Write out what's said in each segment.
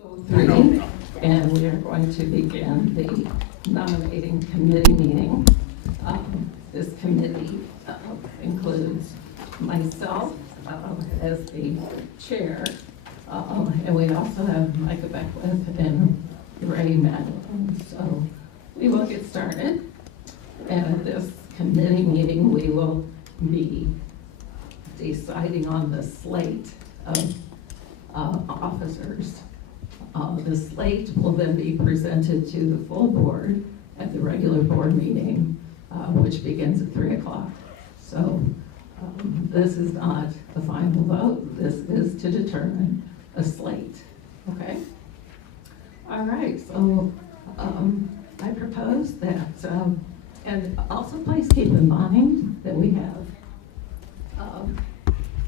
2:03, and we are going to begin the nominating committee meeting. This committee includes myself as the chair, and we also have Micah Beckwith and Ray Madeline. So we will get started. And at this committee meeting, we will be deciding on the slate of officers. The slate will then be presented to the full board at the regular board meeting, which begins at 3 o'clock. So this is not a final vote. This is to determine a slate. Okay? All right. So I propose that, and also please keep in mind that we have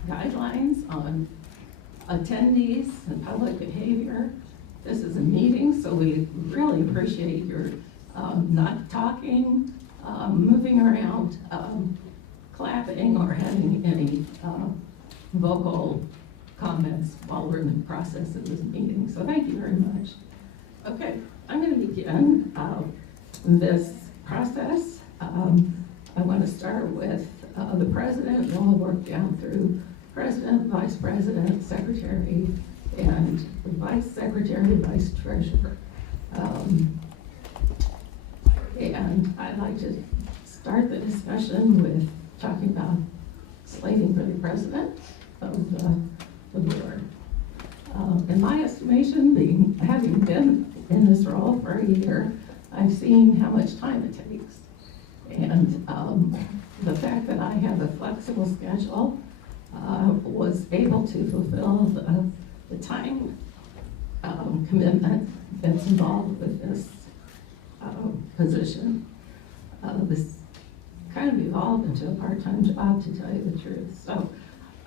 guidelines on attendees and public behavior. This is a meeting, so we really appreciate your not talking, moving around, clapping, or having any vocal comments while we're in the process of this meeting. So thank you very much. Okay, I'm going to begin this process. I want to start with the president, and we'll work down through president, vice president, secretary, and vice secretary, vice treasurer. And I'd like to start the discussion with talking about slating for the president of the board. In my estimation, having been in this role for a year, I've seen how much time it takes. And the fact that I have a flexible schedule was able to fulfill the time commitment that's involved with this position. This kind of evolved into a part-time job, to tell you the truth. So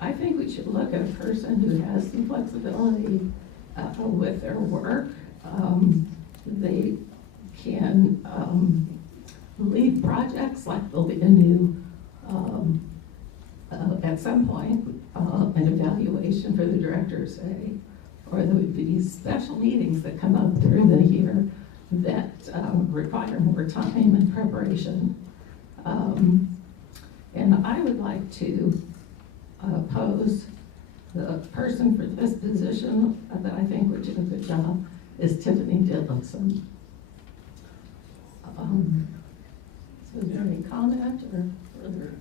I think we should look at a person who has some flexibility with their work. They can lead projects, like there'll be a new, at some point, an evaluation for the director, say, or there would be special meetings that come up through the year that require more time and preparation. And I would like to pose the person for this position that I think would do a good job is Tiffany Dillison. So is there any comment or further?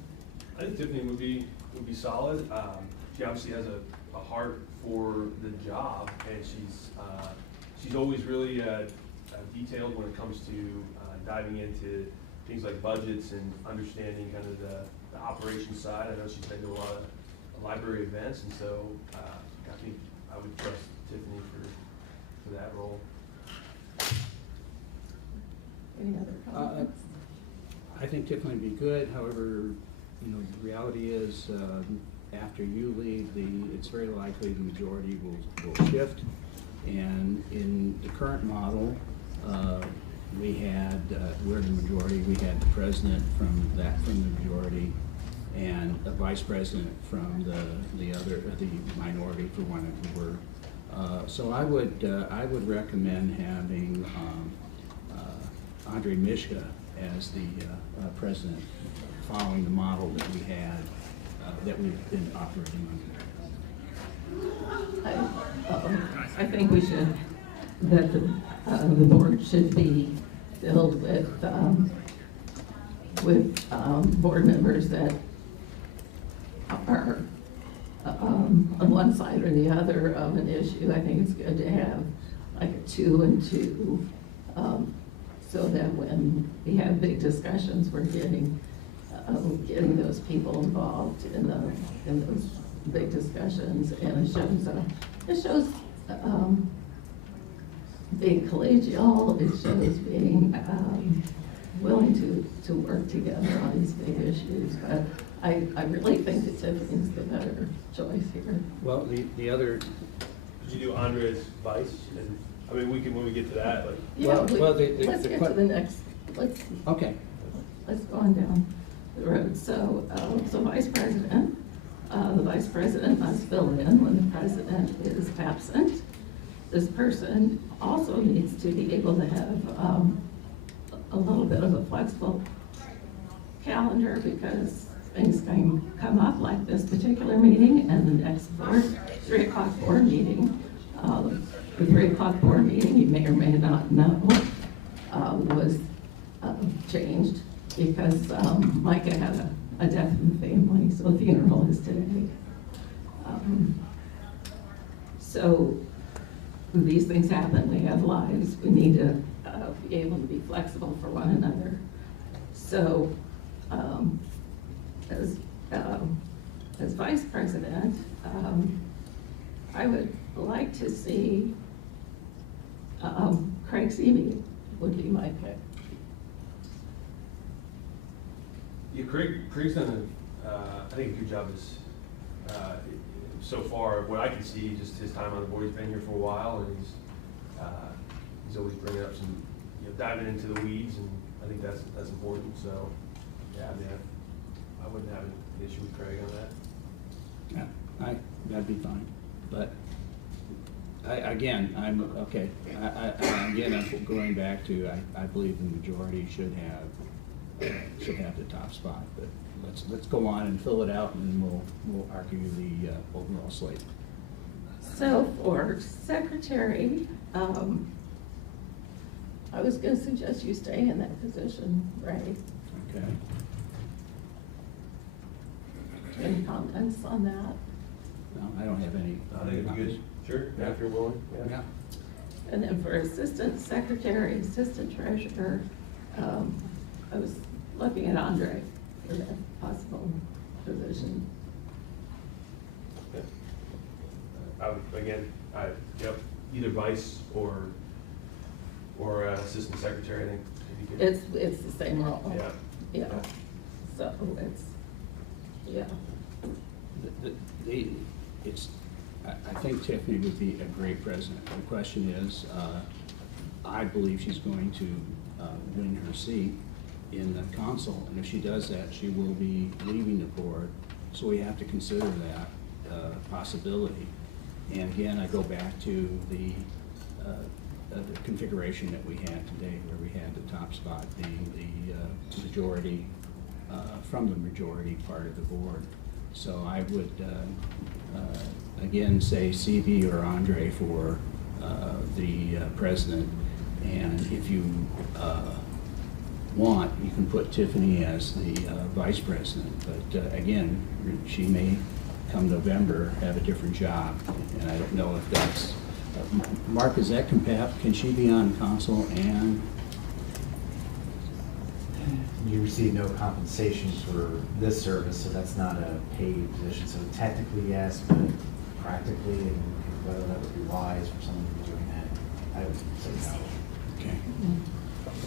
I think Tiffany would be solid. She obviously has a heart for the job, and she's always really detailed when it comes to diving into things like budgets and understanding kind of the operations side. I know she's been to a lot of library events, and so I think I would trust Tiffany for that role. Any other comments? I think Tiffany would be good. However, the reality is, after you leave, it's very likely the majority will shift. And in the current model, we're the majority. We had the president from the majority, and a vice president from the minority, for one of the word. So I would recommend having Andre Mishka as the president, following the model that we had, that we've been operating under. I think that the board should be filled with board members that are on one side or the other of an issue. I think it's good to have like a 2 and 2, so that when we have big discussions, we're getting those people involved in those big discussions, and it shows being collegial. It shows being willing to work together on these big issues. But I really think that Tiffany's the better choice here. Well, the other. Could you do Andre as vice? And I mean, we can, when we get to that. But yeah, let's get to the next. Okay. Let's go on down the road. So vice president, the vice president must fill in when the president is absent. this person also needs to be able to have a little bit of a flexible calendar, because things can come up like this particular meeting and the next 3 o'clock board meeting. The 3 o'clock board meeting, you may or may not know, was changed because Micah had a death in the family, so the funeral is today. So these things happen, we have lives, we need to be able to be flexible for one another. So as vice president, I would like to see Craig Seavey would be my pick. Yeah, Craig's done I think a good job so far, what I can see, just his time on the board. He's been here for a while, and he's always bringing up some, diving into the weeds, and I think that's important. So, yeah, I mean, I wouldn't have an issue with Craig on that. Yeah, that'd be fine, but I'm okay. I'm going back to, I believe the majority should have the top spot, but let's go on and fill it out, and we'll argue the overall slate. So for secretary, I was gonna suggest you stay in that position, right? Okay. Any comments on that? No, I don't have any. I think it'd be good. Sure, Yeah. if you're willing. Yeah. And then for assistant secretary, assistant treasurer, I was looking at Andre for that possible position. Yeah. I would, again, either vice or assistant secretary, I think. Would be good. It's the same role. Yeah. Yeah, so it's, yeah. I think Tiffany would be a great president. The question is, I believe she's going to win her seat in the council, and if she does that, she will be leaving the board. So we have to consider that possibility. And again, I go back to the configuration that we had today, where we had the top spot being the majority, from the majority part of the board. So I would, again, say CV or Andre for the president. And if you want, you can put Tiffany as the vice president. But again, she may, come November, have a different job. And I don't know if that's, Mark, is that compatible? Can she be on council and? You receive no compensation for this service, so that's not a paid position. So technically, yes, but practically, and whether that would be wise for someone to be doing that, I would say no. Okay.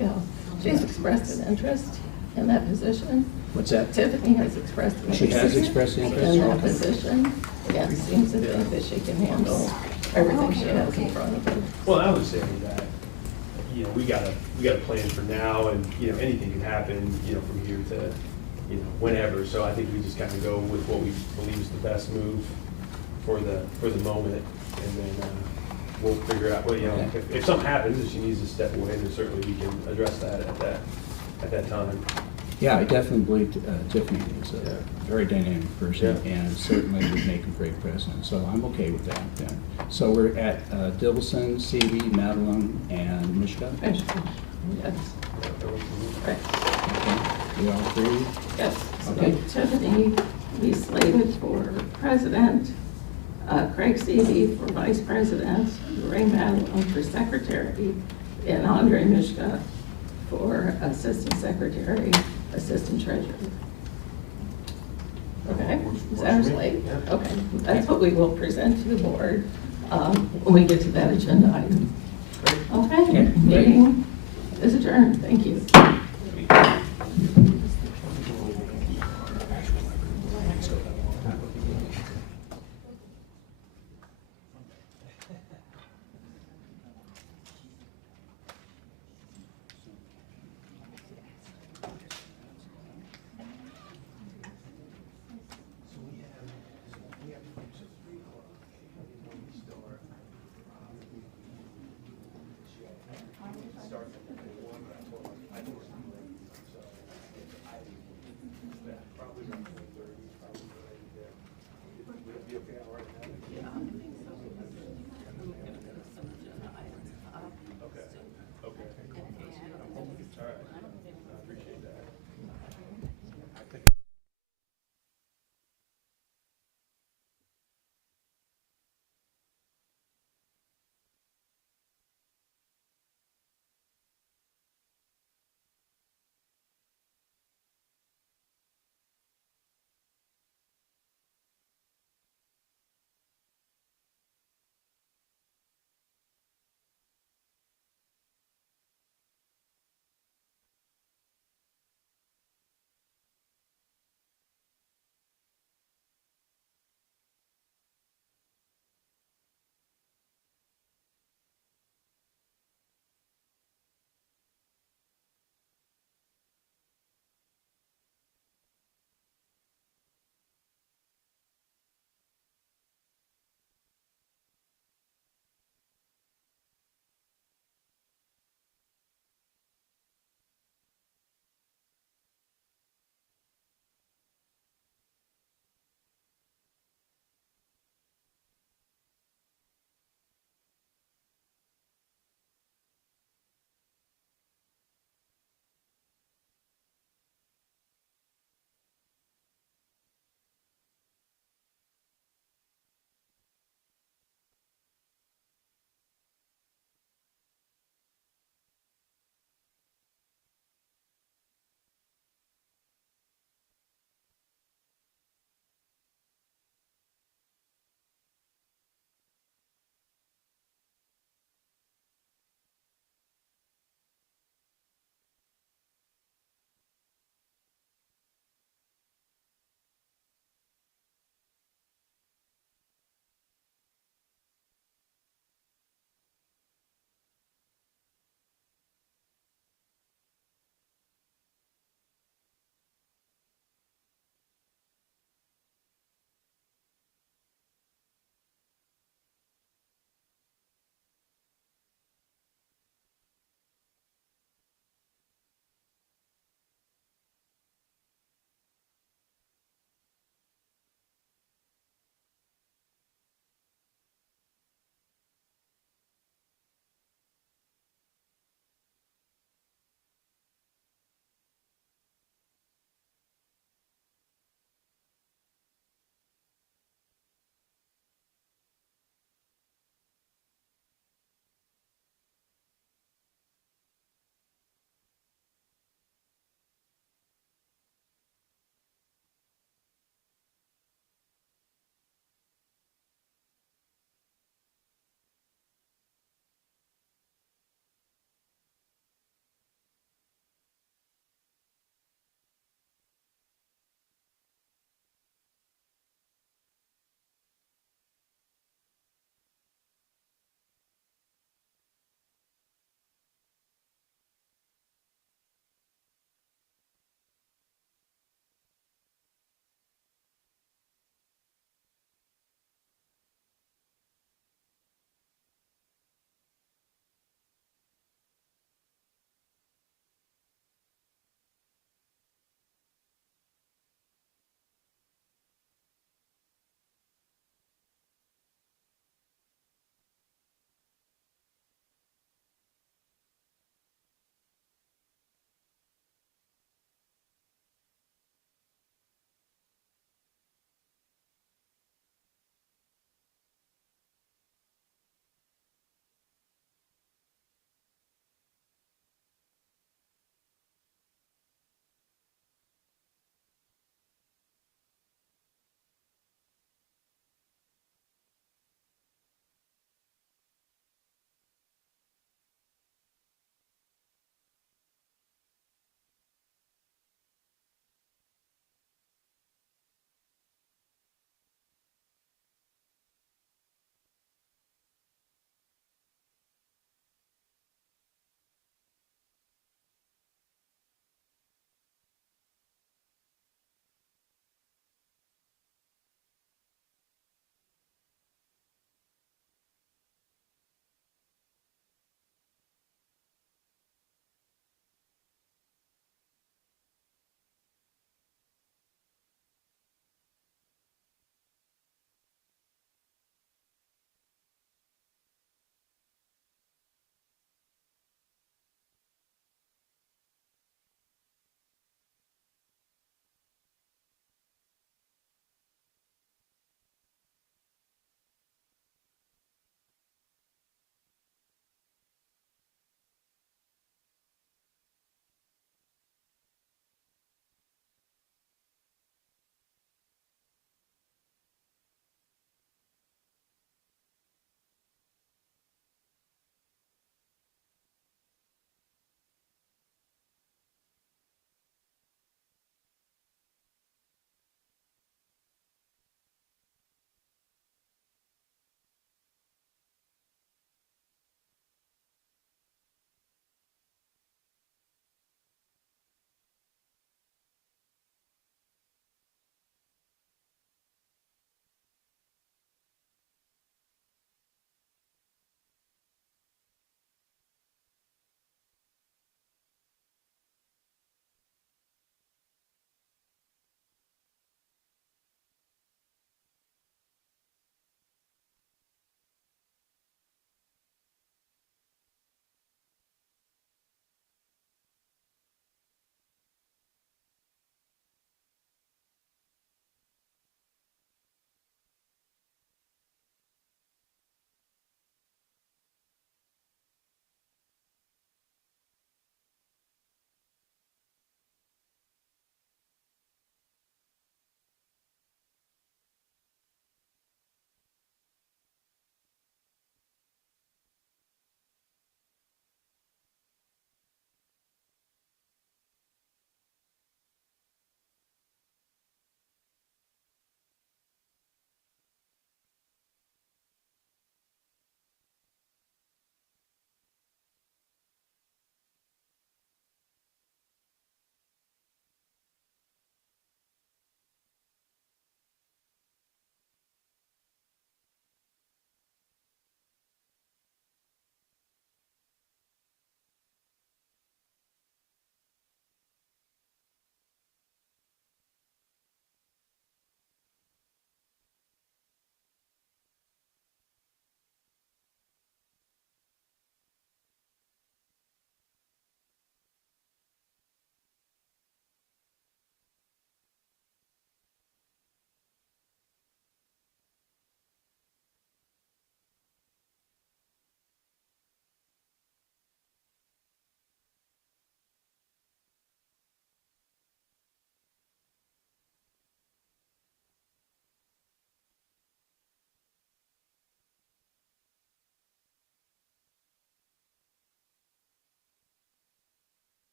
Yeah, she's expressed an interest in that position. What's that? Tiffany has expressed an interest. She has expressed interest? In that position, and seems to think that she can handle everything she has in front of her. Well, I would say that, we got a plan for now, and, anything can happen, from here to, whenever. So I think we just kind of go with what we believe is the best move for the moment, and then we'll figure out, if something happens, if she needs to step away, then certainly we can address that at that time. Yeah, I definitely believe Tiffany is a very dynamic person, Yeah. and certainly would make a great president. So I'm okay with that then. So we're at Dillison, CV, Madeline, and Mishka. Yes. Right. Okay. We all agree? Yes, so Okay. Tiffany be slated for president, Craig Seavey for vice president, Ray Madeline for secretary, and Andre Mishka for assistant secretary, assistant treasurer. Okay, is that our slate? Yeah. Okay, that's what we will present to the board when we get to that agenda item. Okay, Okay, great. meeting is adjourned, thank you.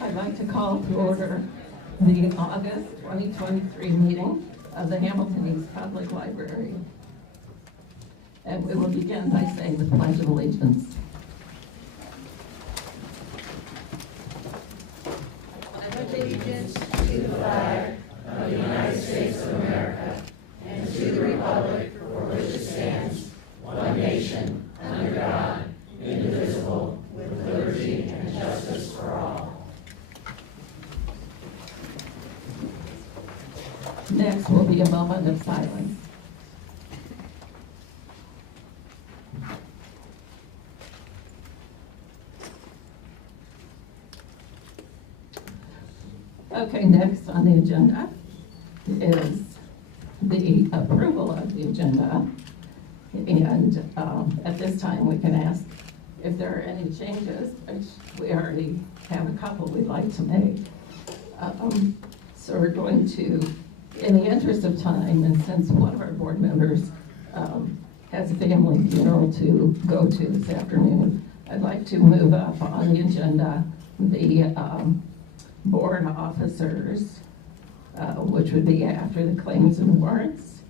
I'd like to call to order the August 2023 meeting of the Hamilton East Public Library. And we will begin by saying the Pledge of Allegiance. Allegiance to the flag of the United States of America and to the republic for which it stands, one nation, under God, indivisible, with liberty and justice for all. Next will be a moment of silence. Okay, next on the agenda is the approval of the agenda. And at this time, we can ask if there are any changes, which we already have a couple we'd like to make. So we're going to, in the interest of time, and since one of our board members has a family funeral to go to this afternoon, I'd like to move up on the agenda the board officers, which would be after the claims and warrants,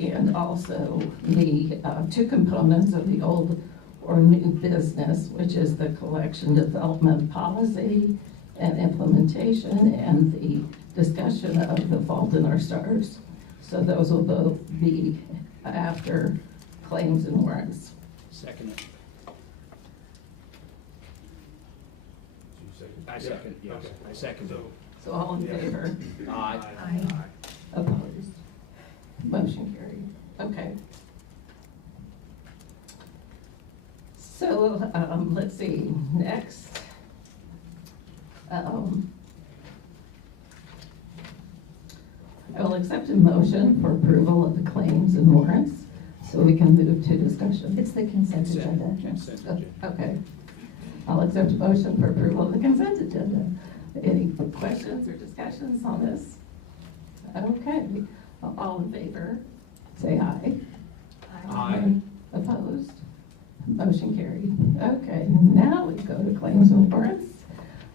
and also the two components of the old or new business, which is the collection development policy and implementation, and the discussion of the fault in our stars. So those will both be after claims and warrants. Second it. I Yeah, second, yes, okay. I second it. So all in Yeah. favor? Aye. Aye. Opposed? Motion carried. Okay. So, let's see, next. I will accept a motion for approval of the claims and warrants, so we can move to discussion. It's the consent agenda. Consent agenda. Okay. I'll accept a motion for approval of the consent agenda. Any questions or discussions on this? Okay, all in favor, say aye. Aye. Opposed? Motion carried. Okay, now we go to claims and warrants.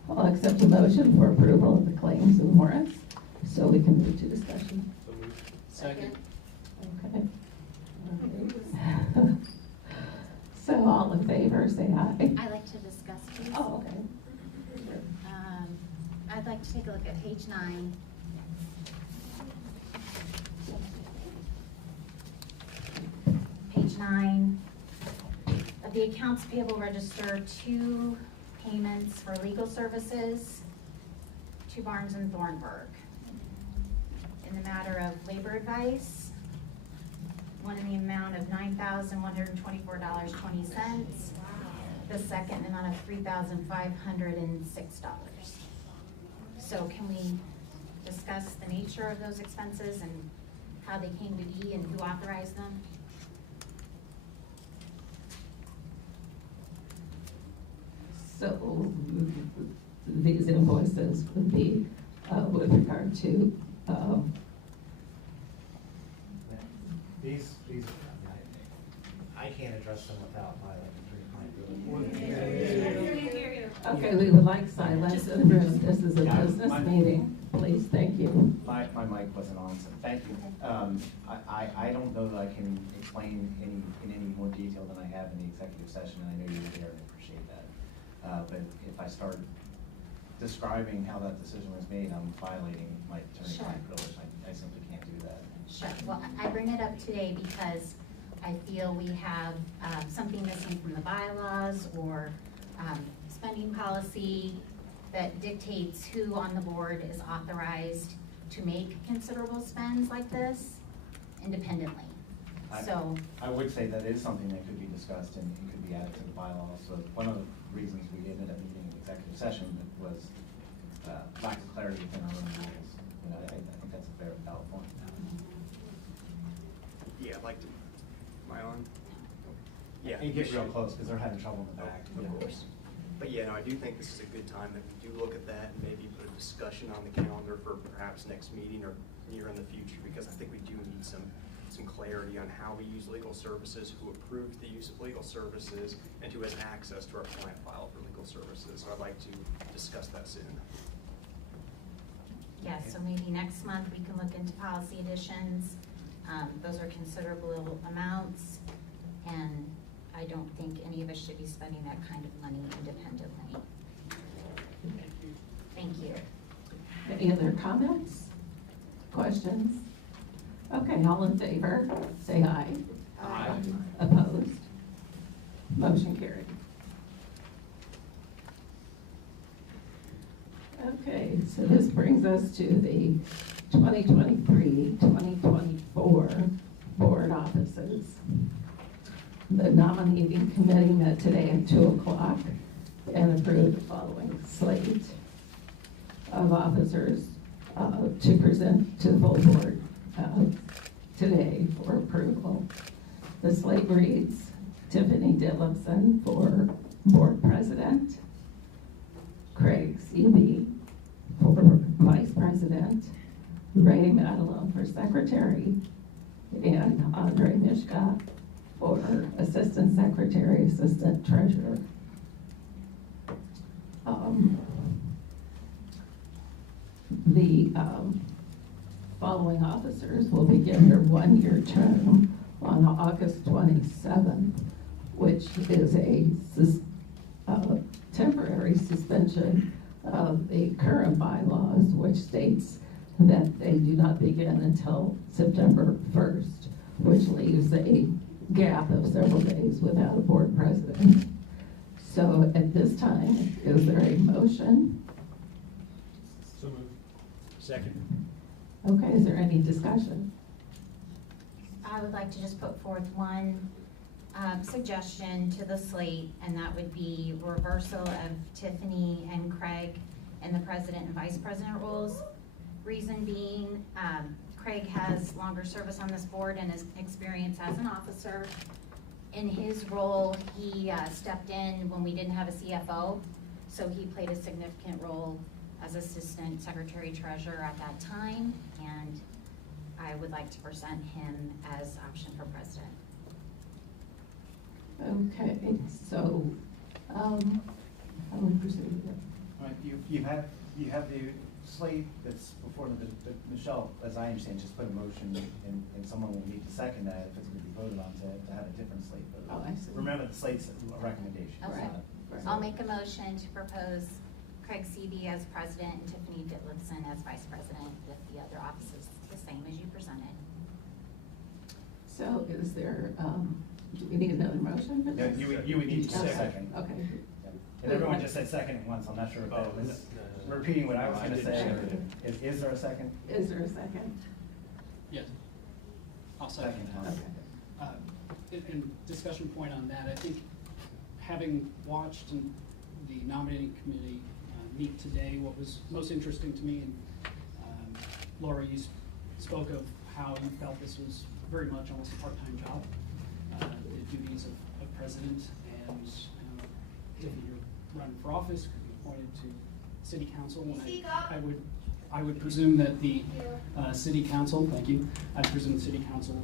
I'll accept a motion for approval of the claims and warrants, so we can move to discussion. So moved. Second. Okay, 9. Page 9. Of the accounts payable register, 2 payments for legal services to Barnes and Thornburg. In the matter of labor advice, one in the amount of $9,124.20. The second in the amount of $3,506. So can we discuss the nature of those expenses and how they came to be and who authorized them? So these invoices would be with regard to, These, I can't address them without violating okay, we would like silence in the room. This is a business meeting. Please, thank you. My mic wasn't on, so thank you. I don't know that I can explain in any more detail than I have in the executive session, and I know you were there and I appreciate that. But if I start describing how that decision was made, I'm violating my attorney-client privilege. I simply can't do that. Sure. Well, I bring it up today because I feel we have something missing from the bylaws or spending policy that dictates who on the board is authorized to make considerable spends like this independently. So I would say that is something that could be discussed and could be added to the bylaws. So one of the reasons we ended up meeting in executive session was lack of clarity within our own rules. You know, I think that's a very valid point. Yeah, I'd like to, am I on? Yeah. And get real close because they're having trouble in the back. Of course. But yeah, no, I do think this is a good time that we do look at that and maybe put a discussion on the calendar for perhaps next meeting or near in the future, because I think we do need some clarity on how we use legal services, who approves the use of legal services, and who has access to our client file for legal services. So I'd like to discuss that soon. yes, so maybe next month we can look into policy additions. Those are considerable amounts, and I don't think any of us should be spending that kind of money independently. Thank you. Any other comments, questions? Okay, all in favor, say aye. Aye. Opposed? Motion carried. Okay, so this brings us to the 2023-2024 board offices. The nominating committee met today at 2 o'clock and approved the following slate of officers to present to the full board today for approval. The slate reads Tiffany Dillipson for board president, Craig Seaby for vice president, Ray Madelon for secretary, and Andre Mishka for assistant secretary, assistant treasurer. The following officers will begin their one-year term on August 27th, which is a temporary suspension of the current bylaws, which states that they do not begin until September 1st, which leaves a gap of several days without a board president. So at this time, is there a motion? So moved. Second. Okay, is there any discussion? I would like to just put forth one suggestion to the slate, and that would be reversal of Tiffany and Craig in the president and vice president roles. Reason being, Craig has longer service on this board and his experience as an officer. In his role, he stepped in when we didn't have a CFO, so he played a significant role as assistant secretary treasurer at that time, and I would like to present him as option for president. Okay, so how would we proceed with it? All right, you have the slate that's before the Michelle, as I understand, just put a motion and someone will need to second that if it's going to be voted on to have a different slate voted on. Oh, I see. Remember, the slate's a recommendation. Okay. It's not a- I'll make a motion to propose Craig Seavey as president and Tiffany Ditlevson as vice president, with the other offices the same as you presented. So is there, do we need another motion for No, this? you would need to Okay. second. Okay. And everyone just said second at once, I'm not sure if that was repeating what I was gonna say, or is there a second? Is there a second? Yes. I'll second Second, that. Okay. And discussion point on that, I think having watched the nominating committee meet today, what was most interesting to me, and Laura, you spoke of how you felt this was very much almost a part-time job, the duties of president, and Tiffany, you're running for office, could be appointed to city council, and I would presume that the city council, thank you, I presume the city council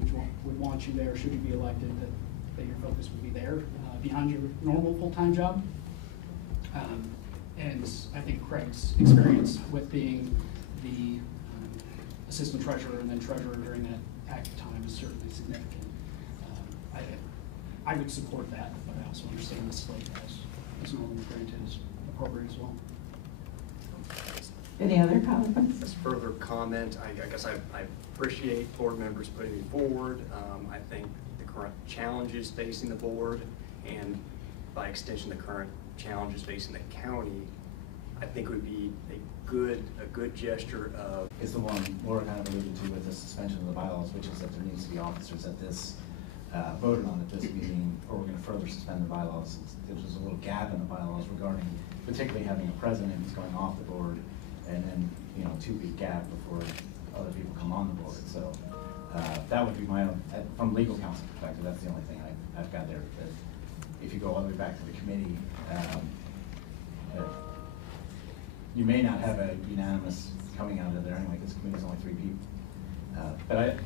would want you there, should you be elected, that your focus would be there, beyond your normal full-time job. And I think Craig's experience with being the assistant treasurer and then treasurer during that active time is certainly significant. I would support that, but I also understand the slate as normally granted is appropriate as well. Any other comments? As further comment, I guess I appreciate board members putting me forward. I think the current challenges facing the board, and by extension, the current challenges facing the county, I think would be a good gesture of. Is the one Laura kind of alluded to with the suspension of the bylaws, which is that there needs to be officers at this, voted on at this meeting, or we're gonna further suspend the bylaws. There's a little gap in the bylaws regarding particularly having a president who's going off the board, and then, 2-week gap before other people come on the board. So that would be my own, from legal counsel perspective, that's the only thing I've got there. That if you go all the way back to the committee, you may not have a unanimous coming out of there anyway, because the committee's only 3 people. But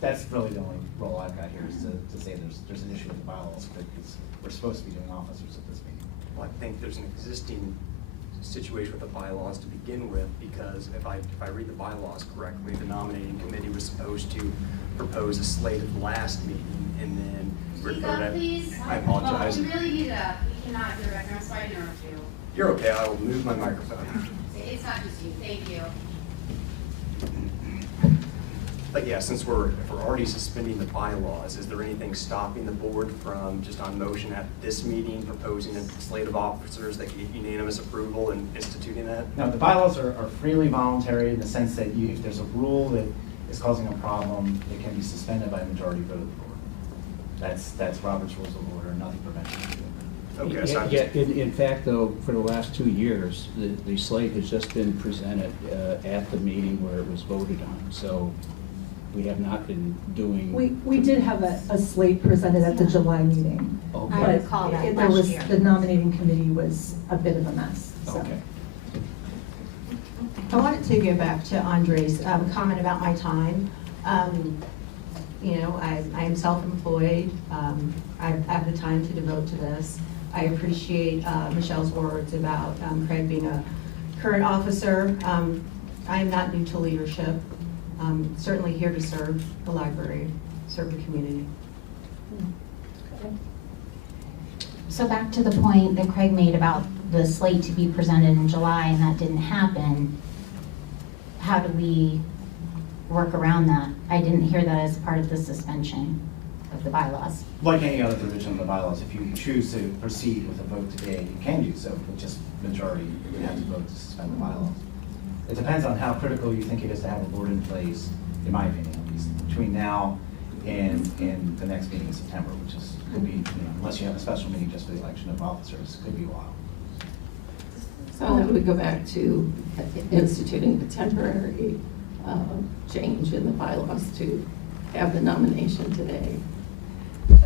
that's really the only role I've got here, is to say there's an issue with the bylaws, because we're supposed to be doing officers at this meeting. Well, I think there's an existing situation with the bylaws to begin with, because if I read the bylaws correctly, the nominating committee was supposed to propose a slate at the last meeting, and then Speak up, please. I apologize. Oh, you really need to, we cannot do it, I'm sorry to interrupt you. You're okay, I will move my microphone. It's not just you, thank you. But yeah, since if we're already suspending the bylaws, is there anything stopping the board from just on motion at this meeting proposing a slate of officers that get unanimous approval and instituting that? No, the bylaws are freely voluntary in the sense that if there's a rule that is causing a problem, it can be suspended by a majority vote of the board. That's Robert's Rules of Order, nothing prevents you from doing that. Okay, so I'm Yeah, just- in fact, though, for the last 2 years, the slate has just been presented at the meeting where it was voted on. So we have not been doing. We did have a slate presented at the July meeting. Okay. I But recall that there was, last year. the nominating committee was a bit of a mess, so. Okay. I wanted to go back to Andre's comment about my time. I am self-employed. I have the time to devote to this. I appreciate Michelle's words about Craig being a current officer. I am not new to leadership. Certainly here to serve the library, serve the community. So back to the point that Craig made about the slate to be presented in July and that didn't happen, how do we work around that? I didn't hear that as part of the suspension of the bylaws. Like any other provision of the bylaws, if you choose to proceed with a vote today, you can do so with just majority. You would have to vote to suspend the bylaws. It depends on how critical you think it is to have a board in place, in my opinion, at least, between now and the next meeting in September, which could be, unless you have a special meeting just for the election of officers, could be a while. So then we go back to instituting the temporary change in the bylaws to have the nomination today.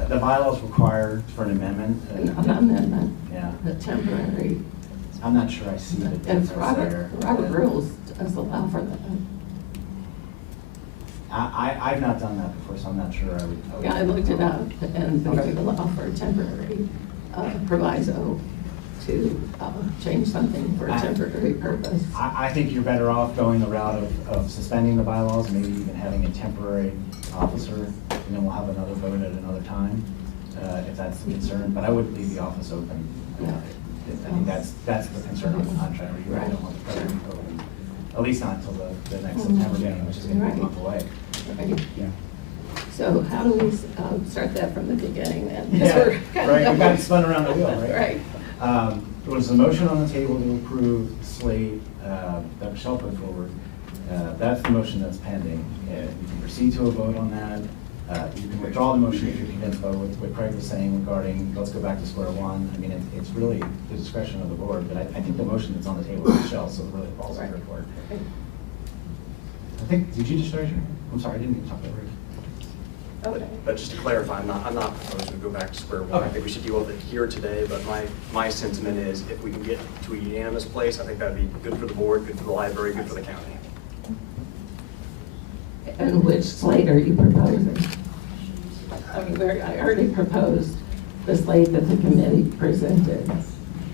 The bylaws require for an amendment. An amendment, Yeah. the temporary. I'm not sure I see the And difference there. Robert rules does allow for that. I've not done that before, so I'm not sure I would. Yeah, I looked it up, and they Okay. would allow for a temporary proviso to change something for a temporary purpose. I think you're better off going the route of suspending the bylaws, maybe even having a temporary officer, and then we'll have another vote at another time, if that's the concern, but I wouldn't leave the office open. Yeah. I think that's the concern on the contract. We really don't want the president to open, at least not until the next September meeting, which is going to be a month away. Right. Yeah. So how do we start that from the beginning then? 'Cause Yeah, we're kind of right, we got spun around the wheel, right? Right. There was a motion on the table to approve slate that Michelle put forward. That's the motion that's pending. You can proceed to a vote on that. You can withdraw the motion if you're convinced by what Craig was saying regarding, let's go back to square one. I mean, it's really the discretion of the board, but I think the motion that's on the table is Michelle, so it really falls on her court. I think, did you just start your, I'm sorry, I didn't even talk over you. Okay. But just to clarify, I'm not proposing to go back to square one. I Okay. think we should deal with it here today, but my sentiment is if we can get to a unanimous place, I think that'd be good for the board, good for the library, good for the county. And which slate are you proposing? I mean, I already proposed the slate that the committee presented,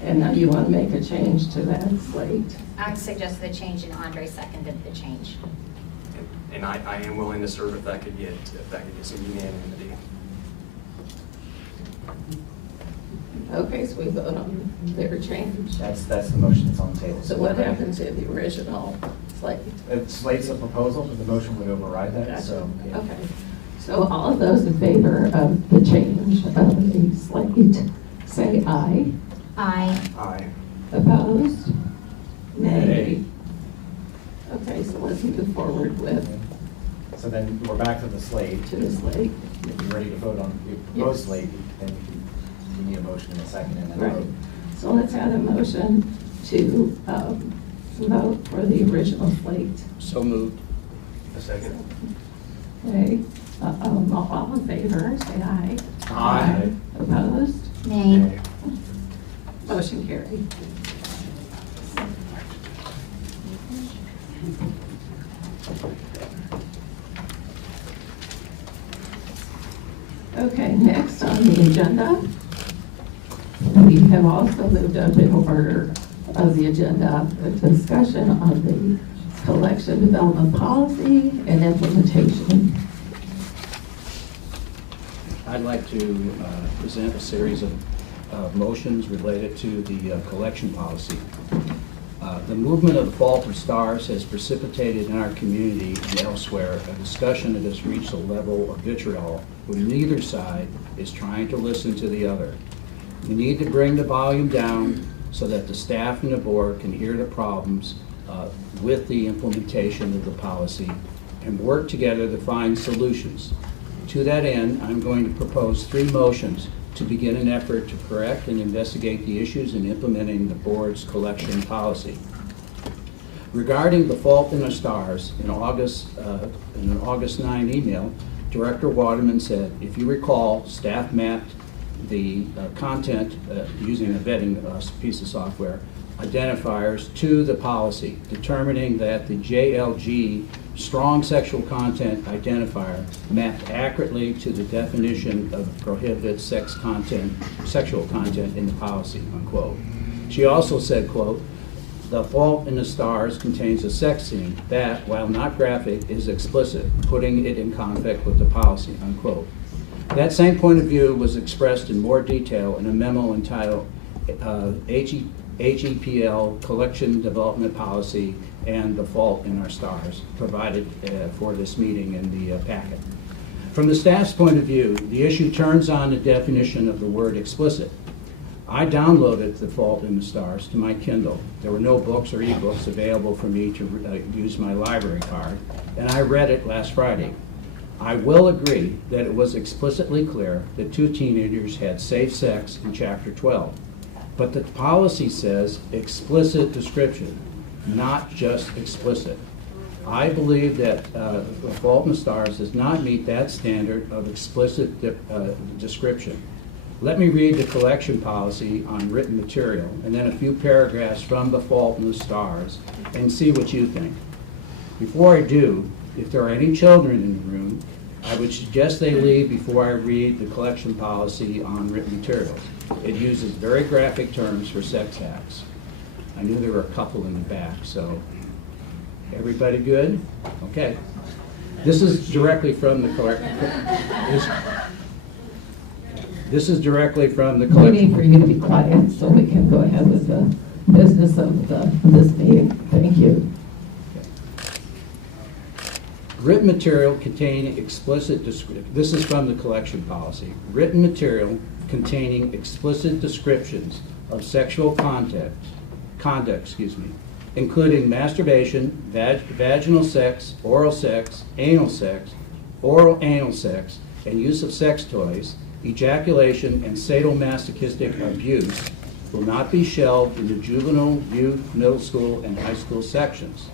and now you want to make a change to that slate. I suggested the change and Andre seconded the change. And I am willing to serve if that could get some unanimity. Okay, so we vote on their change. That's the motion that's on the table. So what happens to the original slate? Slate's a proposal, but the motion would override that, Gotcha. so. yeah. Okay. So all of those in favor of the change of the slate, say aye. Aye. Aye. Opposed? Nay. Nay. Okay, so let's move forward with, So then we're back to the slate. to the slate. If you're ready to vote on the proposed Yes. slate, then you need a motion in a second and then a Right. vote. So let's add a motion to vote for the original slate. So moved. A second? Okay, all in favor, say aye. Aye. Opposed? Nay. Motion carried. Okay, next on the agenda, we have also moved up in order of the agenda, a discussion on the collection development policy and implementation. I'd like to present a series of motions related to the collection policy. The movement of the fault of stars has precipitated in our community and elsewhere a discussion that has reached a level of vitriol where neither side is trying to listen to the other. We need to bring the volume down so that the staff and the board can hear the problems with the implementation of the policy and work together to find solutions. To that end, I'm going to propose 3 motions to begin an effort to correct and investigate the issues in implementing the board's collection policy. Regarding the fault in the stars, in an August 9 email, Director Waterman said, if you recall, staff mapped the content using a vetting piece of software identifiers to the policy, determining that the JLG strong sexual content identifier mapped accurately to the definition of prohibited sexual content in the policy, unquote. She also said, quote, the fault in the stars contains a sex scene that, while not graphic, is explicit, putting it in conflict with the policy, unquote. That same point of view was expressed in more detail in a memo entitled HEPL Collection Development Policy and the Fault in Our Stars, provided for this meeting in the packet. From the staff's point of view, the issue turns on the definition of the word explicit. I downloaded The Fault in the Stars to my Kindle. There were no books or ebooks available for me to use my library card, and I read it last Friday. I will agree that it was explicitly clear that 2 teenagers had safe sex in Chapter 12. But the policy says explicit description, not just explicit. I believe that The Fault in the Stars does not meet that standard of explicit description. Let me read the collection policy on written material and then a few paragraphs from The Fault in the Stars and see what you think. Before I do, if there are any children in the room, I would suggest they leave before I read the collection policy on written materials. It uses very graphic terms for sex acts. I knew there were a couple in the back, so everybody good? Okay. This is directly from the collection. This is directly from the We collection. need for you to be quiet so we can go ahead with the business of this meeting. Thank you. Written material containing explicit this is from the collection policy. Written material containing explicit descriptions of sexual conduct, including masturbation, vaginal sex, oral anal sex, and use of sex toys, ejaculation, and sadomasochistic abuse will not be shelved in the juvenile, youth, middle school, and high school sections.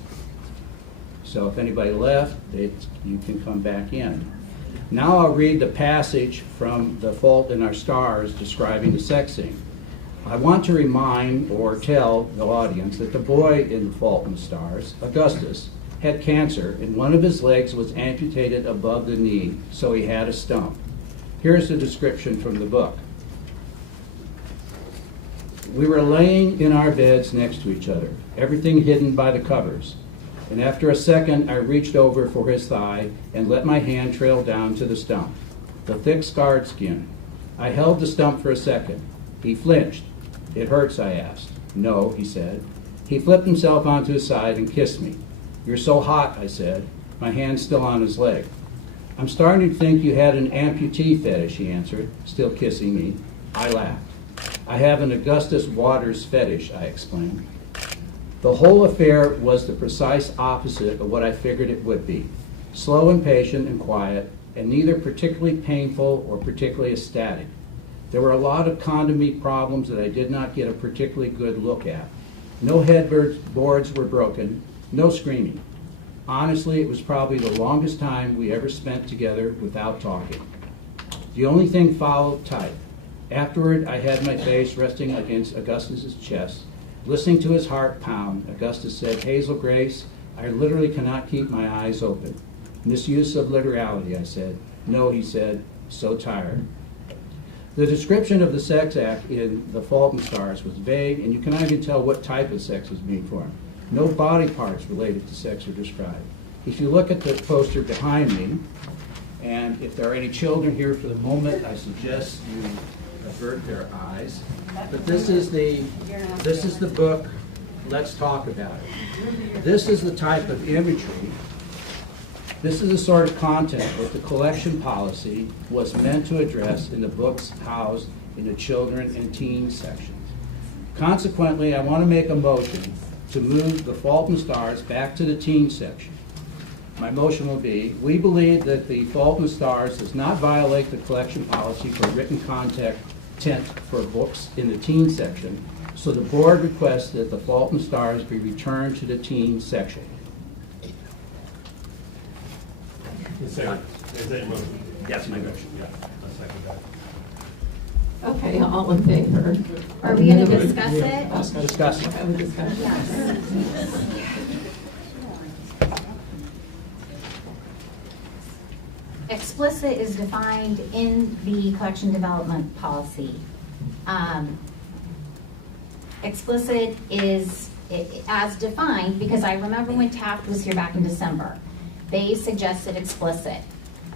So if anybody left, you can come back in. Now I'll read the passage from The Fault in Our Stars describing the sex scene. I want to remind or tell the audience that the boy in The Fault in the Stars, Augustus, had cancer and one of his legs was amputated above the knee, so he had a stump. Here's the description from the book. We were laying in our beds next to each other, everything hidden by the covers. And after a second, I reached over for his thigh and let my hand trail down to the stump, the thick scarred skin. I held the stump for a second. He flinched. It hurts, I asked. No, he said. He flipped himself onto his side and kissed me. You're so hot, I said, my hand still on his leg. I'm starting to think you had an amputee fetish, he answered, still kissing me. I laughed. I have an Augustus Waters fetish, I explained. The whole affair was the precise opposite of what I figured it would be. Slow and patient and quiet, and neither particularly painful or particularly ecstatic. There were a lot of condomy problems that I did not get a particularly good look at. No headboards were broken, no screaming. Honestly, it was probably the longest time we ever spent together without talking. The only thing followed tight. Afterward, I had my face resting against Augustus's chest. Listening to his heart pound, Augustus said, Hazel Grace, I literally cannot keep my eyes open. Misuse of literality, I said. No, he said, so tired. The description of the sex act in The Fault in Stars was vague, and you cannot even tell what type of sex was being performed. No body parts related to sex are described. If you look at the poster behind me, and if there are any children here for the moment, I suggest you avert their eyes. But this is the book, Let's Talk About It. This is the type of imagery, this is the sort of content that the collection policy was meant to address in the books housed in the children and teen sections. Consequently, I want to make a motion to move The Fault in Stars back to the teen section. My motion will be, we believe that The Fault in Stars does not violate the collection policy for written content for books in the teen section, so the board requests that The Fault in Stars be returned to the teen section. Is that your motion? That's my motion. Yeah, I second that. Okay, all in favor? Are we going to discuss it? Discuss it. Have a discussion. Yes. Explicit is defined in the collection development policy. Explicit is as defined, because I remember when Taft was here back in December, they suggested explicit.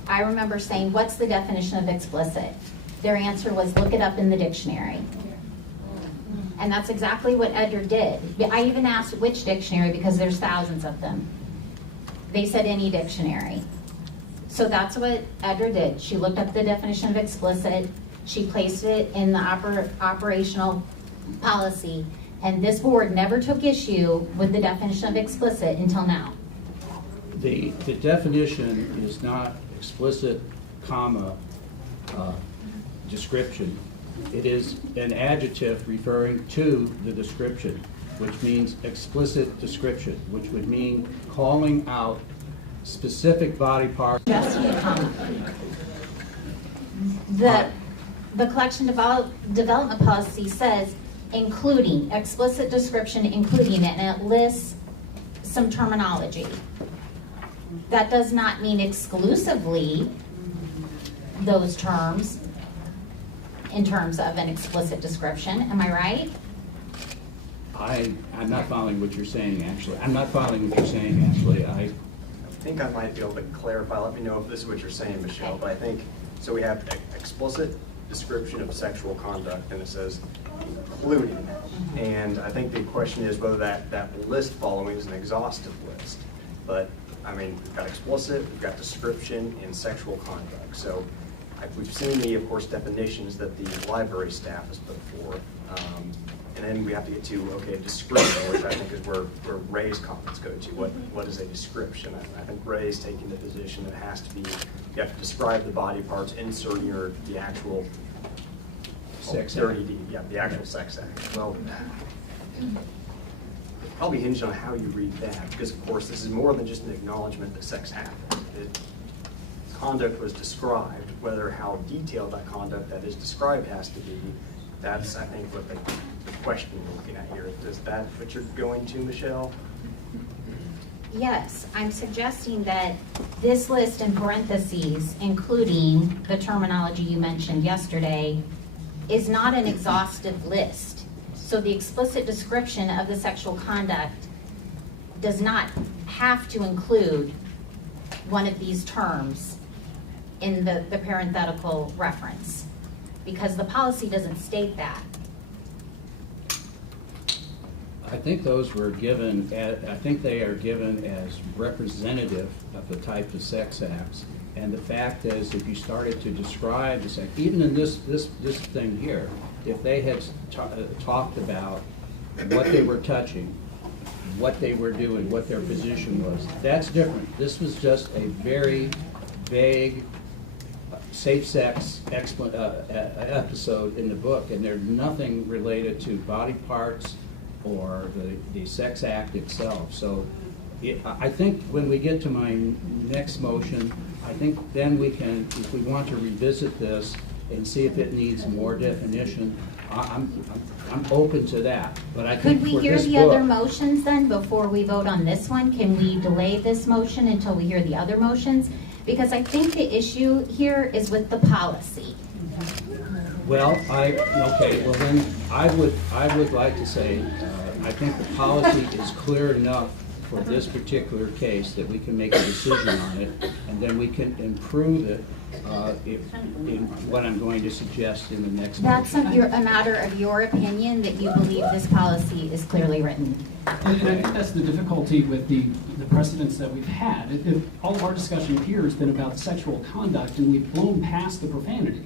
I remember saying, what's the definition of explicit? Their answer was, look it up in the dictionary. And that's exactly what Edgar did. I even asked which dictionary, because there's thousands of them. They said any dictionary. So that's what Edgar did. She looked up the definition of explicit, she placed it in the operational policy, and this board never took issue with the definition of explicit until now. The definition is not explicit, comma, description. It is an adjective referring to the description, which means explicit description, which would mean calling out specific body parts. Just a comma. The collection development policy says including, explicit description including it, and it lists some terminology. That does not mean exclusively those terms in terms of an explicit description. Am I right? I'm not following what you're saying, actually. I think I might be able to clarify. Let me know if this is what you're saying, Michelle. But I think, so we have explicit, description of sexual conduct, and it says including. And I think the question is whether that list following is an exhaustive list. But, I mean, we've got explicit, we've got description, and sexual conduct. So we've seen the, of course, definitions that the library staff has put forth. And then we have to get to, okay, description, which I think is where Ray's comments go to. What is a description? I think Ray's taking the position that it has to be, you have to describe the body parts, inserting the actual Sex dirty act. deed, yeah, the actual sex act. Well, probably hinged on how you read that, because of course this is more than just an acknowledgement that sex happened. Conduct was described, whether how detailed that conduct that is described has to be. That's, I think, what the question we're looking at here. Is that what you're going to, Michelle? Yes, I'm suggesting that this list in parentheses, including the terminology you mentioned yesterday, is not an exhaustive list. So the explicit description of the sexual conduct does not have to include one of these terms in the parenthetical reference, because the policy doesn't state that. I think those were given, I think they are given as representative of the type of sex acts. And the fact is, if you started to describe the sex, even in this thing here, if they had talked about what they were touching, what they were doing, what their position was, that's different. This was just a very vague safe sex episode in the book, and there's nothing related to body parts or the sex act itself. So I think when we get to my next motion, I think then we can, if we want to revisit this and see if it needs more definition, I'm open to that. But I think Could we for hear this the book, other motions then before we vote on this one? Can we delay this motion until we hear the other motions? Because I think the issue here is with the policy. well, okay, well then, I would like to say, I think the policy is clear enough for this particular case that we can make a decision on it, and then we can improve it in what I'm going to suggest in the next That's motion. a matter of your opinion that you believe this policy is clearly written. And I think that's the difficulty with the precedents that we've had. All of our discussion here has been about sexual conduct, and we've blown past the profanity.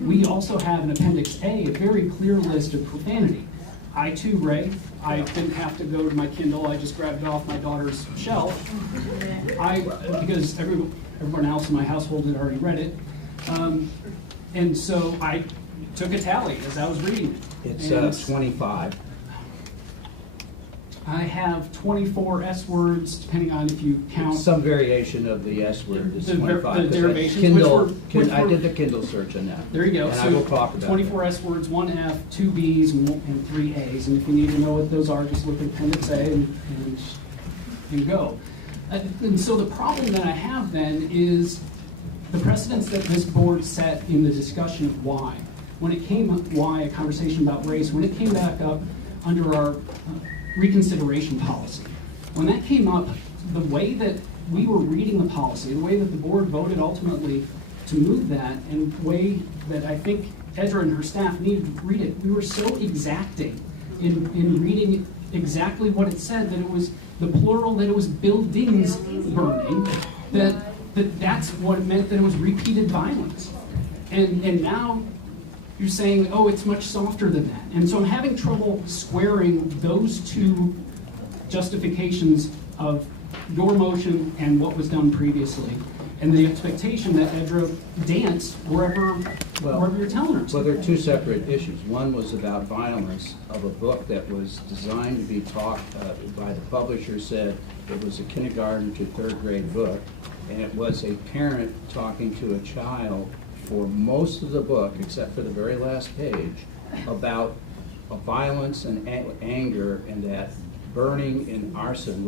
We also have in Appendix A a very clear list of profanity. I too, Ray, I didn't have to go to my Kindle, I just grabbed it off my daughter's shelf. Because everyone else in my household had already read it. And so I took a tally as I was reading it. It's 25. I have 24 S words, depending on if you count. Some variation of the S word is The 25. derivations, Kindle, which I were- did the Kindle search on that. There you go. And I will talk about 24 that. S words, 1 F, 2 Bs, and 3 As. And if you need to know what those are, just look at Appendix A and go. And so the problem that I have then is the precedents that this board set in the discussion of why. When it came up, why, a conversation about race, when it came back up under our reconsideration policy, when that came up, the way that we were reading the policy, the way that the board voted ultimately to move that, and the way that I think Edra and her staff needed to read it, we were so exacting in reading exactly what it said, that it was the plural, that it was buildings burning, that's what it meant, that it was repeated violence. And now you're saying, oh, it's much softer than that. And so I'm having trouble squaring those two justifications of your motion and what was done previously, and the expectation that Edra dance wherever you're telling her. Well, there are two separate issues. One was about violence of a book that was designed to be taught by the publisher, said it was a kindergarten to third grade book, and it was a parent talking to a child for most of the book, except for the very last page, about violence and anger, and that burning and arson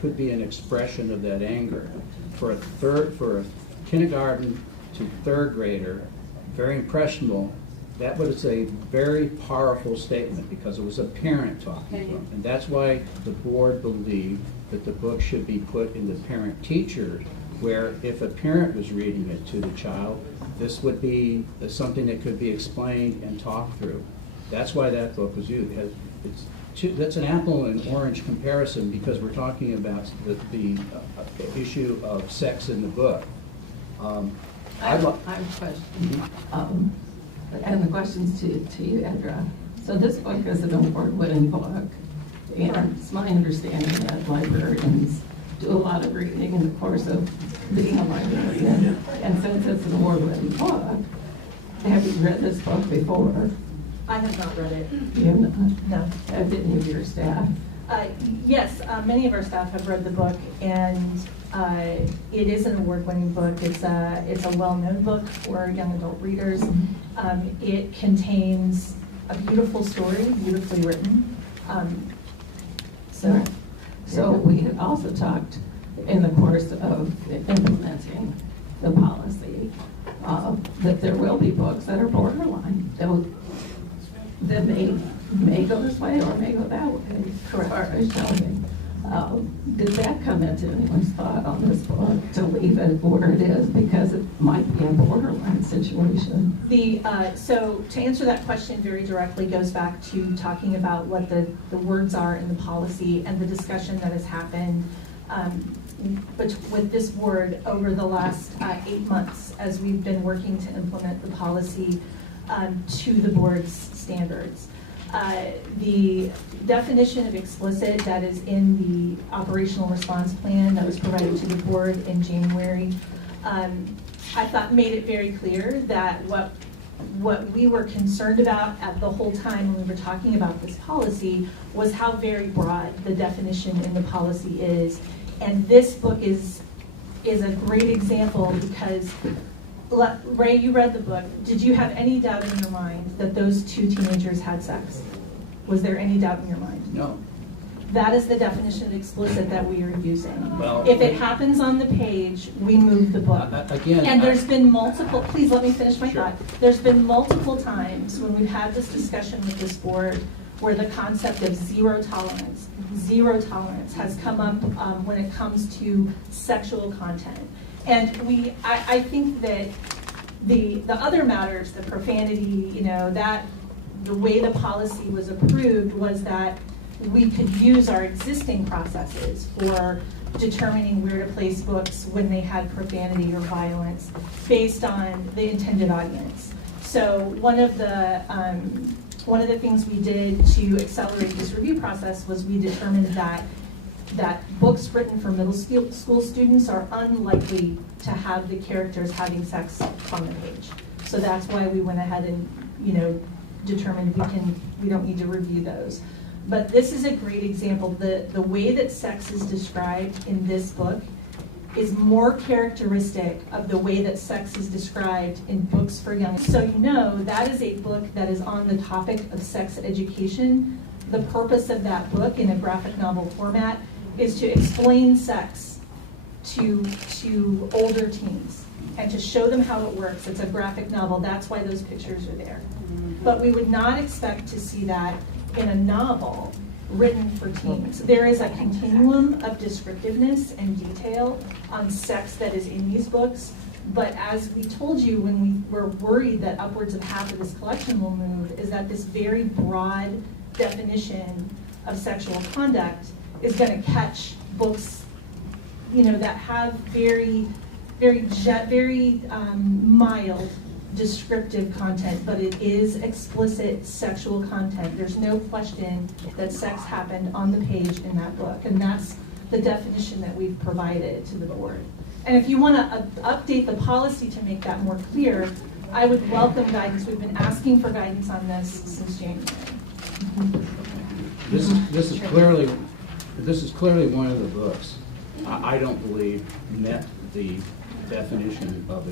could be an expression of that anger. For a kindergarten to third grader, very impressionable, that was a very powerful statement because it was a parent talking to them. And that's why the board believed that the book should be put in the parent-teacher, where if a parent was reading it to the child, this would be something that could be explained and talked through. That's why that book was used. That's an apple and orange comparison, because we're talking about the issue of sex in the book. I have a question. And the question's to you, Edra. So this book is an award-winning book, and it's my understanding that librarians do a lot of reading in the course of being a librarian. And since it's an award-winning book, have you read this book before? I have not read it. You have not? No. Have any of your staff? Yes, many of our staff have read the book, and it is an award-winning book. It's a well-known book for young adult readers. It contains a beautiful story, beautifully written. So we had also talked in the course of implementing the policy that there will be books that are borderline, that may go this way or may go that way, as far as shelving. Did that come into anyone's thought on this book, to leave it where it is because it might be a borderline situation? So to answer that question very directly goes back to talking about what the words are in the policy and the discussion that has happened with this board over the last 8 months as we've been working to implement the policy to the board's standards. The definition of explicit that is in the operational response plan that was provided to the board in January, I thought made it very clear that what we were concerned about at the whole time when we were talking about this policy was how very broad the definition in the policy is. And this book is a great example because, Ray, you read the book. Did you have any doubt in your mind that those two teenagers had sex? Was there any doubt in your mind? No. That is the definition of explicit that we are using. Well, if it happens on the page, we move the book. Again, And there's been multiple, please let me finish my Sure. thought. There's been multiple times when we've had this discussion with this board where the concept of zero tolerance has come up when it comes to sexual content. And I think that the other matters, the profanity, that the way the policy was approved was that we could use our existing processes for determining where to place books when they had profanity or violence based on the intended audience. So one of the things we did to accelerate this review process was we determined that books written for middle school students are unlikely to have the characters having sex on the page. So that's why we went ahead and determined we don't need to review those. But this is a great example. The way that sex is described in this book is more characteristic of the way that sex is described in books for young. So that is a book that is on the topic of sex education. The purpose of that book in a graphic novel format is to explain sex to older teens and to show them how it works. It's a graphic novel. That's why those pictures are there. But we would not expect to see that in a novel written for teens. There is a continuum of descriptiveness and detail on sex that is in these books, but as we told you when we were worried that upwards of half of this collection will move, is that this very broad definition of sexual conduct is going to catch books, that have very mild descriptive content, but it is explicit sexual content. There's no question that sex happened on the page in that book, and that's the definition that we've provided to the board. And if you want to update the policy to make that more clear, I would welcome guidance. We've been asking for guidance on this since January. This is clearly one of the books I don't believe met the definition of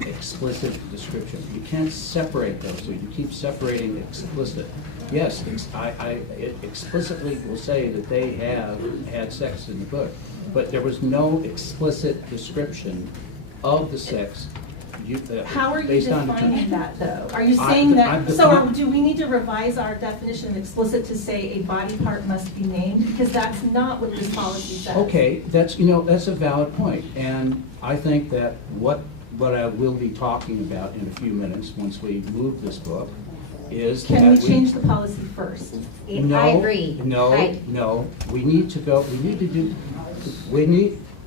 explicit description. You can't separate those two. You keep separating explicit. Yes, it explicitly will say that they have had sex in the book, but there was no explicit description of the sex. How are you based on defining that, though? Are you saying do we need to revise our definition of explicit to say a body part must be named? Because that's not what this policy says. Okay, that's a valid point, and I think that what what I will be talking about in a few minutes, once we move this book, is that Can we change the policy first? No, I agree. No, we need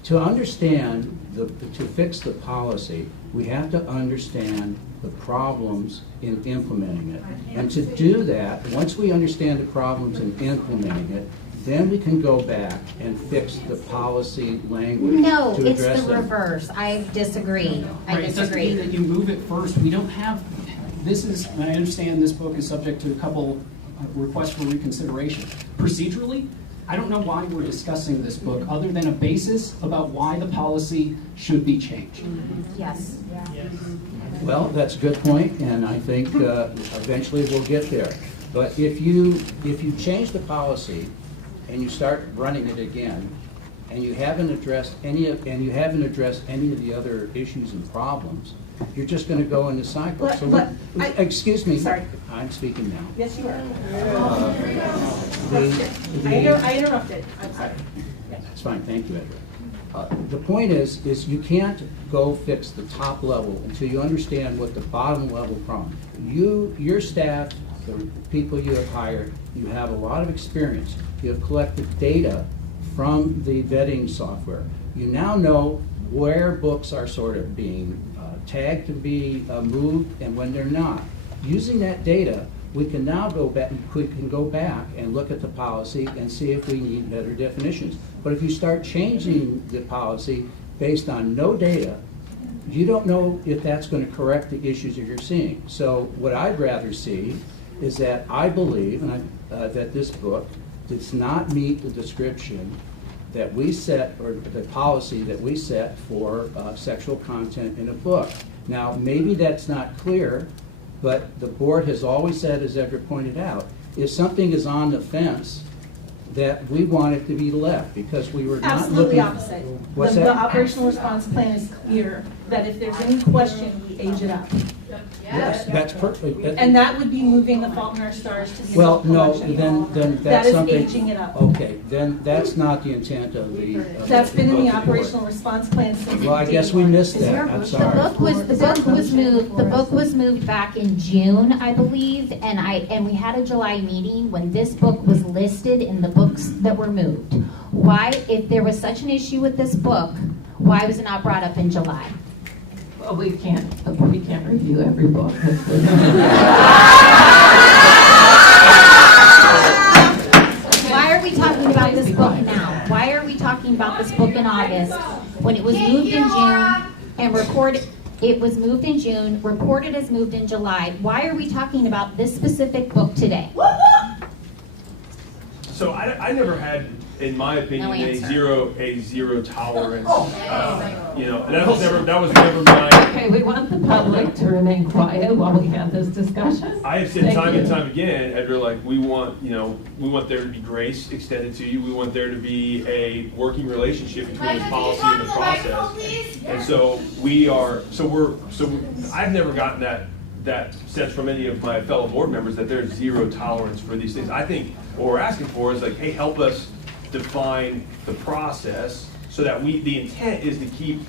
to understand, to fix the policy, we have to understand the problems in implementing it. And to do that, once we understand the problems in implementing it, then we can go back and fix the policy language No, to it's address the them. reverse. I disagree. I Right, it doesn't mean that disagree. you move it first. We don't have, this is, and I understand this book is subject to a couple requests for reconsideration. Procedurally, I don't know why we're discussing this book, other than a basis about why the policy should be changed. Yes. Well, that's a good point, and I think eventually we'll get there. But if you change the policy and you start running it again, and you haven't addressed any of the other issues and problems, you're just going to go in the cycle. Excuse me. Sorry. I'm speaking now. Yes, you are. I interrupted. I'm sorry. That's fine, thank you, Edward. The point is you can't go fix the top level until you understand what the bottom level problem. Your staff, the people you have hired, you have a lot of experience. You have collected data from the vetting software. You now know where books are sort of being tagged to be moved and when they're not. Using that data, we can now go back and look at the policy and see if we need better definitions. But if you start changing the policy based on no data, you don't know if that's going to correct the issues that you're seeing. So what I'd rather see is that I believe that this book does not meet the description that we set, or the policy that we set for sexual content in a book. Now, maybe that's not clear, but the board has always said, as Edward pointed out, if something is on the fence, that we want it to be left, because we were not looking. Absolutely opposite. What's The that? operational response plan is clear, that if there's any question, we age it up. Yes, that's perfect. And that would be moving the Fault in Our Stars to the Well, adult no, collection. then That that's is something. aging it up. Okay, then that's not the intent of the. That's been in the book. operational response plan since day Well, I guess we one. missed that, I'm The sorry. book was moved back in June, I believe, and we had a July meeting when this book was listed in the books that were moved. Why, if there was such an issue with this book, why was it not brought up in July? Well, we can't review every book. Why are we talking about this book now? Why are we talking about this book in August when it was moved in June and reported? It was moved in June, reported as moved in July. Why are we talking about this specific book today? So I never had, in my opinion, No a answer. zero tolerance. And that was never my. Okay, we want the public to remain quiet while we have this discussion. I have said Thank time and you. time again, Edgar, like we want there to be grace extended to you. We want there to be a working relationship between this policy and the process. And so I've never gotten that sense from any of my fellow board members that there's zero tolerance for these things. I think what we're asking for is like, hey, help us define the process so that the intent is to keep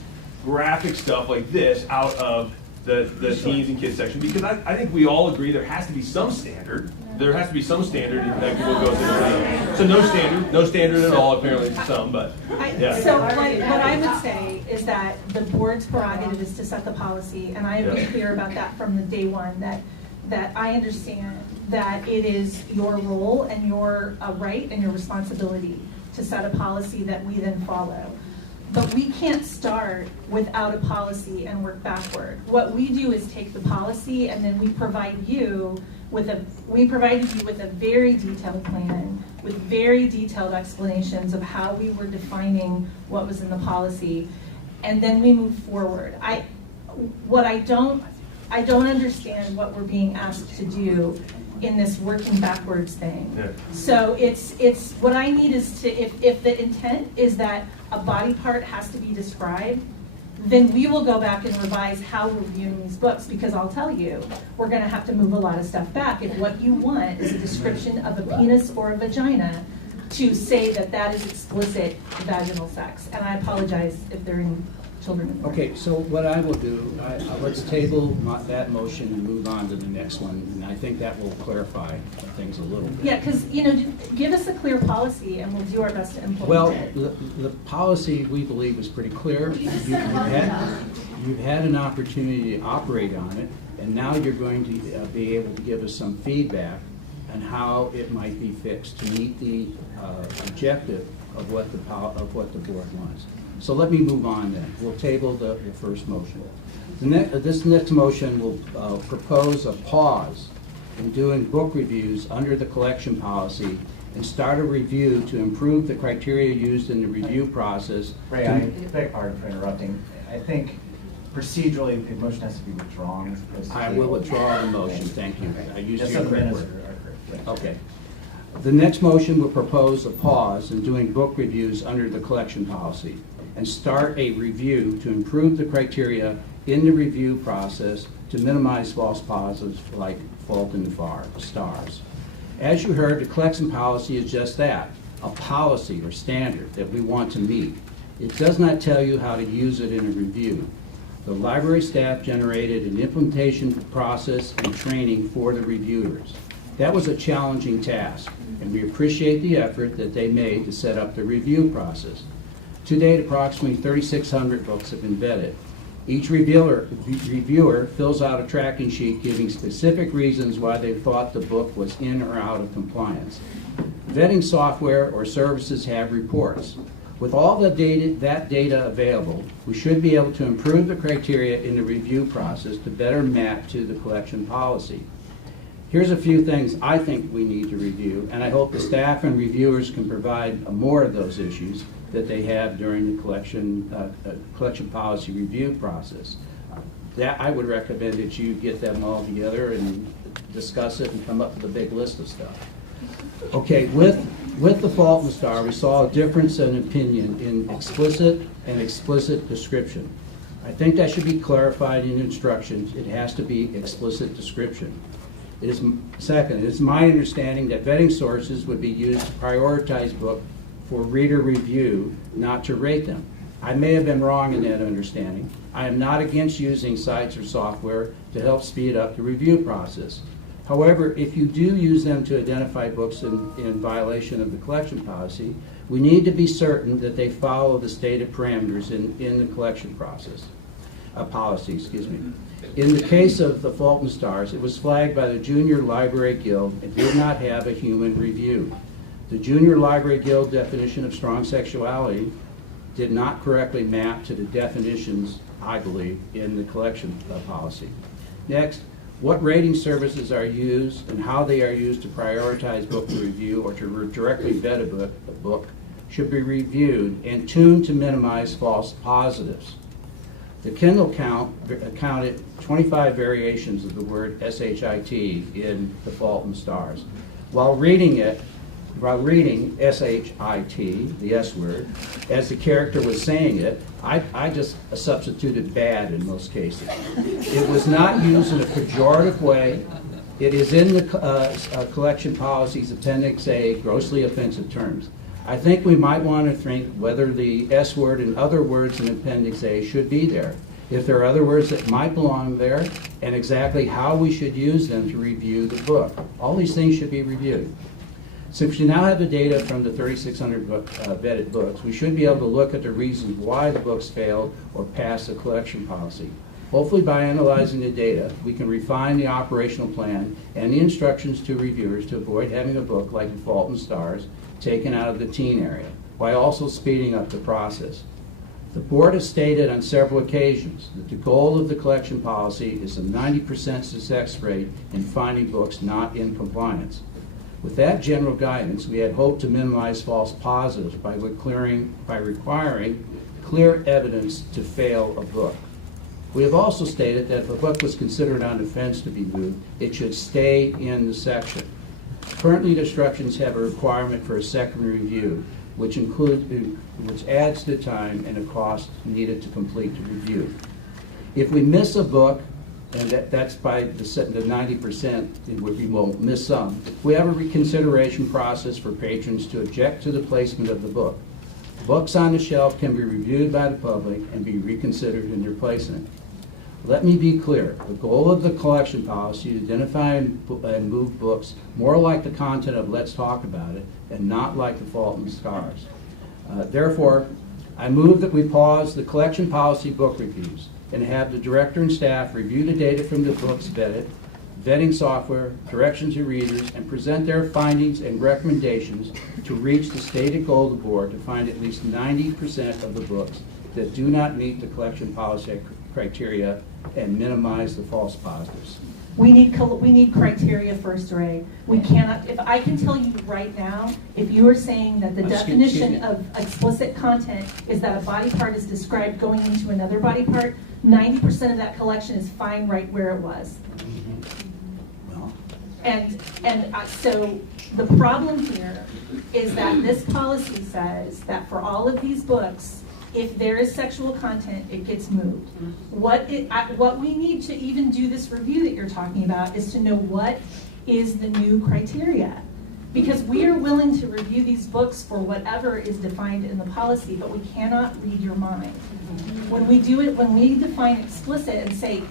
graphic stuff like this out of the teens and kids section, because I think we all agree there has to be some standard. There has to be some standard that will go through. So no standard at all, apparently some, but yeah. So what I would say is that the board's prerogative is to set the policy, and I have been clear about that from the day one, that I understand that it is your role and your right and your responsibility to set a policy that we then follow. But we can't start without a policy and work backward. What we do is take the policy and then we provided you with a very detailed plan with very detailed explanations of how we were defining what was in the policy, and then we move forward. I don't understand what we're being asked to do in this working backwards thing. Yeah. So it's what I need is to, if the intent is that a body part has to be described, then we will go back and revise how we're viewing these books, because I'll tell you, we're gonna have to move a lot of stuff back. If what you want is a description of a penis or a vagina, to say that is explicit vaginal sex. And I apologize if there are any children in the room. Okay, so what I will do, let's table that motion and move on to the next one, and I think that will clarify things a little bit. Yeah, because, give us a clear policy and we'll do our best to implement Well, it. the policy, we believe, is pretty clear. You've had an opportunity to operate on it, and now you're going to be able to give us some feedback on how it might be fixed to meet the objective of what the board wants. So let me move on then. We'll table the first motion. This next motion will propose a pause in doing book reviews under the collection policy and start a review to improve the criteria used in the review process. Ray, I beg pardon for interrupting. I think procedurally, the motion has to be withdrawn as opposed to. I will withdraw the motion, thank you. I used Just your so the correct minutes word. are correct. Okay. The next motion will propose a pause in doing book reviews under the collection policy and start a review to improve the criteria in the review process to minimize false positives like fault in the stars. As you heard, the collection policy is just that, a policy or standard that we want to meet. It does not tell you how to use it in a review. The library staff generated an implementation process and training for the reviewers. That was a challenging task, and we appreciate the effort that they made to set up the review process. To date, approximately 3,600 books have been vetted. Each reviewer fills out a tracking sheet giving specific reasons why they thought the book was in or out of compliance. Vetting software or services have reports. With all that data available, we should be able to improve the criteria in the review process to better map to the collection policy. Here's a few things I think we need to review, and I hope the staff and reviewers can provide more of those issues that they have during the collection policy review process. That I would recommend that you get them all together and discuss it and come up with a big list of stuff. Okay, with the fault in the star, we saw a difference in opinion in explicit and explicit description. I think that should be clarified in instructions. It has to be explicit description. Second, it is my understanding that vetting sources would be used to prioritize books for reader review, not to rate them. I may have been wrong in that understanding. I am not against using sites or software to help speed up the review process. However, if you do use them to identify books in violation of the collection policy, we need to be certain that they follow the stated parameters in the collection process. Policy. In the case of the Fault in Stars, it was flagged by the Junior Library Guild and did not have a human review. The Junior Library Guild definition of strong sexuality did not correctly map to the definitions, I believe, in the collection policy. Next, what rating services are used and how they are used to prioritize book review or to directly vet a book should be reviewed and tuned to minimize false positives. The Kindle counted 25 variations of the word SHIT in The Fault in Stars. While reading SHIT, the S word, as the character was saying it, I just substituted bad in most cases. It was not used in a pejorative way. It is in the collection policy's Appendix A, grossly offensive terms. I think we might want to think whether the S word and other words in Appendix A should be there, if there are other words that might belong there, and exactly how we should use them to review the book. All these things should be reviewed. Since we now have the data from the 3,600 vetted books, we should be able to look at the reasons why the books failed or passed the collection policy. Hopefully by analyzing the data, we can refine the operational plan and the instructions to reviewers to avoid having a book like The Fault in Stars taken out of the teen area, while also speeding up the process. The board has stated on several occasions that the goal of the collection policy is a 90% success rate in finding books not in compliance. With that general guidance, we had hoped to minimize false positives by requiring clear evidence to fail a book. We have also stated that if a book was considered on defense to be moved, it should stay in the section. Currently, the instructions have a requirement for a second review, which adds the time and the cost needed to complete the review. If we miss a book, and that's by the 90%, we won't miss some, we have a reconsideration process for patrons to object to the placement of the book. Books on the shelf can be reviewed by the public and be reconsidered in their placement. Let me be clear, the goal of the collection policy is to identify and move books more like the content of Let's Talk About It and not like The Fault in Our Stars. Therefore, I move that we pause the collection policy book reviews and have the director and staff review the data from the books vetted, vetting software, directions to readers, and present their findings and recommendations to reach the stated goal of the board to find at least 90% of the books that do not meet the collection policy criteria and minimize the false positives. We need criteria first, Ray. We cannot, if I can tell you right now, if you are saying that the definition of explicit content is that a body part is described going into another body part, 90% of that collection is fine right where it was. Well, So the problem here is that this policy says that for all of these books, if there is sexual content, it gets moved. What we need to even do this review that you're talking about is to know what is the new criteria. Because we are willing to review these books for whatever is defined in the policy, but we cannot read your mind. When we do it, when we define explicit and say,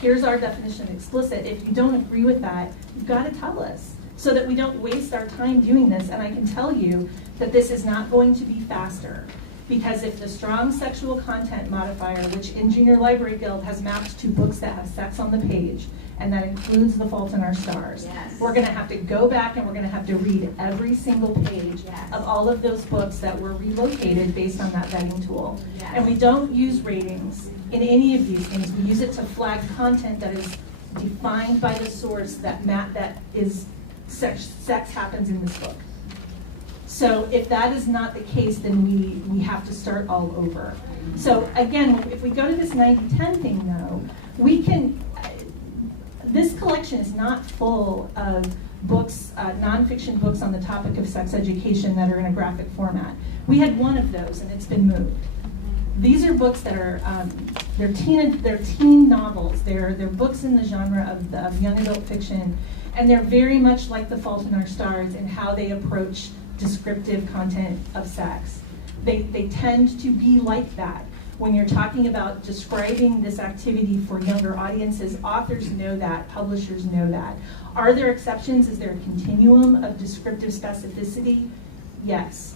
here's our definition of explicit, if you don't agree with that, you've got to tell us so that we don't waste our time doing this. And I can tell you that this is not going to be faster. Because if the strong sexual content modifier, which in Junior Library Guild has mapped to books that have sex on the page, and that includes The Fault in Our Stars, Yes. we're going to have to go back and we're going to have to read every single page Yes. of all of those books that were relocated based on that vetting tool. Yes. And we don't use ratings in any of these things. We use it to flag content that is defined by the source that is sex happens in this book. So if that is not the case, then we have to start all over. So again, if we go to this 90-10 thing though, this collection is not full of books, nonfiction books on the topic of sex education that are in a graphic format. We had one of those and it's been moved. These are books that are, they're teen novels. They're books in the genre of young adult fiction, and they're very much like The Fault in Our Stars in how they approach descriptive content of sex. They tend to be like that. When you're talking about describing this activity for younger audiences, authors know that, publishers know that. Are there exceptions? Is there a continuum of descriptive specificity? Yes.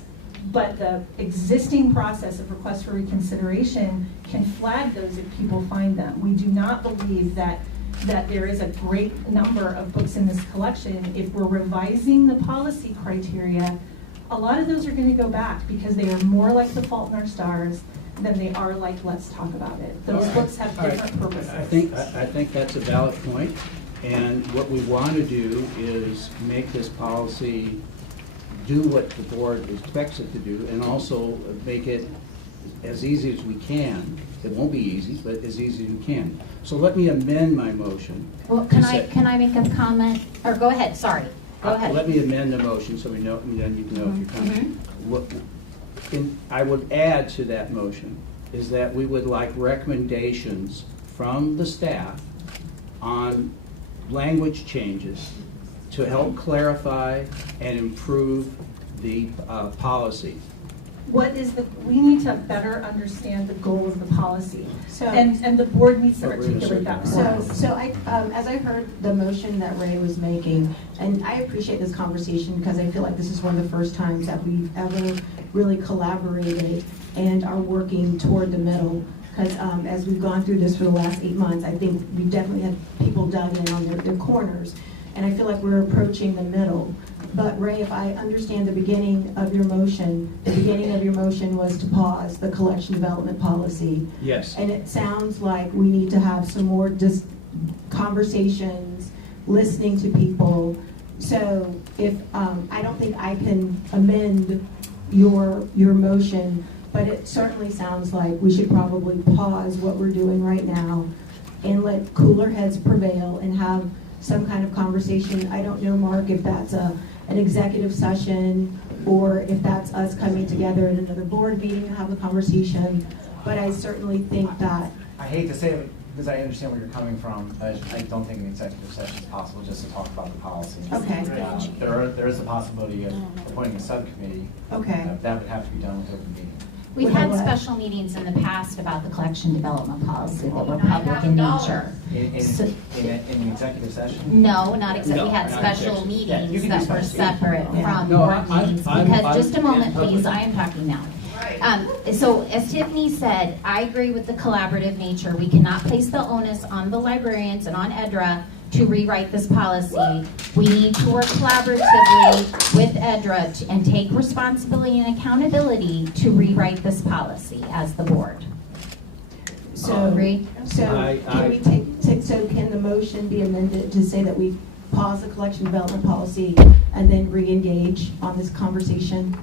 But the existing process of request for reconsideration can flag those if people find them. We do not believe that there is a great number of books in this collection. If we're revising the policy criteria, a lot of those are going to go back because they are more like The Fault in Our Stars than they are like Let's Talk About It. Those books have different purposes. I think that's a valid point, and what we want to do is make this policy do what the board expects it to do, and also make it as easy as we can. It won't be easy, but as easy as we can. So let me amend my motion. Well, can I make a comment? Or go ahead, sorry. Go ahead. Let me amend the motion so we know, and then you can know if you're coming. I would add to that motion is that we would like recommendations from the staff on language changes to help clarify and improve the policy. We need to better understand the goal of the policy. So- And the board needs to But we're gonna articulate that for say us. So as I heard the motion that Ray was making, and I appreciate this conversation because I feel like this is one of the first times that we've ever really collaborated and are working toward the middle. Because as we've gone through this for the last 8 months, I think we definitely had people dug in on their corners. And I feel like we're approaching the middle. But Ray, if I understand the beginning of your motion was to pause the collection development policy. Yes. And it sounds like we need to have some more conversations, listening to people. So if, I don't think I can amend your motion, but it certainly sounds like we should probably pause what we're doing right now and let cooler heads prevail and have some kind of conversation. I don't know, Mark, if that's an executive session or if that's us coming together at another board meeting to have a conversation, but I certainly think that. I hate to say it, because I understand where you're coming from, I don't think an executive session is possible just to talk about the policy. Okay. There is a possibility of appointing a subcommittee. Okay. That would have to be done with open meeting. We've With had what? special meetings in the past about the collection development policy that were public in nature. In So- an executive session? No, not exactly. We No, had not special executive. Yeah, you meetings can do that were special. separate Yeah. from No, board I'm- meetings. I'm- Because, I'm just a moment, in public. please, I am talking now. So as Tiffany said, I agree with the collaborative nature. We cannot place the onus on the librarians and on EDRA to rewrite this policy. We need to work collaboratively with EDRA and take responsibility and accountability to rewrite this policy as the board. So, Agree? so can we so can the motion be amended to say that we pause the collection development policy and then re-engage on this conversation?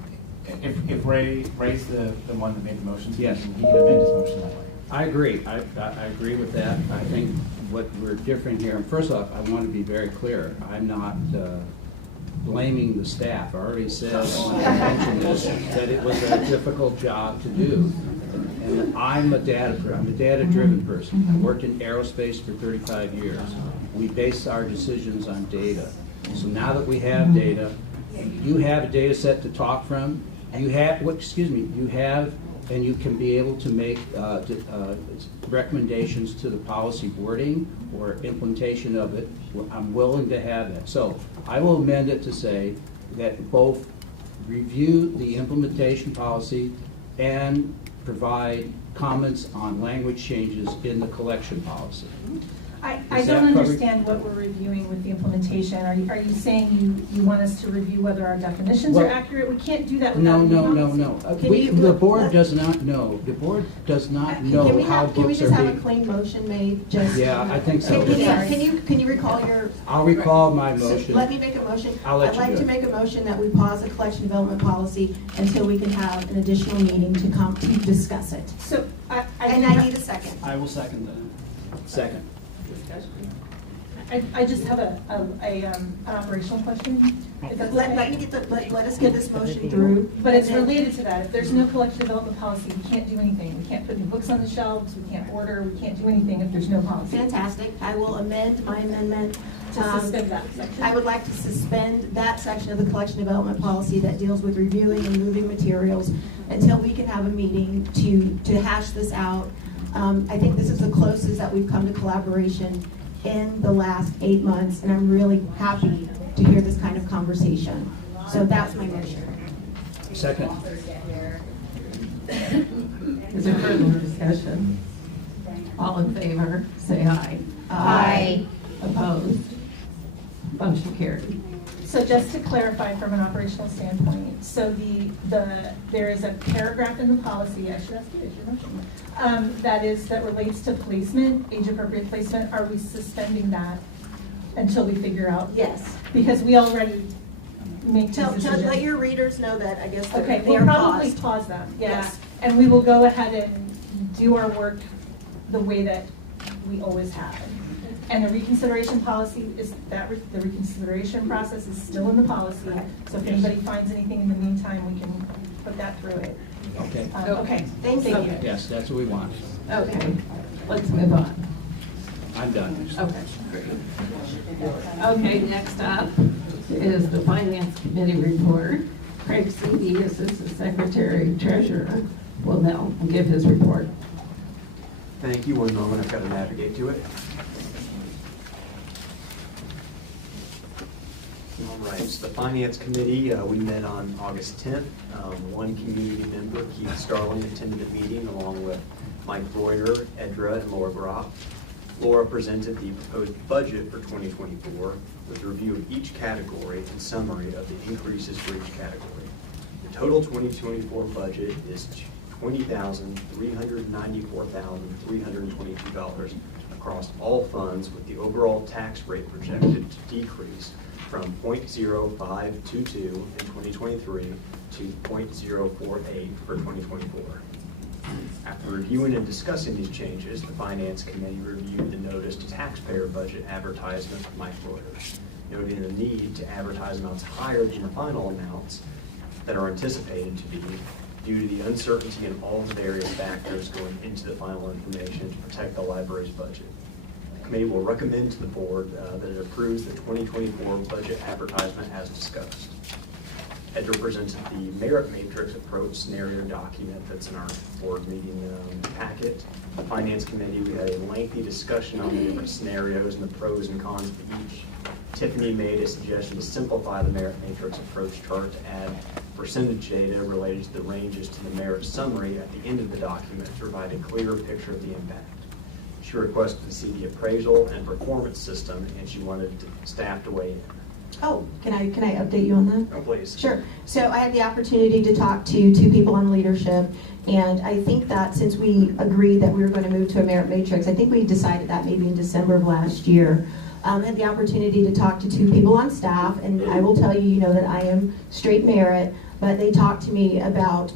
If Ray's the one that made the motion, Yes. he can amend his motion that way. I agree. I agree with that. I think what we're different here, and first off, I want to be very clear. I'm not blaming the staff. I already said when I mentioned this, that it was a difficult job to do. And I'm a data-driven person. I worked in aerospace for 35 years. We base our decisions on data. So now that we have data, you have a data set to talk from. You have, you have, and you can be able to make recommendations to the policy wording or implementation of it. I'm willing to have that. So I will amend it to say that both review the implementation policy and provide comments on language changes in the collection policy. I Is that don't covered? understand what we're reviewing with the implementation. Are you saying you want us to review whether our definitions are Well, accurate? We can't do that No, without no, the no, policy. no. Can you- The board does not know. The board does not know how Can we books just are have a being. clean motion made, just? Yeah, I think so. Can you recall your? I'll recall my motion. Let me make a motion. I'll let you I'd like do to it. make a motion that we pause the collection development policy until we can have an additional meeting to come to discuss it. So And I need a second. I will second that. Second. I just have an operational question. If that's Let okay. me get let us get this motion through. But it's and then- related to that. If there's no collection development policy, we can't do anything. We can't put new books on the shelves, we can't order, we can't do anything if there's no policy. Fantastic. I will amend my amendment. To suspend that section. I would like to suspend that section of the collection development policy that deals with reviewing and moving materials until we can have a meeting to hash this out. I think this is the closest that we've come to collaboration in the last 8 months, and I'm really happy to hear this kind of conversation. So that's my motion. Second. Is there further discussion? All in favor, say aye. Aye. Opposed? Motion carried. So just to clarify from an operational standpoint, so there is a paragraph in the policy, I should ask you, is your motion, that relates to placement, age-appropriate placement. Are we suspending that until we figure out? Yes. Because we already make these Let decisions. your readers know that, I guess, Okay, they we'll are probably paused. pause them, yeah. Yes. And we will go ahead and do our work the way that we always have. And the reconsideration policy is the reconsideration process is still in the policy. So if anybody finds anything in the meantime, we can put that through it. Okay. Okay, thank you. Yes, that's what we want. Okay, let's move on. I'm done. Okay, great. Okay, next up is the Finance Committee report. Craig Seavey, Assistant Secretary Treasurer, will now give his report. Thank you. One moment, I've got to navigate to it. All right, so the Finance Committee, we met on August 10th. One community member, Keith Starling, attended the meeting along with Mike Reuter, Edra, and Laura Groff. Laura presented the proposed budget for 2024 with a review of each category and summary of the increases for each category. The total 2024 budget is $20,394,322 across all funds, with the overall tax rate projected to decrease from 0.0522 in 2023 to 0.048 for 2024. After reviewing and discussing these changes, the Finance Committee reviewed the notice to taxpayer budget advertisement from Mike Reuters, noting the need to advertise amounts higher than the final amounts that are anticipated to be due to the uncertainty in all of the various factors going into the final information to protect the library's budget. The committee will recommend to the board that it approves the 2024 budget advertisement as discussed. Edgar presented the merit matrix approach scenario document that's in our board meeting packet. The Finance Committee, we had a lengthy discussion on the different scenarios and the pros and cons of each. Tiffany made a suggestion to simplify the merit matrix approach chart to add percentage data related to the ranges to the merit summary at the end of the document to provide a clearer picture of the impact. She requested to see the appraisal and performance system, and she wanted staff to weigh in. Oh, can I update you on that? Oh, please. Sure. So I had the opportunity to talk to 2 people on leadership, and I think that since we agreed that we were going to move to a merit matrix, I think we decided that maybe in December of last year. I had the opportunity to talk to 2 people on staff, and I will tell you, that I am straight merit, but they talked to me about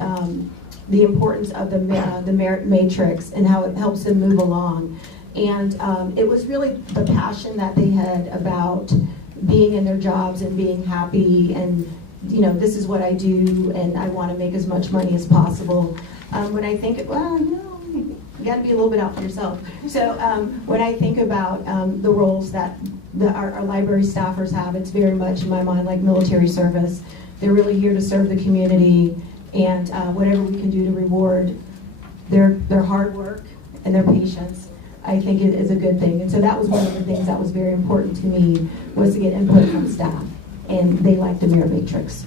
the importance of the merit matrix and how it helps them move along. And it was really the passion that they had about being in their jobs and being happy, and this is what I do, and I want to make as much money as possible. When I think, you got to be a little bit out for yourself. So when I think about the roles that our library staffers have, it's very much in my mind like military service. They're really here to serve the community, and whatever we can do to reward their hard work and their patience, I think it is a good thing. And so that was one of the things that was very important to me, was to get input from staff, and they liked the merit matrix.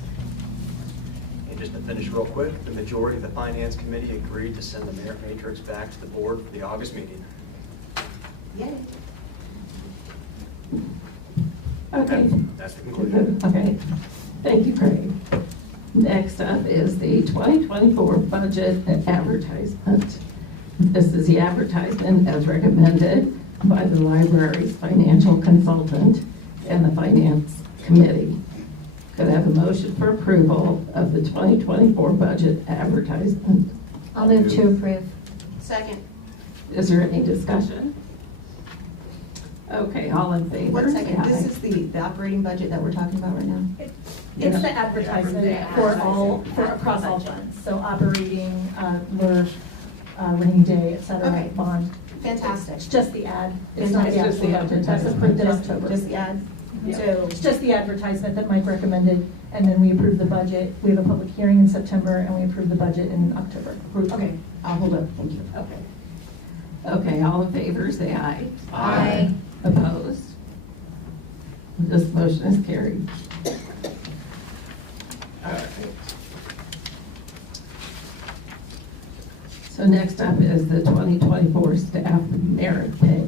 And just to finish real quick, the majority of the Finance Committee agreed to send the merit matrix back to the board for the August meeting. Yay. Okay. That's the conclusion. Okay. Thank you, Craig. Next up is the 2024 budget advertisement. This is the advertisement as recommended by the library's financial consultant and the Finance Committee. Could I have a motion for approval of the 2024 budget advertisement? I'll move to approve. Second. Is there any discussion? Okay, all in favor? 1 second. say This aye. is the operating budget that we're talking about right now. It's the advertisement across all funds, so operating, LERF, rainy day, et cetera, Okay. bond. Fantastic. It's just the ad. It's not the It's just the actual budget. That's advertisement. approved in October. Just the ad? Yeah. So, It's just the advertisement that Mike recommended, and then we approve the budget. We have a public hearing in September, and we approve the budget in October. okay, I'll hold up. Thank you. Okay. Okay, all in favor, say aye. Aye. Opposed? This motion is carried. All right. So next up is the 2024 staff merit pay.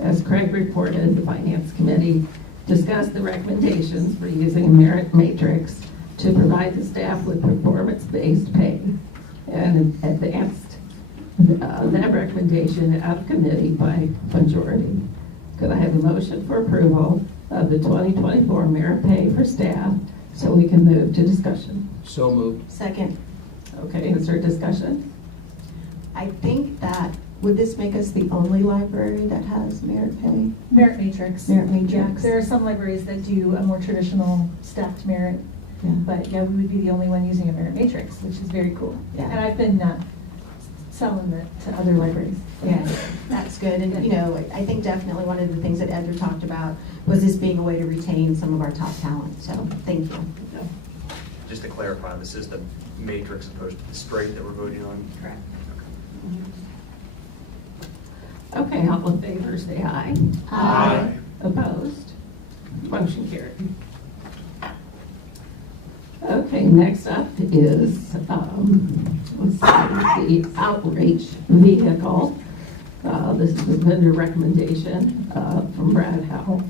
As Craig reported, the Finance Committee discussed the recommendations for using a merit matrix to provide the staff with performance-based pay, and advanced that recommendation out of committee by majority. Could I have a motion for approval of the 2024 merit pay for staff so we can move to discussion? So moved. Second. Okay, is there discussion? I think that, would this make us the only library that has merit pay? Merit matrix. Merit Yeah, matrix. there are some libraries that do a more traditional staffed merit, Yeah. but yeah, we would be the only one using a merit matrix, which is very cool. Yeah. And I've been selling it to other libraries. Yeah, that's good. And, I think definitely one of the things that Edgar talked about was this being a way to retain some of our top talent. So, thank you. Just to clarify, this is the matrix opposed to the straight that we're voting on? Correct. Okay, all in favor, say aye. Aye. Opposed? Motion carried. Okay, next up is, let's see, the outreach vehicle. This is a vendor recommendation from Brad Howell.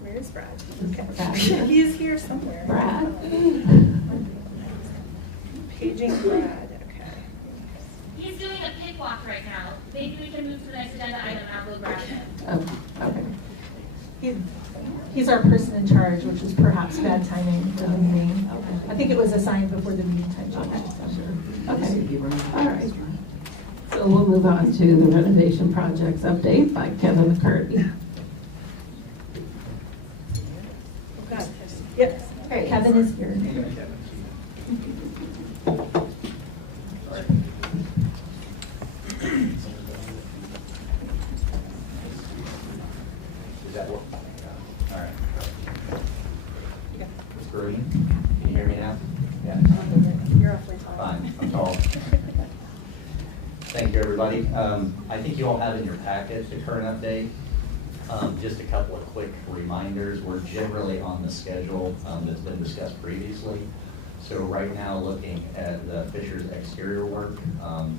Where's Brad? Brad here. He is here somewhere. Brad? Paging Brad, okay. He's doing a pit walk right now. Maybe we can move to the next agenda item and I'll go grab him. Oh, okay. He's our person in charge, which is perhaps bad timing for the meeting. I think it was assigned before the meeting time changed. Okay, all right. So we'll move on to the renovation projects update by Kevin McCurdy. God. Yep. Kevin is here. Thank you, everybody. I think you all have in your packet the current update. Just a couple of quick reminders. We're generally on the schedule that's been discussed previously. So right now, looking at the Fisher's exterior work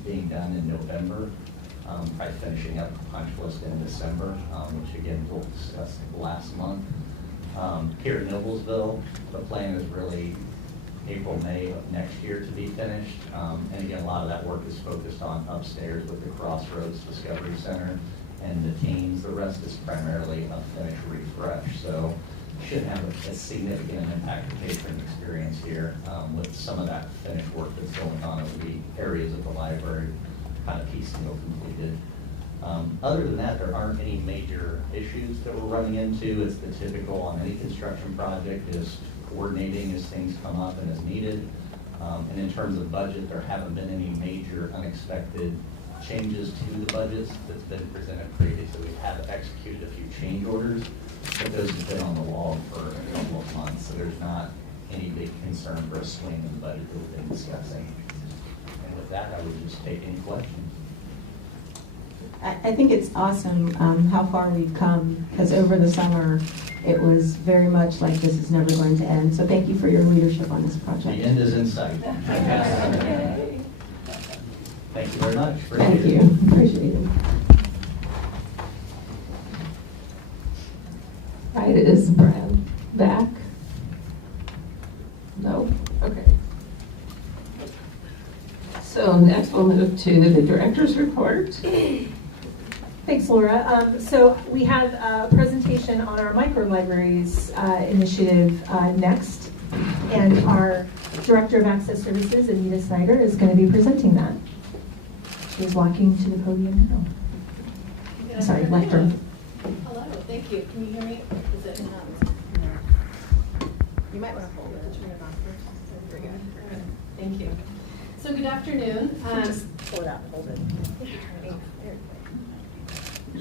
being done in November, probably finishing up the punch list in December, which again we'll discuss last month. Here at Noblesville, the plan is really April, May of next year to be finished. And again, a lot of that work is focused on upstairs with the Crossroads Discovery Center and the teams. The rest is primarily a finish refresh. So should have a significant impact to patron experience here with some of that finished work that's going on in the areas of the library kind of piecemeal completed. Other than that, there aren't any major issues that we're running into. It's the typical on any construction project is coordinating as things come up and as needed. And in terms of budget, there haven't been any major unexpected changes to the budgets that's been presented previously. We have executed a few change orders, but those have been on the wall for a couple of months, so there's not any big concern for a swing in the budget that we've been discussing. And with that, I would just take any questions. I think it's awesome how far we've come, because over the summer, it was very much like this is never going to end. So thank you for your leadership on this project. The end is in sight. Thank you very much. Thank you. Appreciate it. Right, is Brad back? No? Okay. So next we'll move to the director's report. Thanks, Laura. So we have a presentation on our micro-libraries initiative next, and our Director of Access Services, Anita Snyder, is going to be presenting that. She's walking to the podium now. Yeah. Sorry, left her. Hello, thank you. Can you hear me? Is it? You might want to hold it. Turn it on first. Very good. Thank you. So good afternoon. Just pull it out and hold it.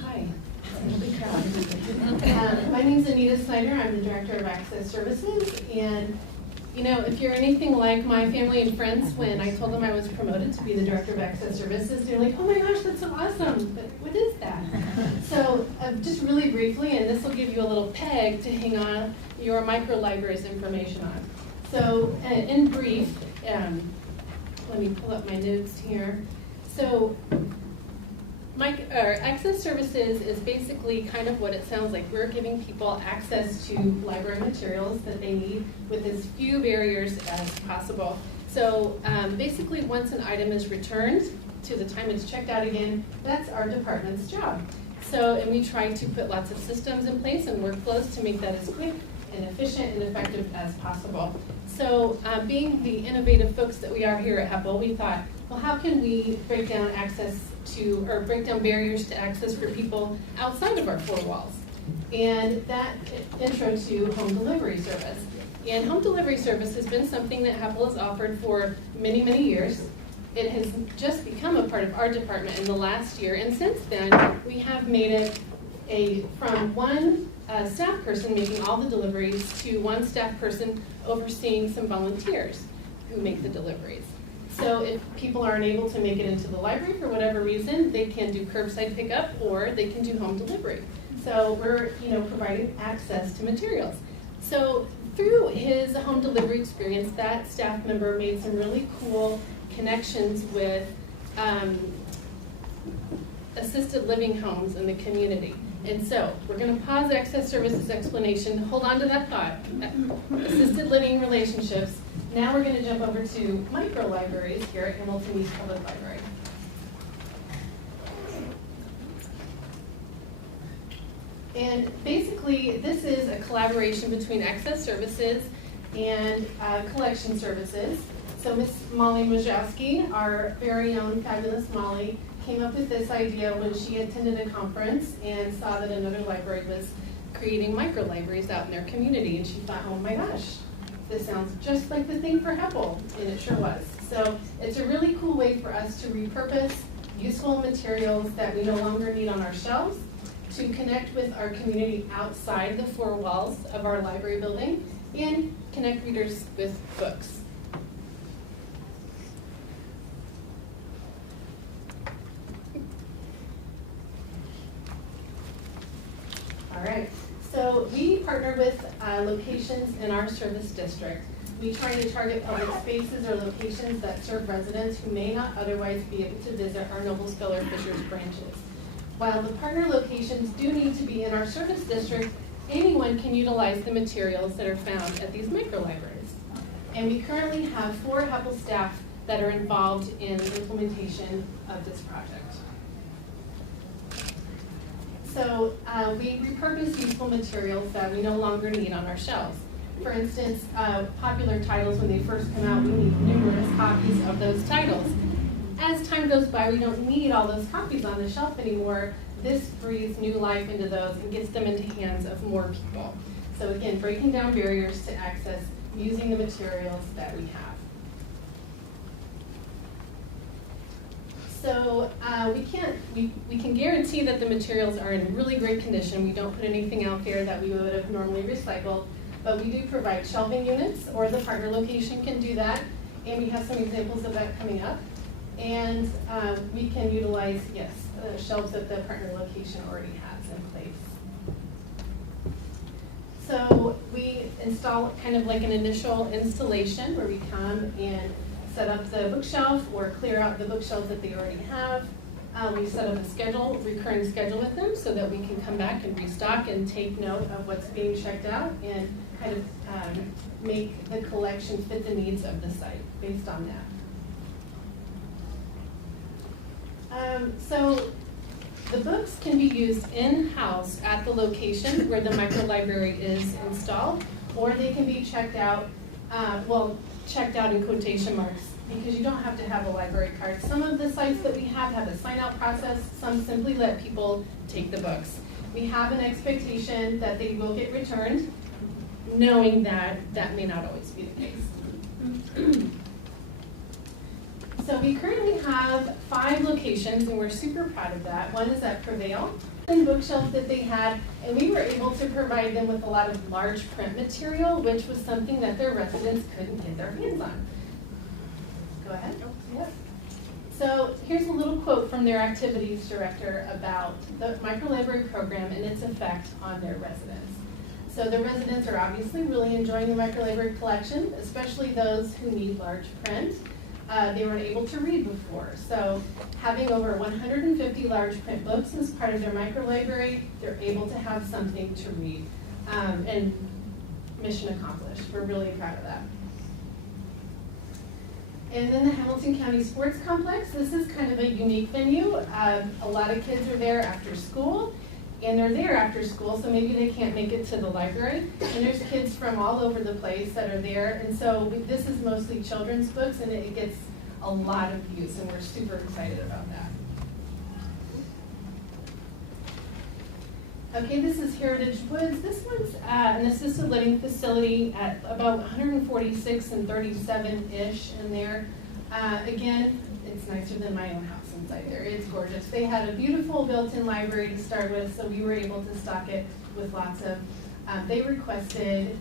Hi. My name is Anita Snyder. I'm the Director of Access Services. And, you know, if you're anything like my family and friends, when I told them I was promoted to be the Director of Access Services, they're like, oh my gosh, that's so awesome. But what is that? So just really briefly, and this will give you a little peg to hang on your micro-libraries information on. So in brief, let me pull up my notes here. So Access Services is basically kind of what it sounds like. We're giving people access to library materials that they need with as few barriers as possible. So basically, once an item is returned to the time it's checked out again, that's our department's job. So, and we try to put lots of systems in place and workflows to make that as quick and efficient and effective as possible. So being the innovative folks that we are here at HEPL, we thought, well, how can we break down break down barriers to access for people outside of our four walls? And that intro to home delivery service. And home delivery service has been something that HEPL has offered for many, many years. It has just become a part of our department in the last year, and since then, we have made it from one staff person making all the deliveries to one staff person overseeing some volunteers who make the deliveries. So if people aren't able to make it into the library for whatever reason, they can do curbside pickup or they can do home delivery. So we're providing access to materials. So through his home delivery experience, that staff member made some really cool connections with assisted living homes in the community. And so we're going to pause Access Services explanation. Hold on to that thought. Assisted living relationships. Now we're going to jump over to micro libraries here at Hamilton East Public Library. And basically, this is a collaboration between Access Services and Collection Services. So Miss Molly Majowski, our very own fabulous Molly, came up with this idea when she attended a conference and saw that another library was creating micro-libraries out in their community. And she thought, oh my gosh, this sounds just like the thing for HEPL, and it sure was. So it's a really cool way for us to repurpose useful materials that we no longer need on our shelves to connect with our community outside the four walls of our library building and connect readers with books. So we partner with locations in our service district. We try to target public spaces or locations that serve residents who may not otherwise be able to visit our Noblesville or Fishers branches. While the partner locations do need to be in our service district, anyone can utilize the materials that are found at these microlibraries. And we currently have 4 HEPL staff that are involved in the implementation of this project. So we repurpose useful materials that we no longer need on our shelves. For instance, popular titles, when they first come out, we need numerous copies of those titles. As time goes by, we don't need all those copies on the shelf anymore. This breathes new life into those and gets them into hands of more people. So again, breaking down barriers to access using the materials that we have. So we can guarantee that the materials are in really great condition. We don't put anything out there that we would have normally recycled, but we do provide shelving units, or the partner location can do that, and we have some examples of that coming up. And we can utilize, yes, shelves that the partner location already has in place. So we install kind of like an initial installation where we come and set up the bookshelf or clear out the bookshelves that they already have. We set up a schedule, recurring schedule with them so that we can come back and restock and take note of what's being checked out and kind of make the collection fit the needs of the site based on that. So the books can be used in-house at the location where the microlibrary is installed, or they can be checked out, checked out in quotation marks, because you don't have to have a library card. Some of the sites that we have a sign-out process. Some simply let people take the books. We have an expectation that they will get returned, knowing that that may not always be the case. So we currently have 5 locations, and we're super proud of that. One is at Prevail, and bookshelves that they had, and we were able to provide them with a lot of large print material, which was something that their residents couldn't get their hands on. Go ahead. Yep. So here's a little quote from their activities director about the microlibrary program and its effect on their residents. So the residents are obviously really enjoying the microlibrary collection, especially those who need large print. They weren't able to read before. So having over 150 large print books as part of their microlibrary, they're able to have something to read. And mission accomplished. We're really proud of that. And then the Hamilton County Sports Complex. This is kind of a unique venue. A lot of kids are there after school, and they're there after school, so maybe they can't make it to the library. And there's kids from all over the place that are there, and so this is mostly children's books, and it gets a lot of use, and we're super excited about that. Okay, this is Heritage Woods. This one's an assisted living facility at about 146 and 37-ish in there. Again, it's nicer than my own house inside there. It's gorgeous. They had a beautiful built-in library to start with, so we were able to stock it with lots of, they requested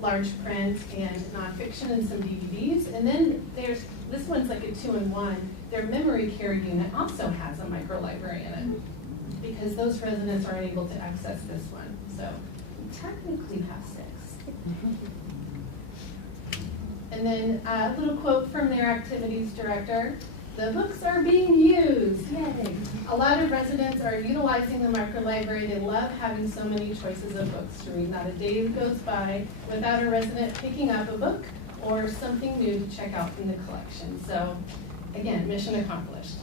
large print and nonfiction and some DVDs. And then there's, this one's like a 2-in-1. Their memory care unit also has a microlibrary in it, because those residents aren't able to access this one. So we technically have 6. And then a little quote from their activities director. The books are being used, yay. A lot of residents are utilizing the microlibrary. They love having so many choices of books to read. Not a day goes by without a resident picking up a book or something new to check out from the collection. So again, mission accomplished.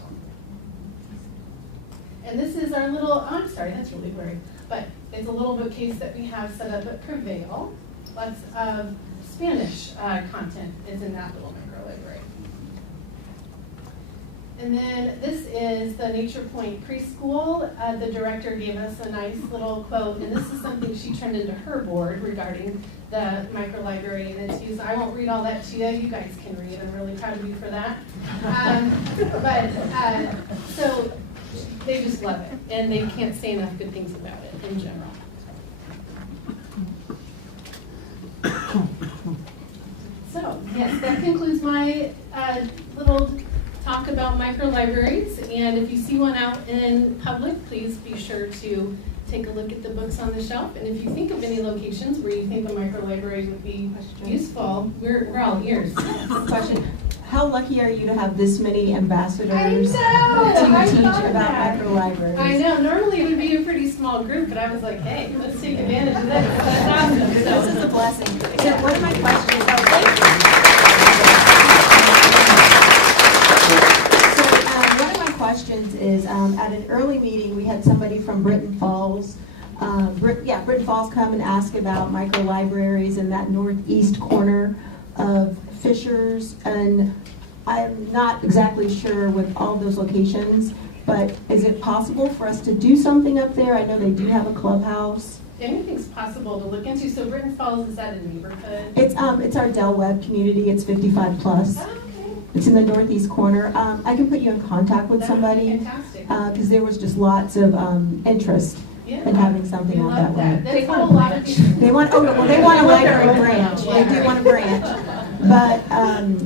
And this is our little, oh, I'm sorry, that's really blurry, but it's a little bookcase that we have set up at Prevail. Lots of Spanish content is in that little microlibrary. And then this is the Nature Point Preschool. The director gave us a nice little quote, and this is something she turned into her board regarding the microlibrary and its use. I won't read all that to you. You guys can read. I'm really proud of you for that. So they just love it, and they can't say enough good things about it in general. So, yes, that concludes my little talk about microlibraries. And if you see one out in public, please be sure to take a look at the books on the shelf. And if you think of any locations where you think the microlibrary would be useful, we're all ears. Question, how lucky are you to have this many ambassadors to I teach thought about that. microlibraries? I know, normally it would be a pretty small group, but I was like, hey, let's take advantage of this. That's awesome. This is a blessing. So one of my questions, one of my questions is, at an early meeting, we had somebody from Britton Falls, Britton Falls come and ask about microlibraries in that northeast corner of Fishers, and I'm not exactly sure with all those locations, but is it possible for us to do something up there? I know they do have a clubhouse. Anything's possible to look into. So Britton Falls, is that a neighborhood? It's our Del Webb community. It's 55 plus. Oh, okay. It's in the northeast corner. I can put you in contact with That would be somebody fantastic. because there was just lots of interest Yeah. in having something We out that love way. That's how a lot of people. They want they want a library branch. They do want a branch. But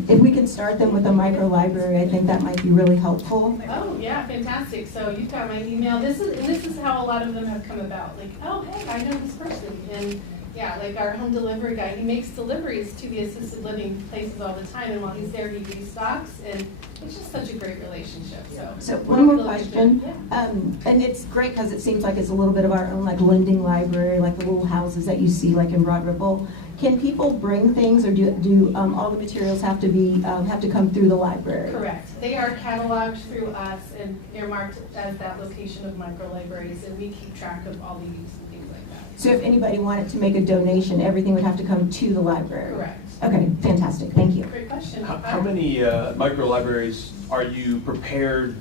if we can start them with a micro library, I think that might be really helpful. Oh, yeah, fantastic. So you've got my email. This is how a lot of them have come about. Like, oh, hey, I know this person. And yeah, like our home delivery guy, he makes deliveries to the assisted living places all the time. And while he's there, he restocks. And it's just such a great relationship. So one more question. Yeah. And it's great because it seems like it's a little bit of our own like lending library, like the little houses that you see like in Broad Ripple. Can people bring things, or do all the materials have to come through the library? Correct. They are cataloged through us and earmarked as that location of microlibraries, and we keep track of all the use and things like that. So if anybody wanted to make a donation, everything would have to come to the library? Correct. Okay, fantastic. Thank you. Great question. How many micro-libraries are you prepared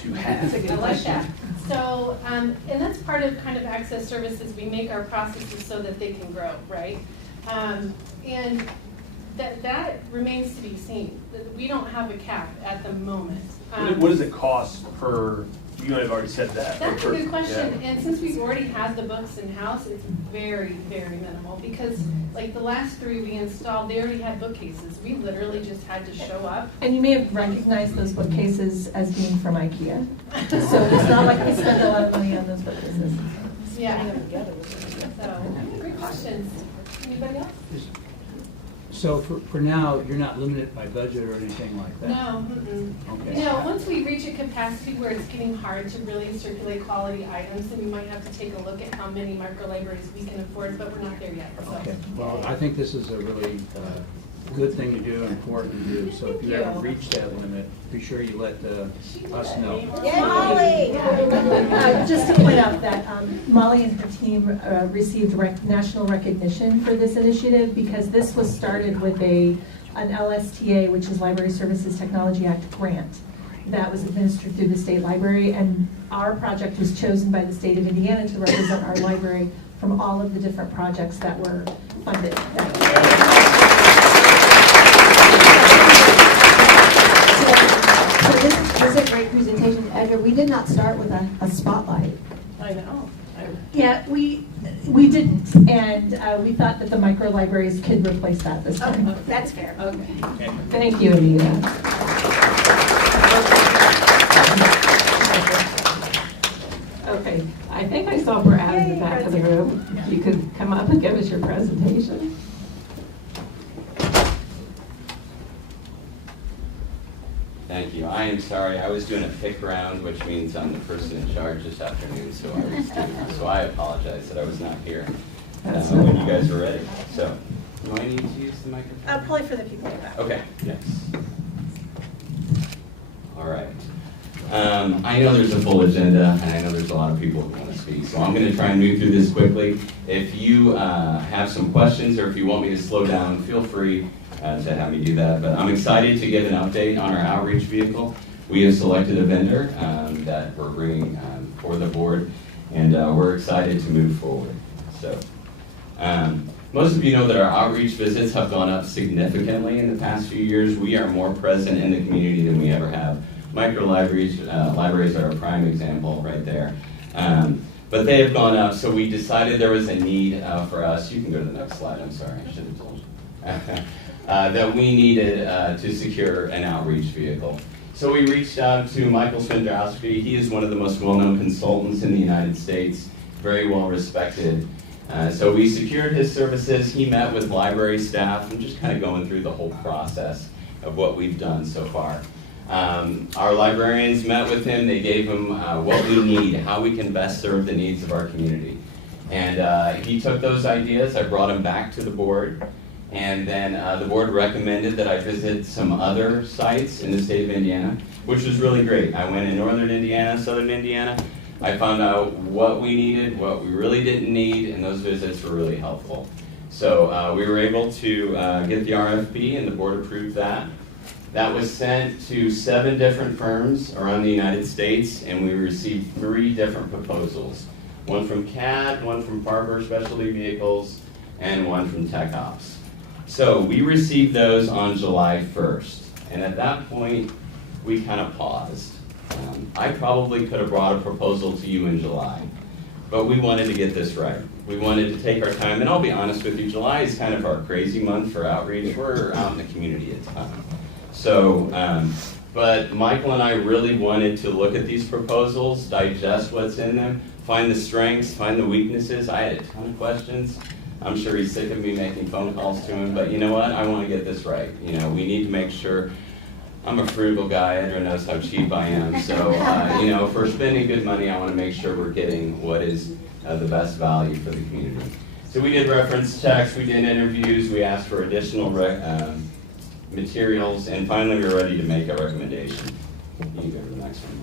to have? I like that. So, and that's part of kind of access services. We make our processes so that they can grow, right? And that remains to be seen. We don't have a cap at the moment. What does it cost per, you might have already said that. That's a good question. Yeah. And since we've already had the books in-house, it's very, very minimal. Because like the last 3 we installed, they already had bookcases. We literally just had to show up. And you may have recognized those bookcases as being from IKEA. So it's not like we spend a lot of money on those bookcases. Yeah. So, great questions. Anybody else? So for now, you're not limited by budget or anything like that? No. Mm-mm. Okay. No, once we reach a capacity where it's getting hard to really circulate quality items, then we might have to take a look at how many microlibraries we can afford, but we're not there yet. So. Okay, well, I think this is a really good thing to do, important to do. So if you ever reach that limit, be sure you let us know. Yay, Molly! Just to point out that Molly and her team received national recognition for this initiative because this was started with an LSTA, which is Library Services Technology Act grant that was administered through the state library, and our project was chosen by the state of Indiana to represent our library from all of the different projects that were funded. So this is a great presentation. Edgar, we did not start with a spotlight. I know. Yeah, we didn't, and we thought that the micro libraries could replace that this time. Okay, that's fair. Okay. Thank you, Anita. Okay, I think I saw Brad in the back of the room. You could come up and give us your presentation. Thank you. I am sorry. I was doing a pick round, which means I'm the person in charge this afternoon, so I apologize that I was not here when you guys were ready. So, do I need to use the microphone? Probably for the people in the back. Okay, yes. All right. I know there's a full agenda, and I know there's a lot of people who want to speak, so I'm going to try and move through this quickly. If you have some questions or if you want me to slow down, feel free to have me do that. But I'm excited to give an update on our outreach vehicle. We have selected a vendor that we're bringing for the board, and we're excited to move forward. So, most of you know that our outreach visits have gone up significantly in the past few years. We are more present in the community than we ever have. Microlibraries, libraries are a prime example right there. But they have gone up, so we decided there was a need for us. You can go to the next slide, I'm sorry, I should have told you. That we needed to secure an outreach vehicle. So we reached out to Michael Swindrowski. He is one of the most well-known consultants in the United States. very well respected. So we secured his services. He met with library staff and just kind of going through the whole process of what we've done so far. Our librarians met with him. They gave him what we need, how we can best serve the needs of our community. And he took those ideas. I brought them back to the board. And then the board recommended that I visit some other sites in the state of Indiana, which was really great. I went in northern Indiana, southern Indiana. I found out what we needed, what we really didn't need, and those visits were really helpful. So we were able to get the RFP, and the board approved that. That was sent to 7 different firms around the United States, and we received 3 different proposals. One from CAD, one from Farber Specialty Vehicles, and one from Tech Ops. So we received those on July 1st, and at that point, we kind of paused. I probably could have brought a proposal to you in July, but we wanted to get this right. We wanted to take our time, and I'll be honest with you, July is kind of our crazy month for outreach. We're out in the community a ton. So, but Michael and I really wanted to look at these proposals, digest what's in them, find the strengths, find the weaknesses. I had a ton of questions. I'm sure he's sick of me making phone calls to him, but you know what? I want to get this right. You know, we need to make sure. I'm a frugal guy. Everyone knows how cheap I am. So, you know, if we're spending good money, I want to make sure we're getting what is the best value for the community. So we did reference checks, we did interviews, we asked for additional materials, and finally we were ready to make a recommendation. You can go to the next one.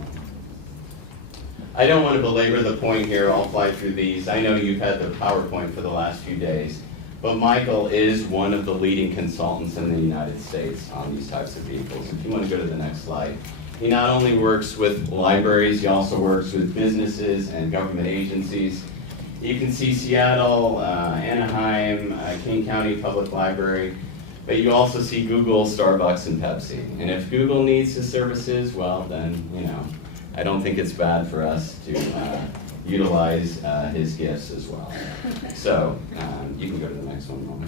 I don't want to belabor the point here. I'll fly through these. I know you've had the PowerPoint for the last few days. But Michael is one of the leading consultants in the United States on these types of vehicles. If you want to go to the next slide. He not only works with libraries, he also works with businesses and government agencies. You can see Seattle, Anaheim, King County Public Library, but you also see Google, Starbucks, and Pepsi. And if Google needs his services, well then, you know, I don't think it's bad for us to utilize his gifts as well. So you can go to the next one, Mama.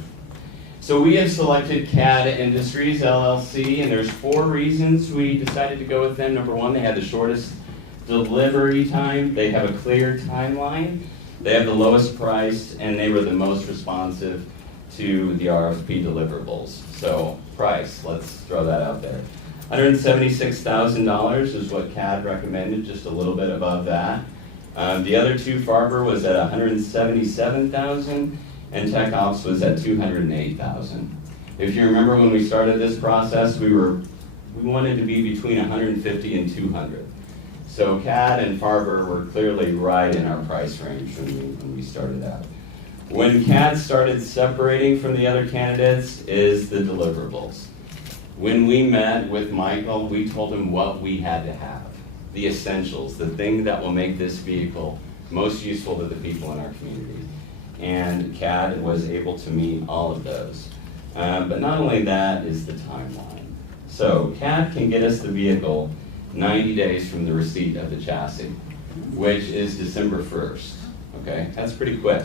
So we have selected CAD Industries, LLC, and there's 4 reasons we decided to go with them. Number 1, they had the shortest delivery time. They have a clear timeline. They have the lowest price, and they were the most responsive to the RFP deliverables. So price, let's throw that out there. $176,000 is what CAD recommended, just a little bit above that. The other 2, Farber was at $177,000, and Tech Ops was at $208,000. If you remember when we started this process, we wanted to be between $150 and $200. So CAD and Farber were clearly right in our price range when we started out. When CAD started separating from the other candidates is the deliverables. When we met with Michael, we told him what we had to have. The essentials, the thing that will make this vehicle most useful to the people in our community. And CAD was able to meet all of those. But not only that is the timeline. So CAD can get us the vehicle 90 days from the receipt of the chassis, which is December 1st. Okay, that's pretty quick.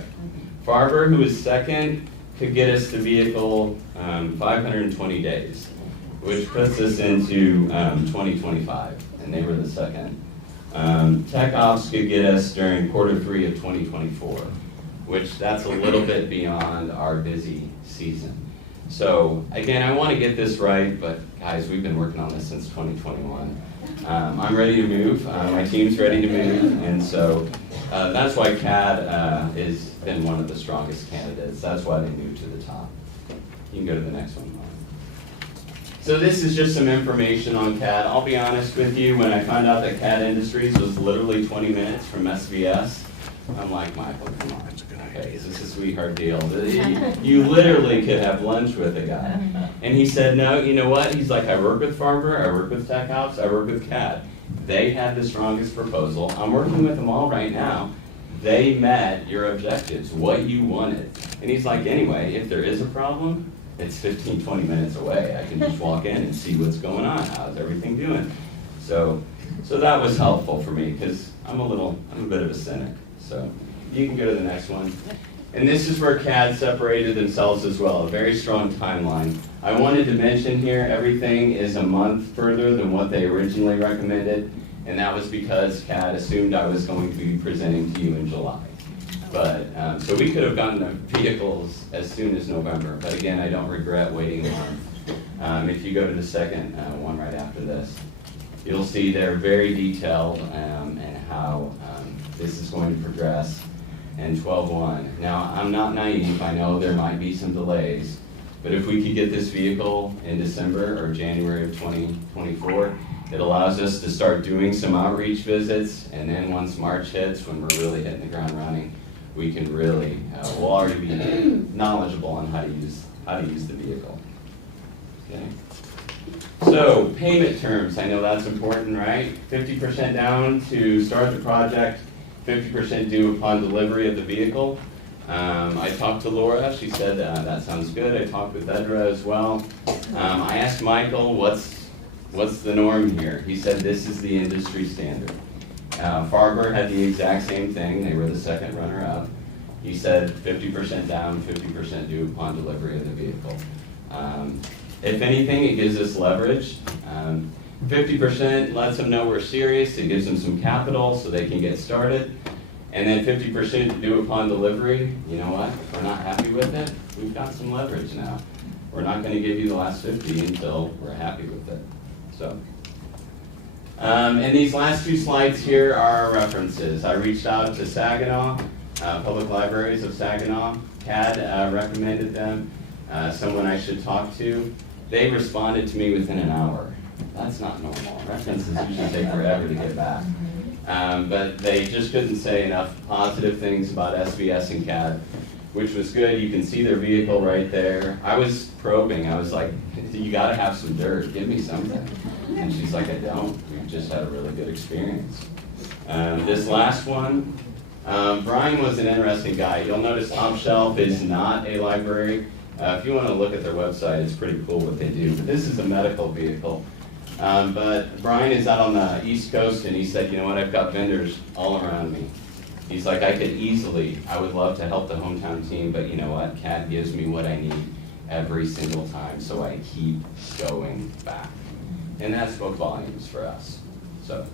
Farber, who is second, could get us the vehicle 520 days, which puts us into 2025. And they were the second. Tech Ops could get us during Q3 of 2024, which that's a little bit beyond our busy season. So again, I want to get this right, but guys, we've been working on this since 2021. I'm ready to move. My team's ready to move, and so that's why CAD has been one of the strongest candidates. That's why they moved to the top. You can go to the next one. So this is just some information on CAD. I'll be honest with you, when I found out that CAD Industries was literally 20 minutes from SVS, I'm like, Michael, come on. Okay, this is a sweetheart deal. You literally could have lunch with a guy. And he said, no, you know what? He's like, I work with Farber, I work with Tech Ops, I work with CAD. They had the strongest proposal. I'm working with them all right now. They met your objectives, what you wanted. And he's like, anyway, if there is a problem, it's 15, 20 minutes away. I can just walk in and see what's going on. How's everything doing? So that was helpful for me because I'm a bit of a cynic. So you can go to the next one. And this is where CAD separated themselves as well, a very strong timeline. I wanted to mention here, everything is a month further than what they originally recommended, and that was because CAD assumed I was going to be presenting to you in July. But, so we could have gotten the vehicles as soon as November, but again, I don't regret waiting a month. If you go to the second one right after this, you'll see they're very detailed and how this is going to progress in 12/1. Now, I'm not naive, I know there might be some delays, but if we could get this vehicle in December or January of 2024, it allows us to start doing some outreach visits, and then once March hits, when we're really hitting the ground running, we can really, we'll already be knowledgeable on how to use the vehicle. Okay. So, payment terms, I know that's important, right? 50% down to start the project, 50% due upon delivery of the vehicle. I talked to Laura, she said that sounds good. I talked with Edra as well. I asked Michael, what's the norm here? He said this is the industry standard. Farber had the exact same thing, they were the second runner-up. He said 50% down, 50% due upon delivery of the vehicle. If anything, it gives us leverage. 50% lets them know we're serious, it gives them some capital so they can get started. And then 50% due upon delivery, you know what, if we're not happy with it, we've got some leverage now. We're not gonna give you the last 50 until we're happy with it, so. And these last two slides here are references. I reached out to Saginaw, Public Libraries of Saginaw. CAD recommended them, someone I should talk to. They responded to me within an hour. That's not normal. References usually take forever to get back. But they just couldn't say enough positive things about SVS and CAD, which was good. You can see their vehicle right there. I was probing. I was like, you gotta have some dirt. Give me something. And she's like, I don't. We've just had a really good experience. This last one, Brian was an interesting guy. You'll notice Top Shelf is not a library. If you want to look at their website, it's pretty cool what they do. But this is a medical vehicle. But Brian is out on the East Coast, and he said, you know what, I've got vendors all around me. He's like, I would love to help the hometown team, but you know what, CAD gives me what I need every single time, so I keep going back. And that spoke volumes for us. So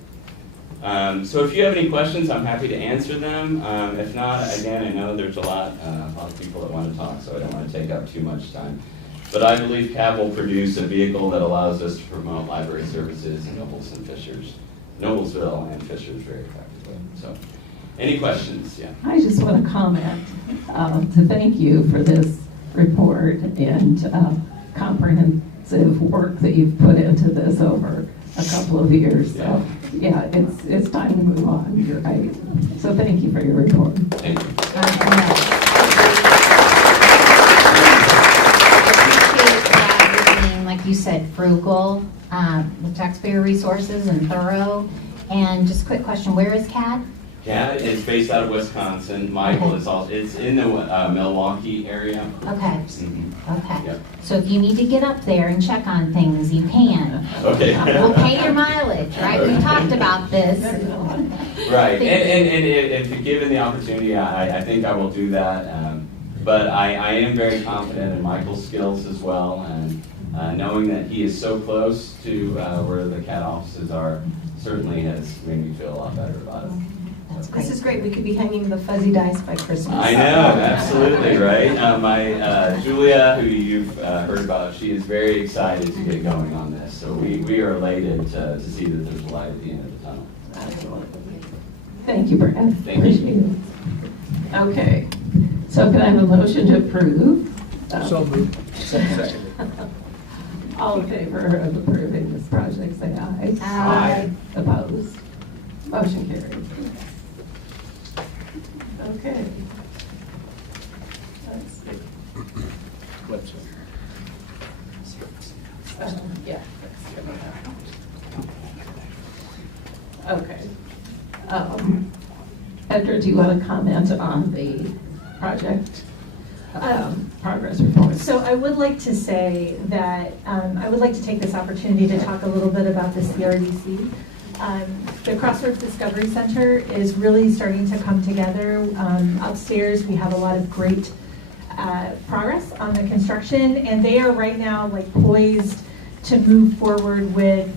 if you have any questions, I'm happy to answer them. If not, again, I know there's a lot of people that want to talk, so I don't want to take up too much time. But I believe CAB will produce a vehicle that allows us to promote library services in Noblesville and Fishers very effectively. So, any questions? Yeah. I just want to comment to thank you for this report and comprehensive work that you've put into this over a couple of years. So, yeah, it's time to move on. You're right. So, thank you for your report. Thank you. Like you said, frugal with taxpayer resources and thorough. And just a quick question, where is CAD? CAD is based out of Wisconsin. Michael is also, it's in the Milwaukee area. Okay. Mm-hmm. Okay. Yep. So if you need to get up there and check on things, you can. Okay. We'll pay your mileage, right? We talked about this. Right, and if given the opportunity, I think I will do that. But I am very confident in Michael's skills as well, and knowing that he is so close to where the CAD offices are certainly has made me feel a lot better about it. This is great. We could be hanging the fuzzy dice by Christmas. I know, absolutely, right? My Julia, who you've heard about, she is very excited to get going on this. So we are elated to see that there's a light at the end of the tunnel. Thank you, Brad. Thank you. Okay. So can I have a motion to approve? So moved. Second. All in favor of approving this project, say aye. Aye. Opposed? Motion carried. Okay. Let's see. Website. Yeah. Okay. Edgar, do you want to comment on the project progress report? So I would like to say that I would like to take this opportunity to talk a little bit about the CRDC. The Crossroads Discovery Center is really starting to come together. Upstairs, we have a lot of great progress on the construction, and they are right now like poised to move forward with,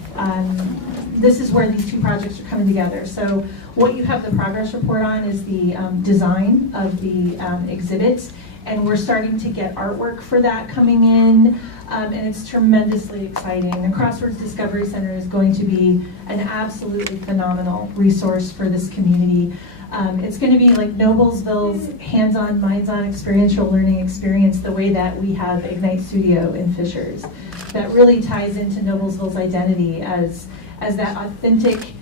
this is where these two projects are coming together. So what you have the progress report on is the design of the exhibits, and we're starting to get artwork for that coming in, and it's tremendously exciting. The Crossroads Discovery Center is going to be an absolutely phenomenal resource for this community. It's going to be like Noblesville's hands-on, minds-on experiential learning experience, the way that we have Ignite Studio in Fishers. That really ties into Noblesville's identity as that authentic,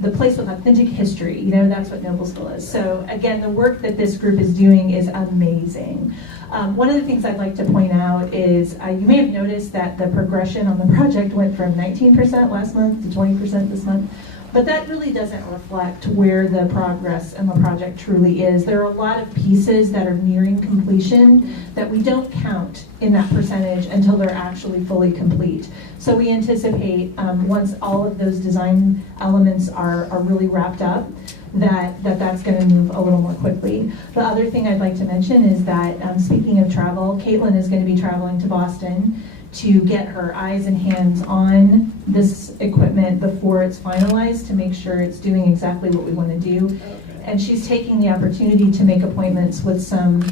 the place with authentic history. You know, that's what Noblesville is. So again, the work that this group is doing is amazing. One of the things I'd like to point out is you may have noticed that the progression on the project went from 19% last month to 20% this month. But that really doesn't reflect where the progress in the project truly is. There are a lot of pieces that are nearing completion that we don't count in that percentage until they're actually fully complete. So we anticipate once all of those design elements are really wrapped up, that's going to move a little more quickly. The other thing I'd like to mention is that speaking of travel, Caitlin is going to be traveling to Boston to get her eyes and hands on this equipment before it's finalized to make sure it's doing exactly what we want to do. Okay. And she's taking the opportunity to make appointments with some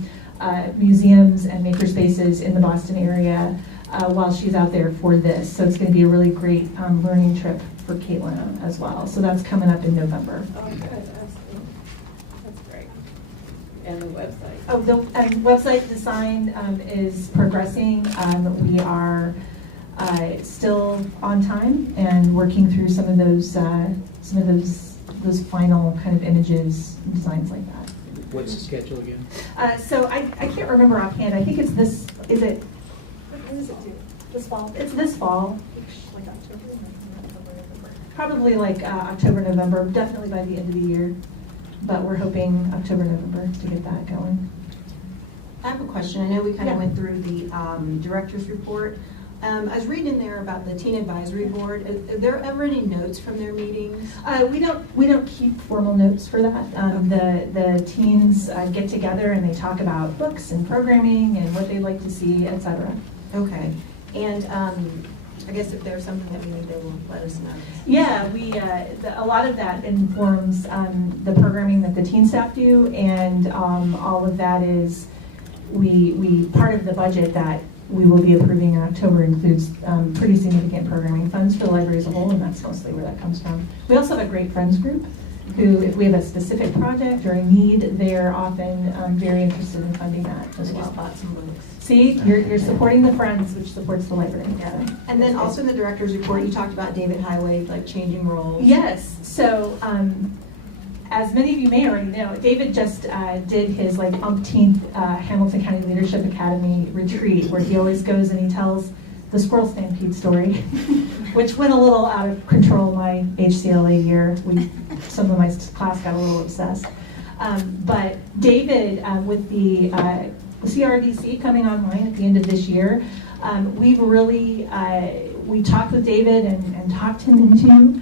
museums and makerspaces in the Boston area while she's out there for this. So it's going to be a really great learning trip for Caitlin as well. So that's coming up in November. Oh, good. That's great. And the website. Oh, the website design is progressing. We are still on time and working through some of those final kind of images and designs like that. What's the schedule again? So I can't remember offhand. I think it's this. Is it? When is it due? This fall. It's this fall. Like October, November. Probably like October, November. Definitely by the end of the year. But we're hoping October, November to get that going. I have a question. I know we kind of went through the director's report. I was reading in there about the teen advisory board. Are there ever any notes from their meetings? We don't keep formal notes for that. The teens get together and they talk about books and programming and what they'd like to see, etc. Okay. And I guess if there's something that we need, they will let us know. Yeah, a lot of that informs the programming that the teen staff do, and all of that is we part of the budget that we will be approving in October includes pretty significant programming funds for the library as a whole, and that's mostly where that comes from. We also have a great friends group who, if we have a specific project or a need, they're often very interested in funding that as well. I just bought some books. See, you're supporting the friends, which supports the library. Yeah. And then also in the director's report, you talked about David Highway, like changing roles. Yes. So as many of you may already know, David just did his like umpteenth Hamilton County Leadership Academy retreat, where he always goes and he tells the Squirrel Stampede story, which went a little out of control my HCLA year. Some of my class got a little obsessed. But David, with the CRDC coming online at the end of this year, we've really, we talked with David and talked him into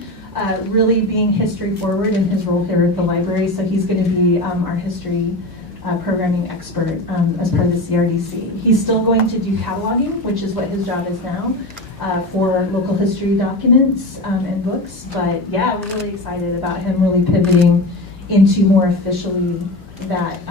really being history forward in his role here at the library. So he's going to be our history programming expert as part of the CRDC. He's still going to do cataloging, which is what his job is now, for local history documents and books. But yeah, we're really excited about him really pivoting into more officially that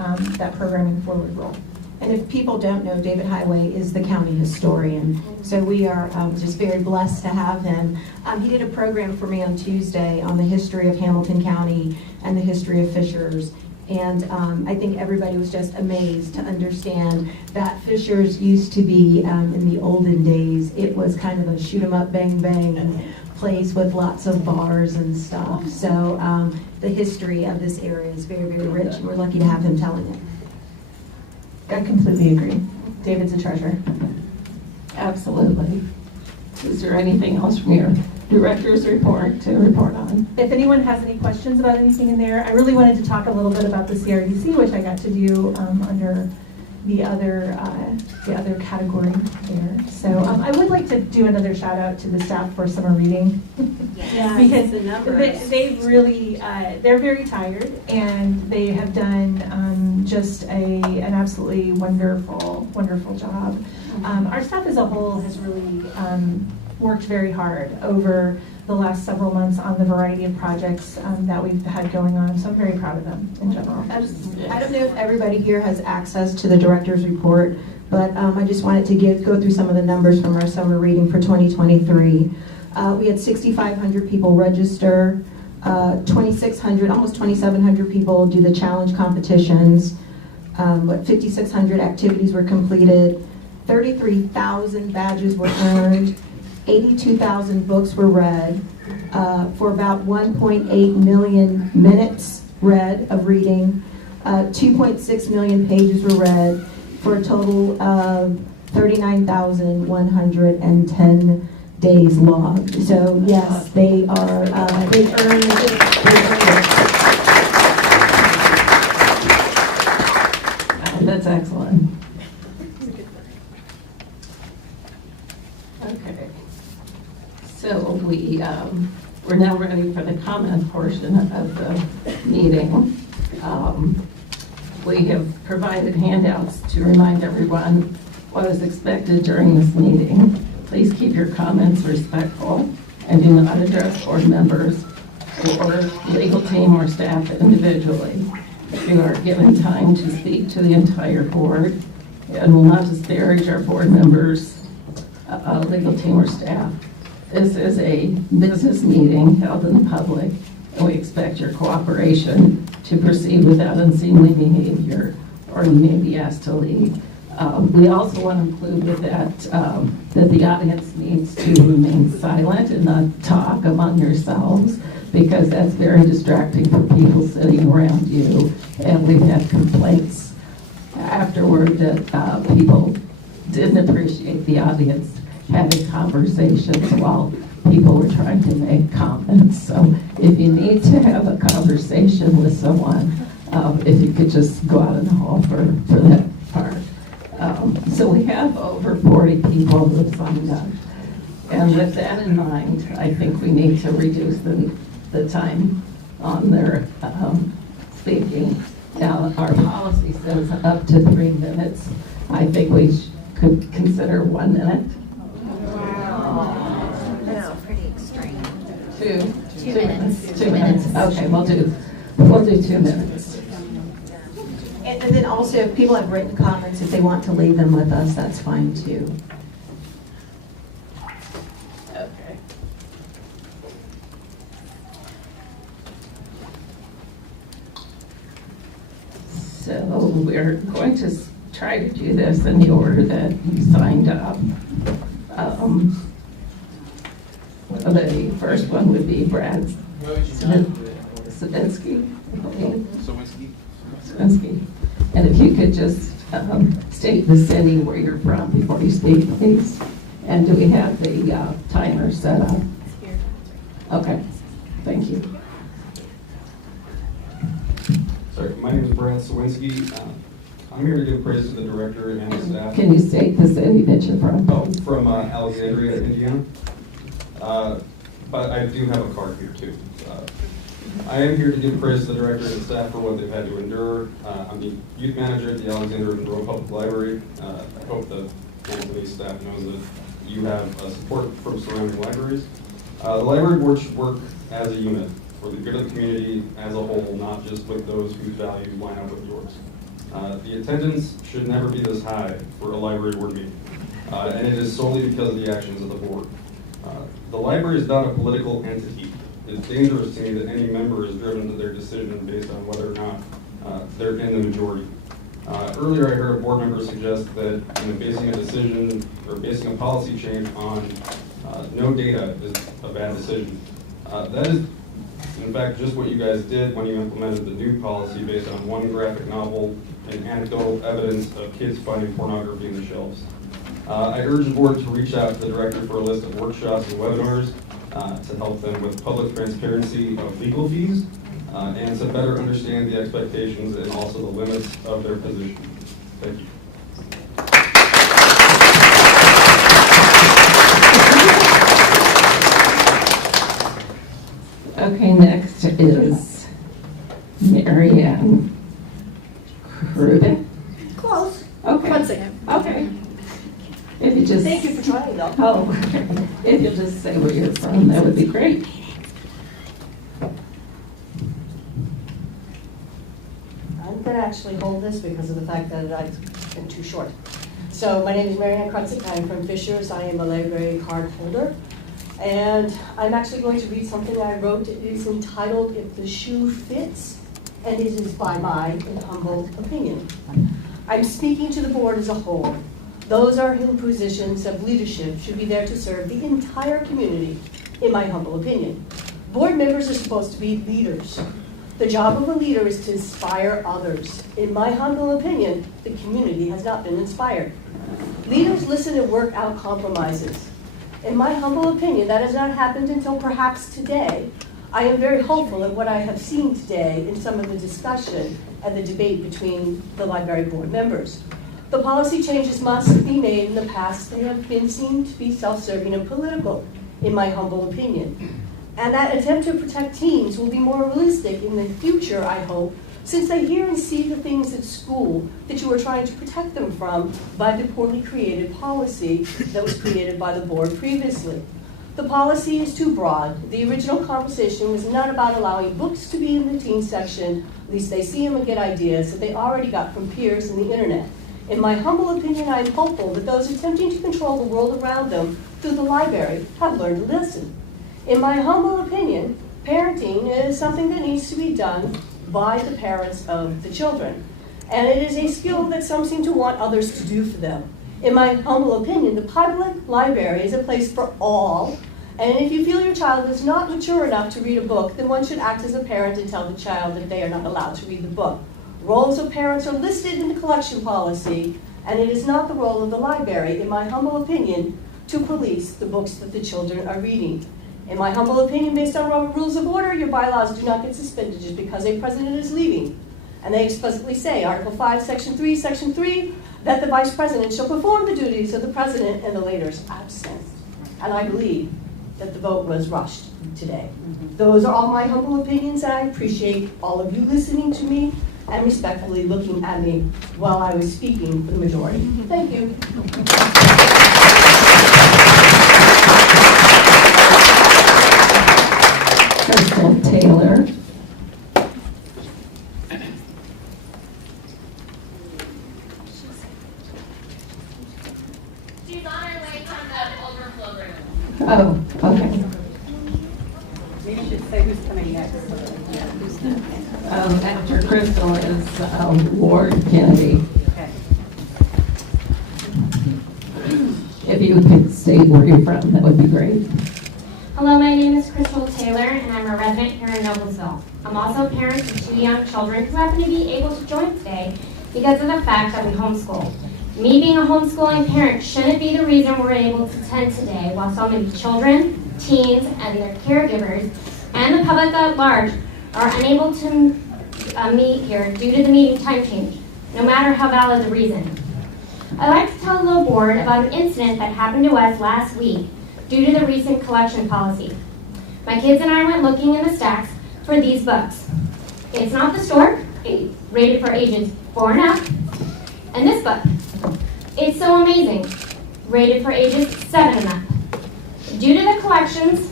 programming forward role. And if people don't know, David Highway is the county historian. So we are just very blessed to have him. He did a program for me on Tuesday on the history of Hamilton County and the history of Fishers. And I think everybody was just amazed to understand that Fishers used to be, in the olden days, it was kind of a shoot 'em up, bang, bang place with lots of bars and stuff. So the history of this area is very, very rich, and we're lucky to have him telling it. I completely agree. David's a treasure. Absolutely. Is there anything else from your director's report to report on? If anyone has any questions about anything in there, I really wanted to talk a little bit about the CRDC, which I got to do under the other category there. So I would like to do another shout out to the staff for summer reading. Yes, because the numbers. they've really, they're very tired, and they have done just an absolutely wonderful job. Our staff as a whole has really worked very hard over the last several months on the variety of projects that we've had going on. So I'm very proud of them in general. I don't know if everybody here has access to the director's report, but I just wanted to go through some of the numbers from our summer reading for 2023. We had 6,500 people register, 2,600, almost 2,700 people do the challenge competitions, 5,600 activities were completed, 33,000 badges were earned, 82,000 books were read, for about 1.8 million minutes read of reading, 2.6 million pages were read, for a total of 39,110 days logged. So yes, they are, they earned it. That's excellent. Okay. So we're now ready for the comment portion of the meeting. We have provided handouts to remind everyone what is expected during this meeting. Please keep your comments respectful and do not address board members or legal team or staff individually. You are given time to speak to the entire board and will not disparage our board members, legal team or staff. This is a business meeting held in the public, and we expect your cooperation to proceed without unseemly behavior, or you may be asked to leave. We also want to include with that that the audience needs to remain silent and not talk among yourselves, because that's very distracting for people sitting around you. And we've had complaints afterward that people didn't appreciate the audience having conversations while people were trying to make comments. So if you need to have a conversation with someone, if you could just go out in the hall for that part. So we have over 40 people who have signed up. And with that in mind, I think we need to reduce the time on their speaking. Now, our policy says up to 3 minutes. I think we could consider 1 minute. That's pretty extreme. 2 minutes. 2 minutes. Okay, we'll do 2 minutes. And then also, if people have written comments, if they want to leave them with us, that's fine too. Okay. So we're going to try to do this in the order that you signed up. The first one would be Brad Savinsky. And if you could just state the city where you're from before you speak, please. And do we have the timer set up? Okay, thank you. Sorry, my name is Brad Sawinski. I'm here to give praise to the director and the staff. Can you state the city that you're from? Oh, from Alexandria, Indiana. But I do have a card here too. I am here to give praise to the director and the staff for what they've had to endure. I'm the youth manager at the Alexandria Monroe Public Library. I hope the Anthony staff knows that you have support from surrounding libraries. The library board should work as a unit for the good of the community as a whole, not just with those whose values line up with yours. The attendance should never be this high for a library board meeting, and it is solely because of the actions of the board. The library is not a political entity. It's dangerous to me that any member is driven to their decision based on whether or not they're in the majority. Earlier I heard a board member suggest that basing a decision or basing a policy change on no data is a bad decision. That is, in fact, just what you guys did when you implemented the new policy based on one graphic novel and anecdotal evidence of kids finding pornography in the shelves. I urge the board to reach out to the director for a list of workshops and webinars to help them with public transparency of legal fees and to better understand the expectations and also the limits of their position. Thank you. Okay, next is Mary Ann Krubik. Close. Okay. One second. Okay. If you just. Thank you for trying, though. Oh, if you just say where you're from, that would be great. I'm going to actually hold this because of the fact that I've been too short. So my name is Marianne Krutzik. I'm from Fishers. I am a library card holder. And I'm actually going to read something I wrote. It is entitled, If the Shoe Fits, and it is by my humble opinion. I'm speaking to the board as a whole. Those are in positions of leadership should be there to serve the entire community, in my humble opinion. Board members are supposed to be leaders. The job of a leader is to inspire others. In my humble opinion, the community has not been inspired. Leaders listen and work out compromises. In my humble opinion, that has not happened until perhaps today. I am very hopeful of what I have seen today in some of the discussion and the debate between the library board members. The policy changes must be made. In the past, they have been seen to be self-serving and political, in my humble opinion. And that attempt to protect teens will be more realistic in the future, I hope, since they hear and see the things at school that you are trying to protect them from by the poorly created policy that was created by the board previously. The policy is too broad. The original conversation was not about allowing books to be in the teen section. At least they see them and get ideas that they already got from peers and the internet. In my humble opinion, I am hopeful that those attempting to control the world around them through the library have learned to listen. In my humble opinion, parenting is something that needs to be done by the parents of the children. And it is a skill that some seem to want others to do for them. In my humble opinion, the public library is a place for all. And if you feel your child is not mature enough to read a book, then one should act as a parent and tell the child that they are not allowed to read the book. Roles of parents are listed in the collection policy, and it is not the role of the library, in my humble opinion, to police the books that the children are reading. In my humble opinion, based on Roman rules of order, your bylaws do not get suspended just because a president is leaving. And they explicitly say, Article 5, Section 3, that the vice president shall perform the duties of the president in the later's absence. And I believe that the vote was rushed today. Those are all my humble opinions, and I appreciate all of you listening to me and respectfully looking at me while I was speaking for the majority. Thank you. Crystal Taylor. She's on her way from the overflow room. Oh, okay. Maybe you should say who's coming next. After Crystal is Ward Kennedy. Okay. If you could state where you're from, that would be great. Hello, my name is Crystal Taylor, and I'm a resident here in Noblesville. I'm also a parent of 2 young children who happen to be able to join today because of the fact that we homeschool. Me being a homeschooling parent shouldn't be the reason we're able to attend today, while so many children, teens, and their caregivers, and the public at large are unable to meet here due to the meeting time change, no matter how valid the reason. I'd like to tell the board about an incident that happened to us last week due to the recent collection policy. My kids and I went looking in the stacks for these books. It's Not the Stork, rated for ages 4 and up, and this book, It's So Amazing, rated for ages 7 and up. Due to the collections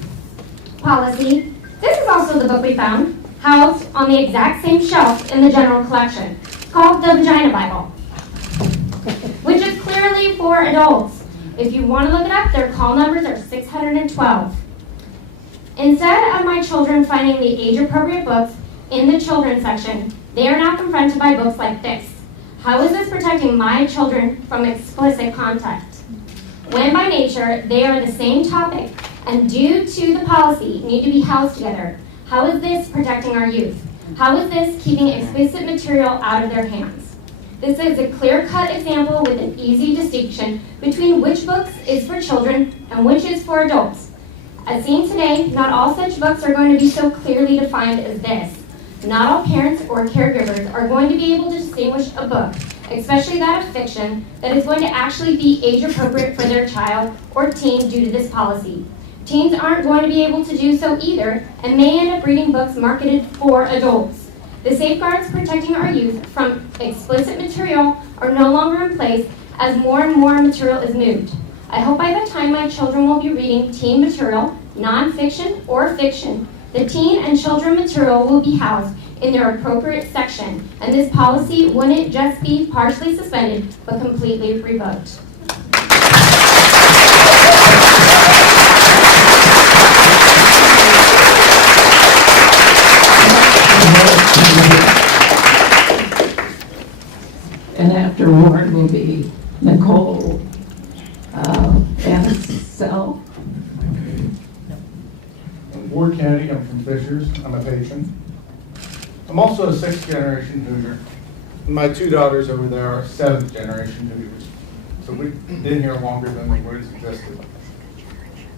policy, this is also the book we found, housed on the exact same shelf in the general collection. It's called the Vagina Bible, which is clearly for adults. If you want to look it up, their call numbers are 612. Instead of my children finding the age-appropriate books in the children's section, they are now confronted by books like this. How is this protecting my children from explicit content? When by nature, they are the same topic, and due to the policy, need to be housed together. How is this protecting our youth? How is this keeping explicit material out of their hands? This is a clear-cut example with an easy distinction between which books is for children and which is for adults. As seen today, not all such books are going to be so clearly defined as this. Not all parents or caregivers are going to be able to distinguish a book, especially that of fiction, that is going to actually be age-appropriate for their child or teen due to this policy. Teens aren't going to be able to do so either and may end up reading books marketed for adults. The safeguards protecting our youth from explicit material are no longer in place, as more and more material is moved. I hope by the time my children will be reading teen material, nonfiction or fiction, the teen and children material will be housed in their appropriate section, and this policy wouldn't just be partially suspended, but completely revoked. And afterward will be Nicole Ansel. I'm Ward Kennedy, I'm from Fishers, I'm a patron. I'm also a 6th generation Hoosier. My 2 daughters over there are 7th generation Hoosiers. So we've been here longer than the words existed.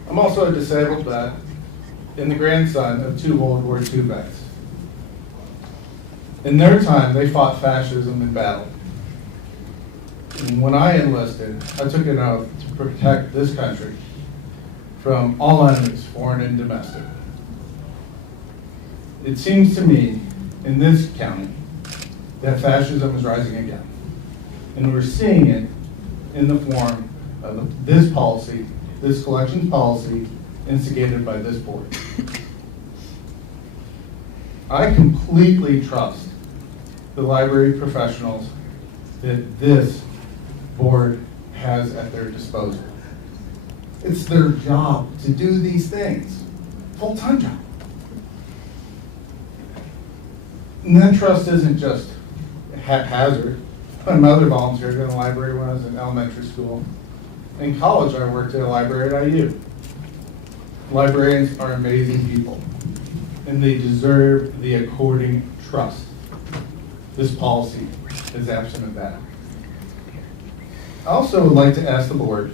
I'm also a disabled vet and the grandson of 2 World War II vets. In their time, they fought fascism in battle. And when I enlisted, I took an oath to protect this country from all enemies, foreign and domestic. It seems to me, in this county, that fascism is rising again. And we're seeing it in the form of this policy, this collections policy, instigated by this board. I completely trust the library professionals that this board has at their disposal. It's their job to do these things, full-time job. And that trust isn't just haphazard. My mother volunteered in a library when I was in elementary school. In college, I worked at a library at IU. Librarians are amazing people, and they deserve the according trust. This policy is absent of that. I also would like to ask the board,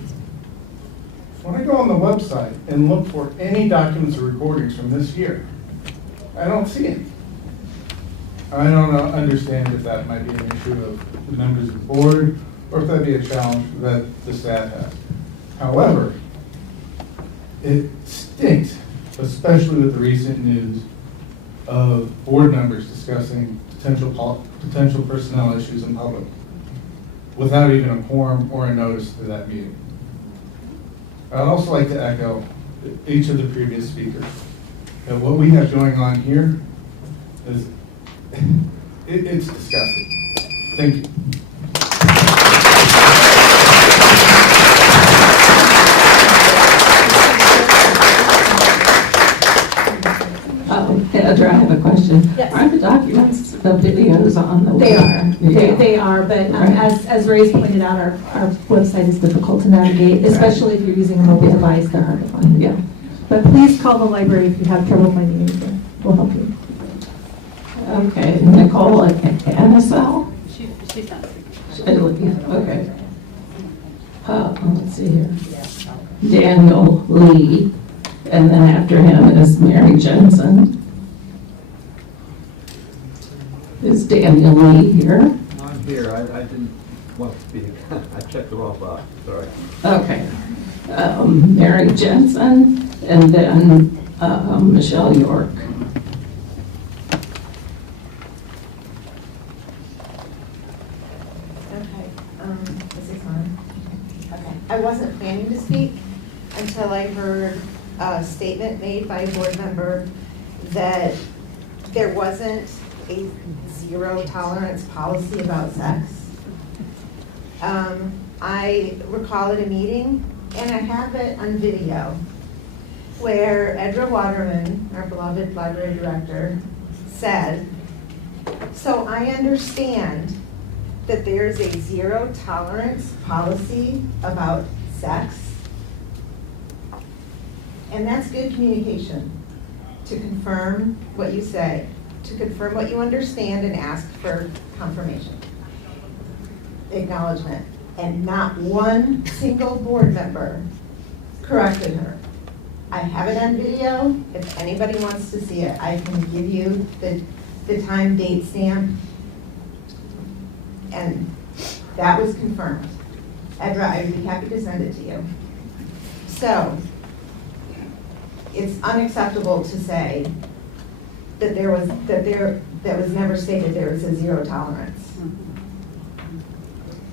when I go on the website and look for any documents or recordings from this year, I don't see any. I don't understand if that might be an issue of the members of the board or if that'd be a challenge that the staff has. However, it stinks, especially with the recent news of board members discussing potential personnel issues in public without even a quorum or a notice to that meeting. I'd also like to echo each of the previous speakers that what we have going on here is it's disgusting. Thank you. Edra, I have a question. Yes. Aren't the documents, the videos on the website? They are. They are, but Right. as Ray's pointed out, our website is difficult to navigate, especially if you're using a mobile device, they're hard to find. Yeah. But please call the library if you have trouble finding anything. We'll help you. Okay, Nicole Ansel? She's not. Okay. Let's see here. Daniel Lee, and then after him is Mary Jensen. Is Daniel Lee here? I'm here. I didn't want to speak. I checked the wrong box. Sorry. Okay. Mary Jensen, and then Michelle York. Is this on? Okay. I wasn't planning to speak until I heard a statement made by a board member that there wasn't a zero tolerance policy about sex. I recall at a meeting, and I have it on video, where Edra Waterman, our beloved library director, said, "So I understand that there's a zero tolerance policy about sex." And that's good communication, to confirm what you say, to confirm what you understand and ask for confirmation, acknowledgement. And not one single board member corrected her. I have it on video. If anybody wants to see it, I can give you the time, date stamp. And that was confirmed. Edra, I'd be happy to send it to you. So, it's unacceptable to say that that was never stated there was a zero tolerance.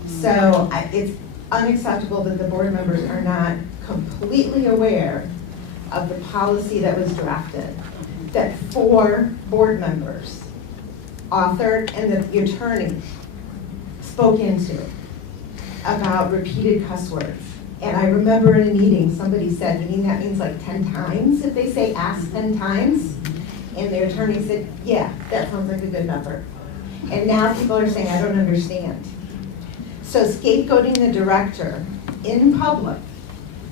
So it's unacceptable that the board members are not completely aware of the policy that was drafted, that 4 board members authored and that the attorney spoke into about repeated cuss words. And I remember in a meeting, somebody said, you mean that means like 10 times if they say ask 10 times? And the attorney said, yeah, that sounds like a good number. And now people are saying, I don't understand. So scapegoating the director in public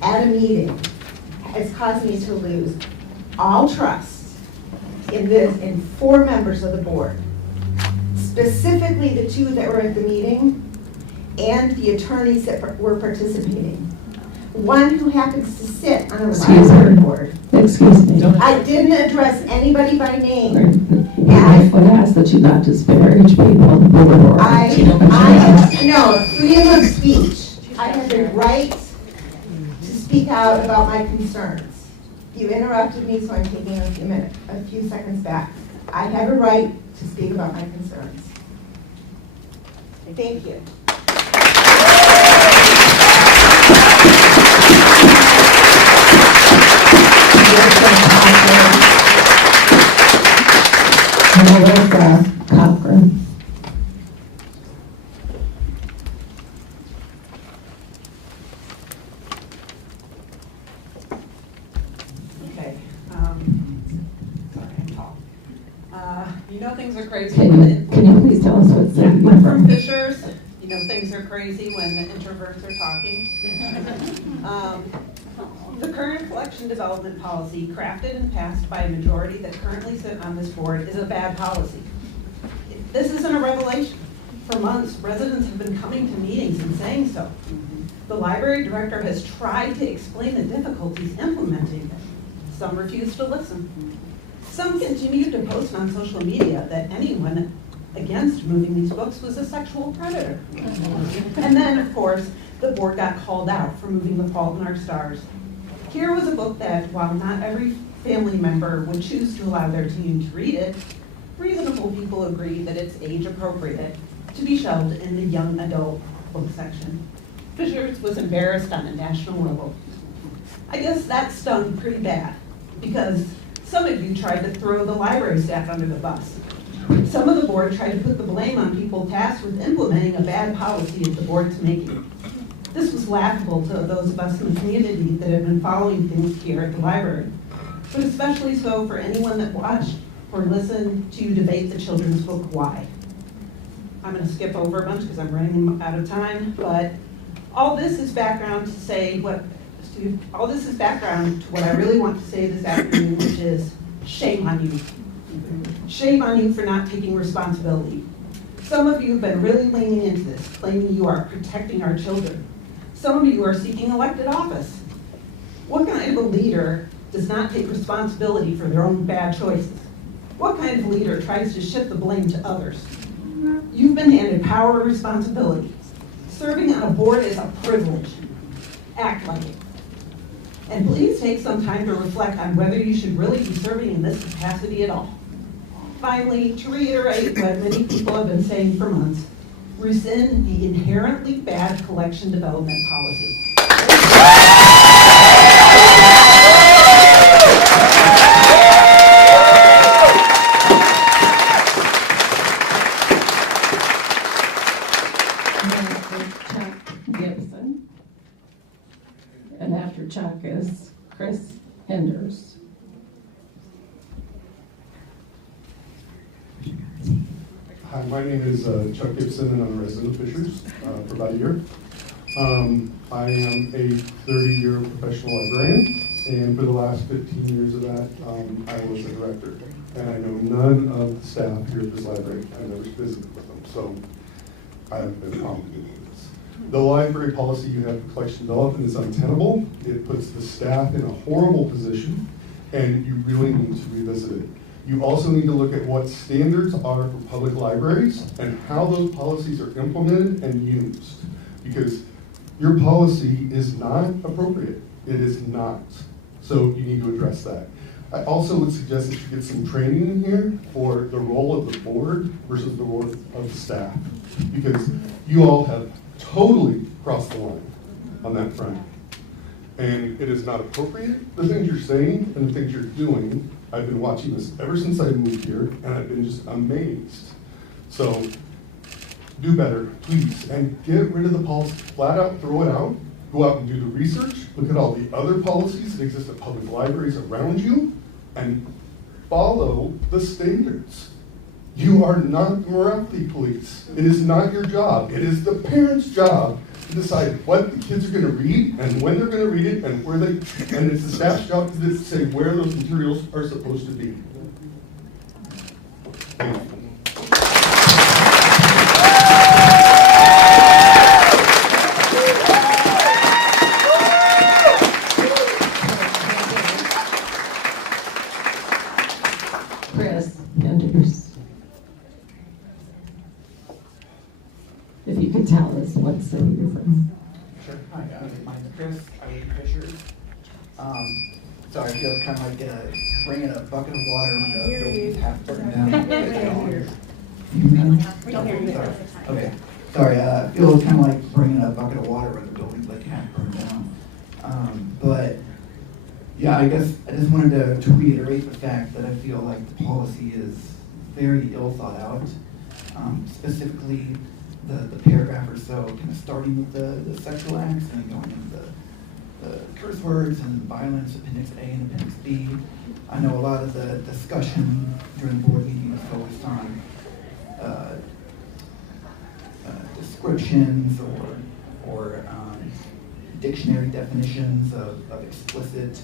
at a meeting has caused me to lose all trust in 4 members of the board, specifically the 2 that were at the meeting and the attorneys that were participating. One who happens to sit on a library board. Excuse me. I didn't address anybody by name. I would ask that you not disparage people on the board or. No, freedom of speech. I have the right to speak out about my concerns. You interrupted me, so I'm taking a few seconds back. I have a right to speak about my concerns. Thank you. Melissa Cochran. Okay. Sorry, I'm tall. You know things are crazy. Can you please tell us what's Yeah, in I'm from Fishers. You know things are crazy when the introverts are talking. The current collection development policy, crafted and passed by a majority that currently sit on this board, is a bad policy. This isn't a revelation. For months, residents have been coming to meetings and saying so. The library director has tried to explain the difficulties implementing it. Some refuse to listen. Some continue to post on social media that anyone against moving these books was a sexual predator. And then, of course, the board got called out for moving The Fault in Our Stars. Here was a book that, while not every family member would choose to allow their teen to read it, reasonable people agree that it's age appropriate to be shelved in the young adult book section. Fishers was embarrassed on a national level. I guess that stung pretty bad, because some of you tried to throw the library staff under the bus. Some of the board tried to put the blame on people tasked with implementing a bad policy at the board's making. This was laughable to those of us in the community that have been following things here at the library, but especially so for anyone that watched or listened to debate the children's book, Why. I'm going to skip over a bunch because I'm running out of time, but all this is background to say all this is background to what I really want to say this afternoon, which is shame on you. Shame on you for not taking responsibility. Some of you have been really leaning into this, claiming you are protecting our children. Some of you are seeking elected office. What kind of a leader does not take responsibility for their own bad choices? What kind of leader tries to shift the blame to others? You've been handed power and responsibility. Serving on a board is a privilege. Act like it. And please take some time to reflect on whether you should really be serving in this capacity at all. Finally, to reiterate what many people have been saying for months, rescind the inherently bad collection development policy. Chuck Gibson. And after Chuck is Chris Henders. Hi, my name is Chuck Gibson, and I'm a resident of Fishers for about a year. I am a 30-year professional librarian, and for the last 15 years of that, I was the director. And I know none of the staff here at this library. I've never visited with them, so I haven't been promulgated with this. The library policy you have for collection development is untenable. It puts the staff in a horrible position, and you really need to revisit it. You also need to look at what standards are for public libraries and how those policies are implemented and used. Because your policy is not appropriate. It is not. So you need to address that. I also would suggest that you get some training in here for the role of the board versus the role of the staff. Because you all have totally crossed the line on that front. And it is not appropriate, the things you're saying and the things you're doing. I've been watching this ever since I moved here, and I've been just amazed. So do better, please, and get rid of the policy. Flat out, throw it out. Go out and do the research. Look at all the other policies that exist at public libraries around you, and follow the standards. You are not the morality police. It is not your job. It is the parents' job to decide what the kids are going to read and when they're going to read it and where they, and it's the staff's job to say where those materials are supposed to be. Thank you. If you could tell us what city you're from. Sure. Hi, my name's Chris. I live in Fishers. So I feel kind of like bringing a bucket of water when the building's half burned down. Don't hear you. Sorry. Okay. Sorry. I feel kind of like bringing a bucket of water when the building's like half burned down. But yeah, I guess I just wanted to reiterate the fact that I feel like the policy is very ill thought out. Specifically, the paragraph or so, kind of starting with the sexual acts and going into the curse words and violence, Appendix A and Appendix B. I know a lot of the discussion during the board meeting was focused on descriptions or dictionary definitions of explicit,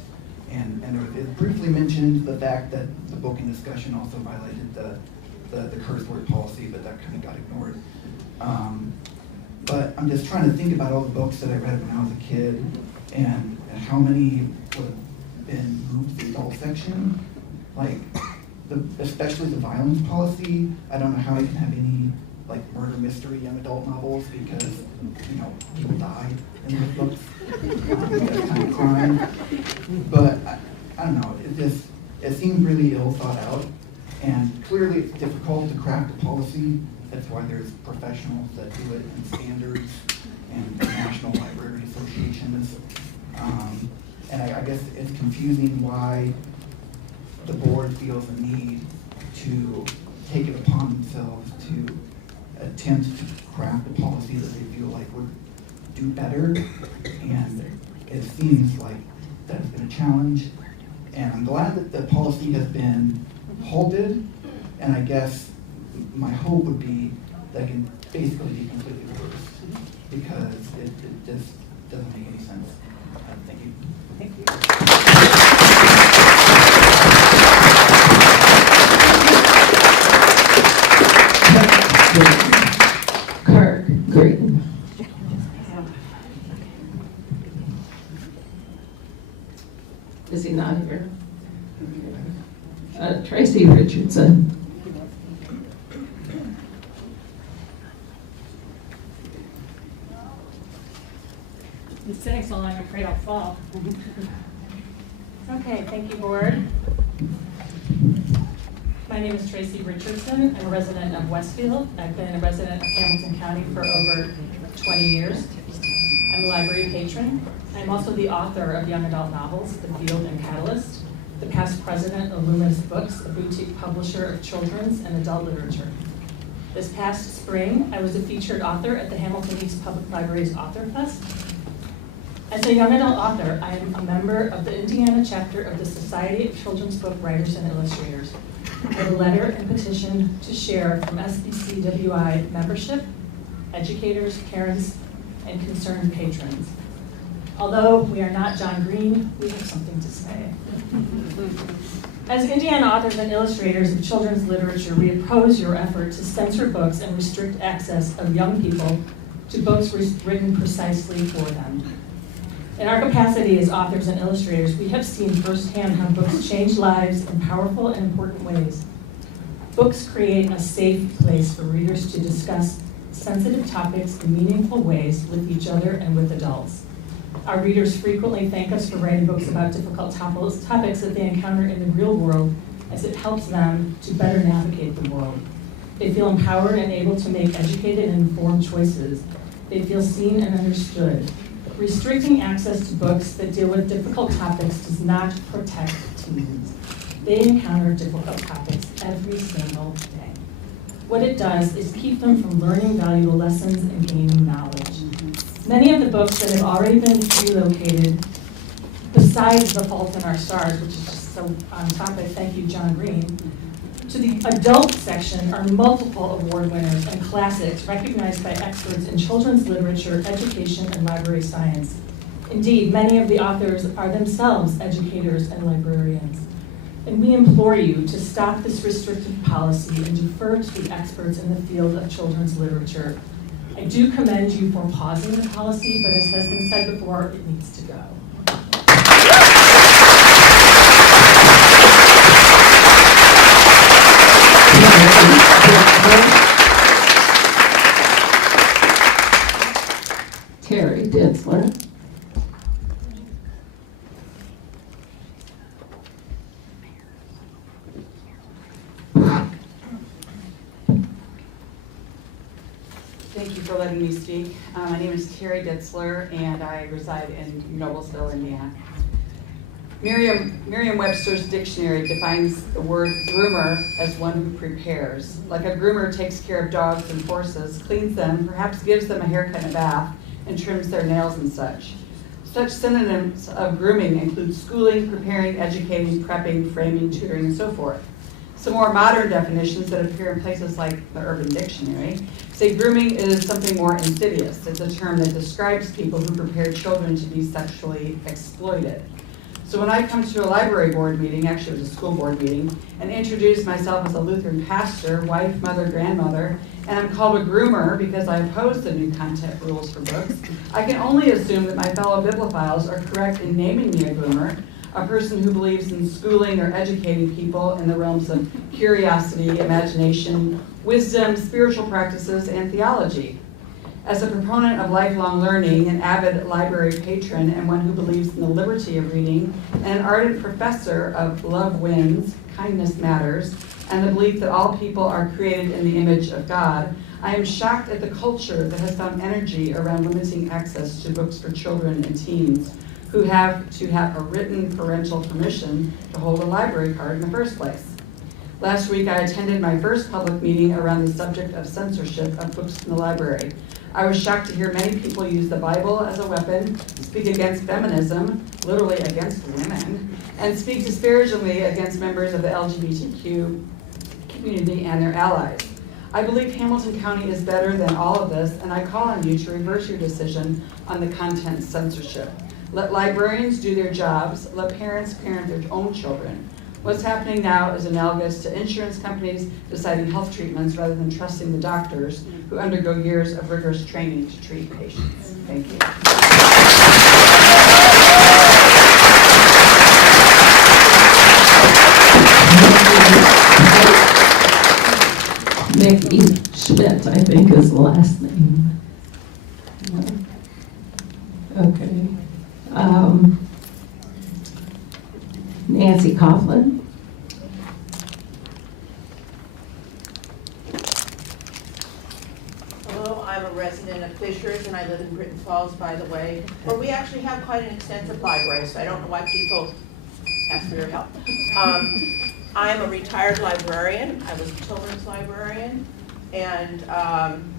and it briefly mentioned the fact that the book in discussion also violated the curse word policy, but that kind of got ignored. But I'm just trying to think about all the books that I read when I was a kid and how many would have been moved to the adult section. Like, especially the violence policy, I don't know how you can have any like murder mystery young adult novels because, you know, people die in those books. That kind of crime. But I don't know, it seemed really ill thought out. And clearly it's difficult to craft a policy. That's why there's professionals that do it in standards and national library associations. And I guess it's confusing why the board feels the need to take it upon themselves to attempt to craft a policy that they feel like would do better. And it seems like that's been a challenge. And I'm glad that the policy has been halted, and I guess my hope would be that it can basically be completely reversed because it just doesn't make any sense. Thank you. Thank you. Kirk Green. Is he not here? Tracy Richardson. I'm sitting so long, I'm afraid I'll fall. Okay, thank you, board. My name is Tracy Richardson. I'm a resident of Westfield. I've been a resident of Hamilton County for over 20 years. I'm a library patron. I'm also the author of young adult novels, The Field and Catalyst, the past president of Luminous Books, a boutique publisher of children's and adult literature. This past spring, I was a featured author at the Hamilton East Public Library's Author Fest. As a young adult author, I am a member of the Indiana chapter of the Society of Children's Book Writers and Illustrators. I have a letter and petition to share from SBCWI membership, educators, parents, and concerned patrons. Although we are not John Green, we have something to say. As Indiana authors and illustrators of children's literature, we oppose your effort to censor books and restrict access of young people to books written precisely for them. In our capacity as authors and illustrators, we have seen firsthand how books change lives in powerful and important ways. Books create a safe place for readers to discuss sensitive topics in meaningful ways with each other and with adults. Our readers frequently thank us for writing books about difficult topics that they encounter in the real world, as it helps them to better navigate the world. They feel empowered and able to make educated and informed choices, They feel seen and understood. Restricting access to books that deal with difficult topics does not protect teens. They encounter difficult topics every single day. What it does is keep them from learning valuable lessons and gaining knowledge. Many of the books that have already been relocated, besides The Fault in Our Stars, which is just so on topic, thank you, John Green, to the adult section are multiple award winners and classics recognized by experts in children's literature, education, and library science. Indeed, many of the authors are themselves educators and librarians. And we implore you to stop this restrictive policy and defer to the experts in the field of children's literature. I do commend you for pausing the policy, but as has been said before, it needs to go. Terry Ditzler. Thank you for letting me speak. My name is Terry Ditzler, and I reside in Noblesville, Indiana. Merriam-Webster's dictionary defines the word groomer as one who prepares. Like a groomer takes care of dogs and horses, cleans them, perhaps gives them a haircut and a bath, and trims their nails and such. Such synonyms of grooming include schooling, preparing, educating, prepping, framing, tutoring, and so forth. Some more modern definitions that appear in places like the Urban Dictionary say grooming is something more insidious. It's a term that describes people who prepare children to be sexually exploited. So when I come to a library board meeting, actually it was a school board meeting, and introduce myself as a Lutheran pastor, wife, mother, grandmother, and I'm called a groomer because I oppose the new content rules for books, I can only assume that my fellow bibliophiles are correct in naming me a groomer, a person who believes in schooling or educating people in the realms of curiosity, imagination, wisdom, spiritual practices, and theology. As a proponent of lifelong learning, an avid library patron, and one who believes in the liberty of reading, and an ardent professor of love wins, kindness matters, and the belief that all people are created in the image of God, I am shocked at the culture that has found energy around limiting access to books for children and teens who have to have a written parental permission to hold a library card in the first place. Last week, I attended my first public meeting around the subject of censorship of books in the library. I was shocked to hear many people use the Bible as a weapon, speak against feminism, literally against women, and speak disparagingly against members of the LGBTQ community and their allies. I believe Hamilton County is better than all of this, and I call on you to reverse your decision on the content censorship. Let librarians do their jobs. Let parents parent their own children. What's happening now is analogous to insurance companies deciding health treatments rather than trusting the doctors who undergo years of rigorous training to treat patients. Thank you. Mickey Schmidt, I think is the last name. Okay. Nancy Coughlin. Hello, I'm a resident of Fishers, and I live in Britton Falls, by the way, where we actually have quite an extensive library, so I don't know why people ask for your help. I'm a retired librarian. I was a children's librarian, and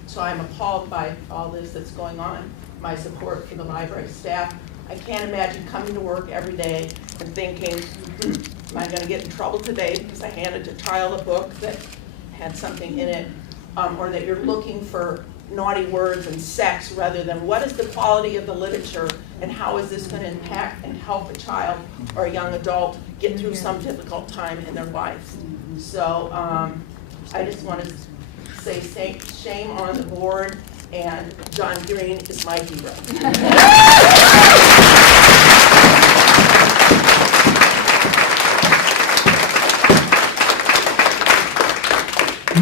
so I'm appalled by all this that's going on. My support for the library staff. I can't imagine coming to work every day and thinking, am I going to get in trouble today because I handed a child a book that had something in it, or that you're looking for naughty words and sex rather than what is the quality of the literature and how is this going to impact and help a child or a young adult get through some difficult time in their lives. So I just want to say shame on the board, and John Green is my hero.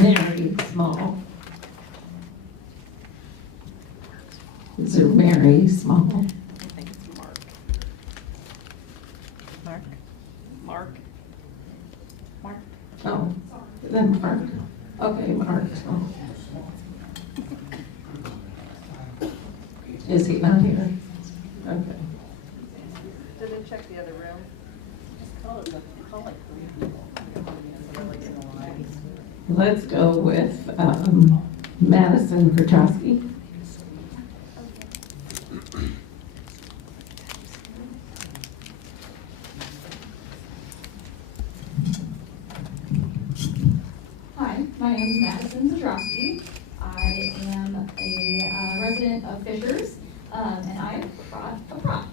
Mary Small. Is there Mary Small? I think it's Mark. Mark? Mark? Mark? Oh, then Mark. Okay, Mark. Is he not here? Okay. Did they check the other room? Let's go with Madison Petrosky. Hi, my name is Madison Zadrowski. I am a resident of Fishers, and I brought a prop.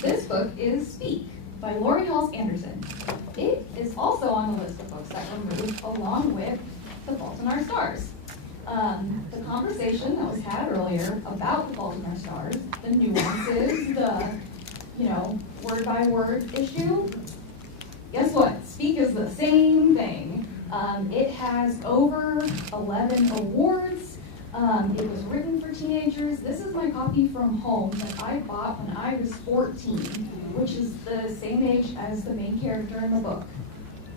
This book is Speak by Lori Halls Anderson. It is also on the list of books that were moved along with The Fault in Our Stars. The conversation that was had earlier about The Fault in Our Stars, the nuances, the, word by word issue, guess what? Speak is the same thing. It has over 11 awards. It was written for teenagers. This is my copy from home that I bought when I was 14, which is the same age as the main character in the book.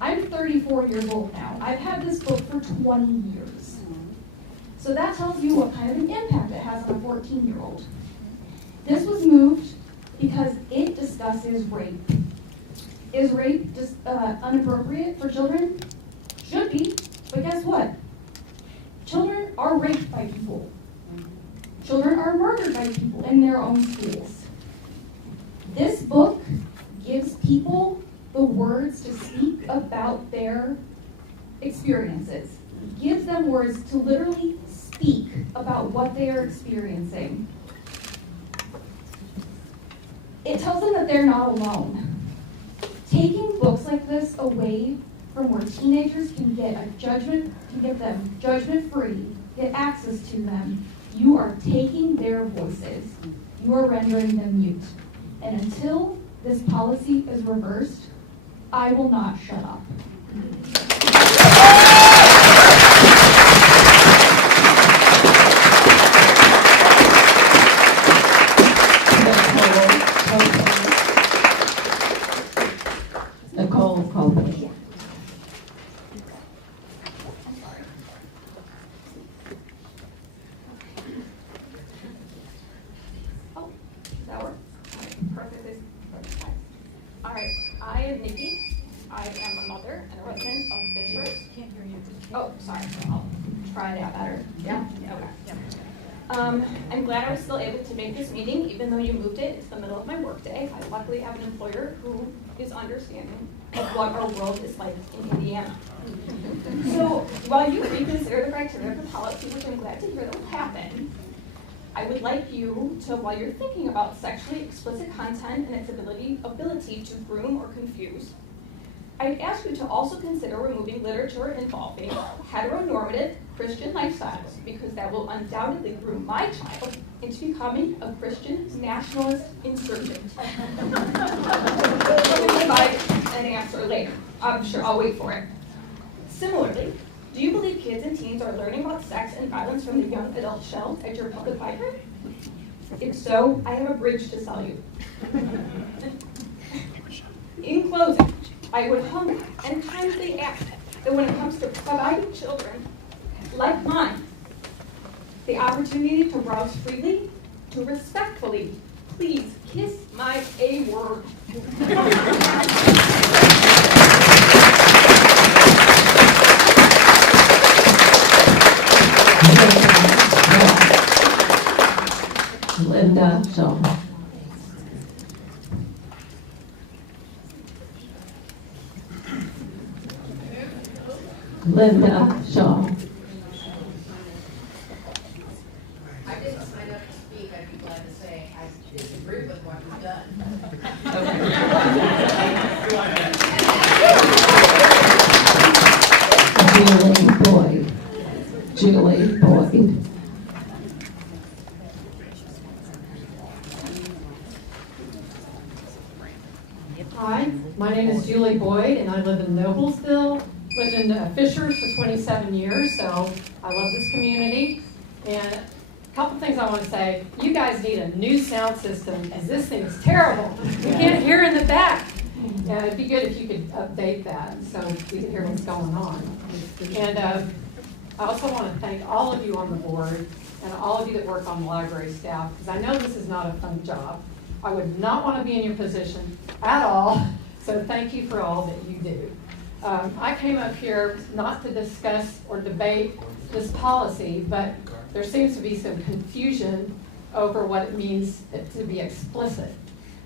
I'm 34 years old now. I've had this book for 20 years. So that tells you what kind of an impact it has on a 14-year-old. This was moved because it discusses rape. Is rape just inappropriate for children? Should be, but guess what? Children are raped by people. Children are murdered by people in their own schools. This book gives people the words to speak about their experiences. It gives them words to literally speak about what they are experiencing. It tells them that they're not alone. Taking books like this away from where teenagers can get a judgment, can get them judgment-free, get access to them, you are taking their voices. You are rendering them mute. And until this policy is reversed, I will not shut up. Nicole Colby. Oh, that works. Perfect. All right, I am Nikki. I am a mother and a resident of Fishers. Can't hear you. Oh, sorry. I'll try that better. Yeah? Okay. I'm glad I was still able to make this meeting, even though you moved it. It's the middle of my workday. I luckily have an employer who is understanding of what our world is like in Indiana. So while you reconsider the criteria of the policy, which I'm glad to hear that will happen, I would like you to, while you're thinking about sexually explicit content and its ability to groom or confuse, I'd ask you to also consider removing literature involving heteronormative Christian lifestyles, because that will undoubtedly groom my child into becoming a Christian nationalist insurgent. I'm going to provide an answer later. I'm sure I'll wait for it. Similarly, do you believe kids and teens are learning about sex and violence from the young adult shelves at your public library? If so, I have a bridge to sell you. In closing, I would humbly and kindly ask that when it comes to providing children like mine the opportunity to browse freely, to respectfully, please kiss my A word. Linda Shaw. Linda Shaw. I didn't sign up to speak. I'd be glad to say I disagree with what you've done. Julie Boyd. Hi, my name is Julie Boyd, and I live in Noblesville. Lived in Fishers for 27 years, so I love this community. And a couple things I want to say. You guys need a new sound system, because this thing is terrible. We can't hear in the back. And it'd be good if you could update that so we can hear what's going on. And I also want to thank all of you on the board and all of you that work on the library staff, because I know this is not a fun job. I would not want to be in your position at all, so thank you for all that you do. I came up here not to discuss or debate this policy, but there seems to be some confusion over what it means to be explicit.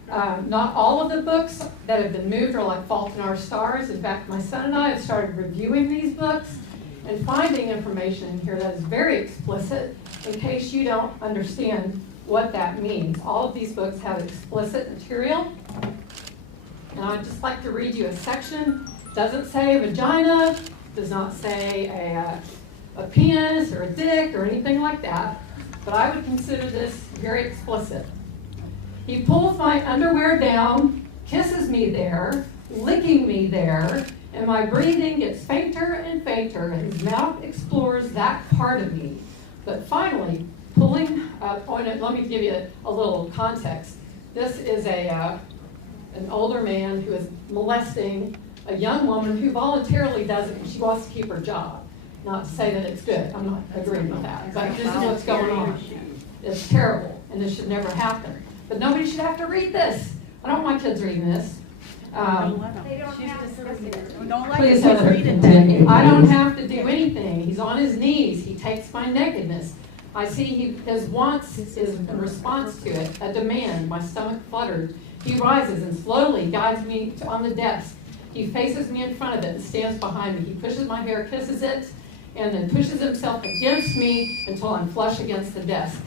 Not all of the books that have been moved are like Fault in Our Stars. In fact, my son and I have started reviewing these books and finding information in here that is very explicit in case you don't understand what that means. All of these books have explicit material. And I'd just like to read you a section. Doesn't say vagina, does not say a penis or a dick or anything like that, but I would consider this very explicit. He pulls my underwear down, kisses me there, licking me there, and my breathing gets fainter and fainter, and his mouth explores that part of me. But finally, pulling, let me give you a little context. This is an older man who is molesting a young woman who voluntarily does it because she wants to keep her job. Not to say that it's good, I'm not agreeing with that, but this is what's going on. It's terrible, and this should never happen. But nobody should have to read this. I don't want my kids reading this. They don't have to read it. Don't let Please kids let her read it. continue. I don't have to do anything. He's on his knees. He takes my nakedness. I see his wants is in response to it, a demand. My stomach flutters. He rises and slowly guides me on the desk. He faces me in front of it and stands behind me. He pushes my hair, kisses it, and then pushes himself against me until I'm flush against the desk.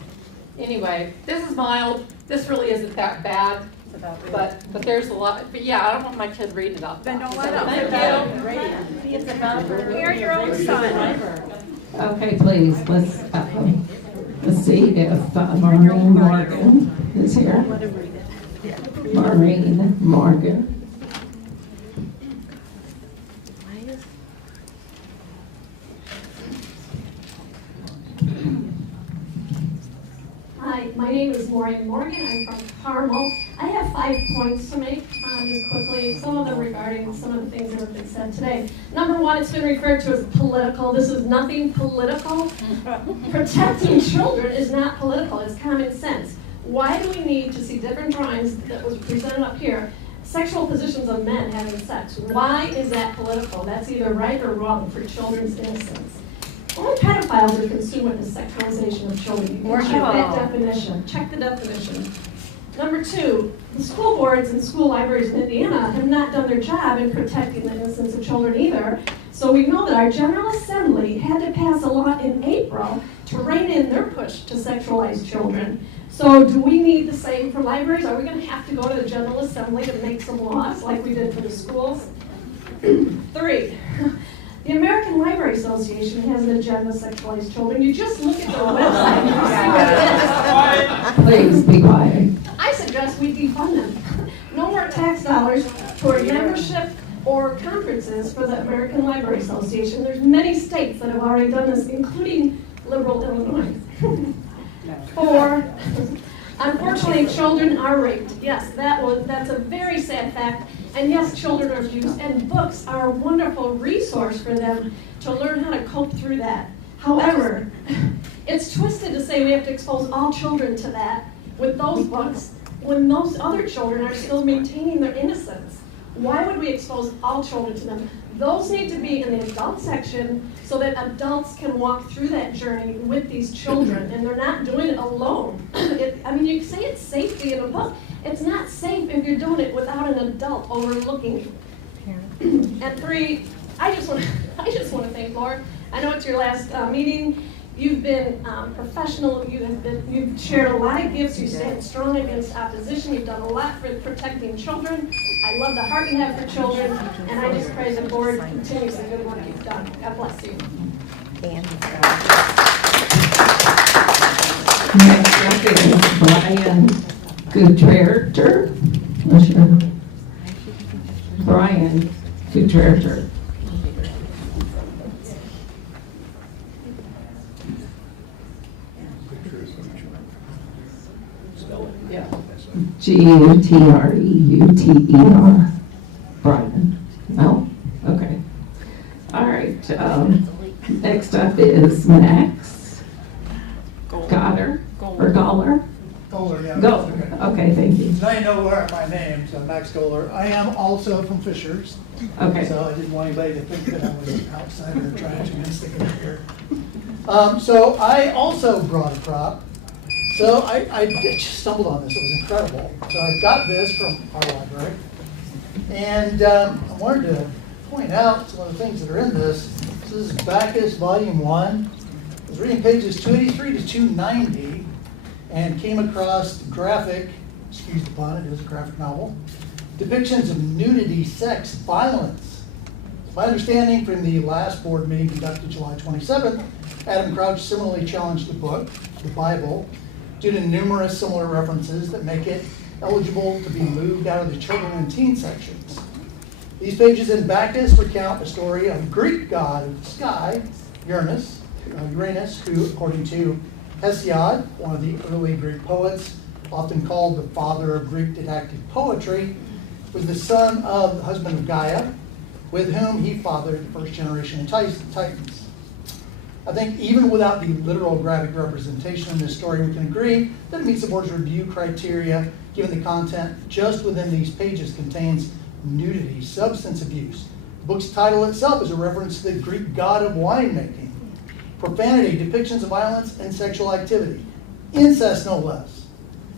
Anyway, this is mild. This really isn't that bad, but there's a lot. But yeah, I don't want my kid reading about that. Then don't let them. Thank you. It's about prepare your own son. Okay, please, let's see if Maureen Morgan is here. Maureen Morgan. Hi, my name is Maureen Morgan. I'm from Carmel. I have 5 points to make just quickly, some of them regarding some of the things that have been said today. Number one, it's been referred to as political. This is nothing political. Protecting children is not political. It's common sense. Why do we need to see different drawings that was presented up here? Sexual positions of men having sex. Why is that political? That's either right or wrong for children's innocence. Only pedophiles are consumed with the sexualization of children. You can check that definition. Check the definition. Number two, the school boards and school libraries in Indiana have not done their job in protecting the innocence of children either. So we know that our General Assembly had to pass a law in April to rein in their push to sexualize children. So do we need the same for libraries? Are we going to have to go to the General Assembly to make some laws like we did for the schools? 3, the American Library Association has an agenda to sexualize children. You just look at their website and you see what it is. Please be quiet. I suggest we defund them. No more tax dollars toward membership or conferences for the American Library Association. There's many states that have already done this, including liberal Illinois. 4, unfortunately, children are raped. Yes, that's a very sad fact. And yes, children are abused, and books are a wonderful resource for them to learn how to cope through that. However, it's twisted to say we have to expose all children to that with those books when those other children are still maintaining their innocence. Why would we expose all children to them? Those need to be in the adult section so that adults can walk through that journey with these children, and they're not doing it alone. You say it's safety in a book. It's not safe if you're doing it without an adult overlooking you. And 3, I just want to thank Laura. I know it's your last meeting. You've been professional. You've shared a lot of gifts. You stand strong against opposition. You've done a lot for protecting children. I love the heart you have for children, and I just pray the board continues the good work you've done. God bless you. Next up is Brian Gutierrez. Brian Gutierrez. Gutreutер. Brian. No? Okay. All right. Next up is Max yeah. Go. Okay, thank you. Now you know where my name, so Max Kohler. I am also from Fishers. Okay. So I didn't want anybody to think that I was an outsider trying to get in here. So I also brought a prop. So I just stumbled on this. It was incredible. So I got this from our library. And I wanted to point out some of the things that are in this. So this is Bacchus Volume 1. I was reading pages 283 to 290 and came across the graphic, excuse the pun, it is a graphic novel, depictions of nudity, sex, violence. My understanding from the last board meeting conducted July 27th, Adam Crouch similarly challenged the book, the Bible, due to numerous similar references that make it eligible to be moved out of the children and teen sections. These pages in Bacchus recount the story of a Greek god of the sky, Uranus, who, according to Hesiod, one of the early Greek poets, often called the father of Greek didactic poetry, was the son of the husband of Gaia, with whom he fathered the first generation of Titans. I think even without the literal graphic representation in this story, we can agree that it meets the board's review criteria, given the content just within these pages contains nudity, substance abuse. The book's title itself is a reference to the Greek god of winemaking, profanity, depictions of violence and sexual activity, incest no less.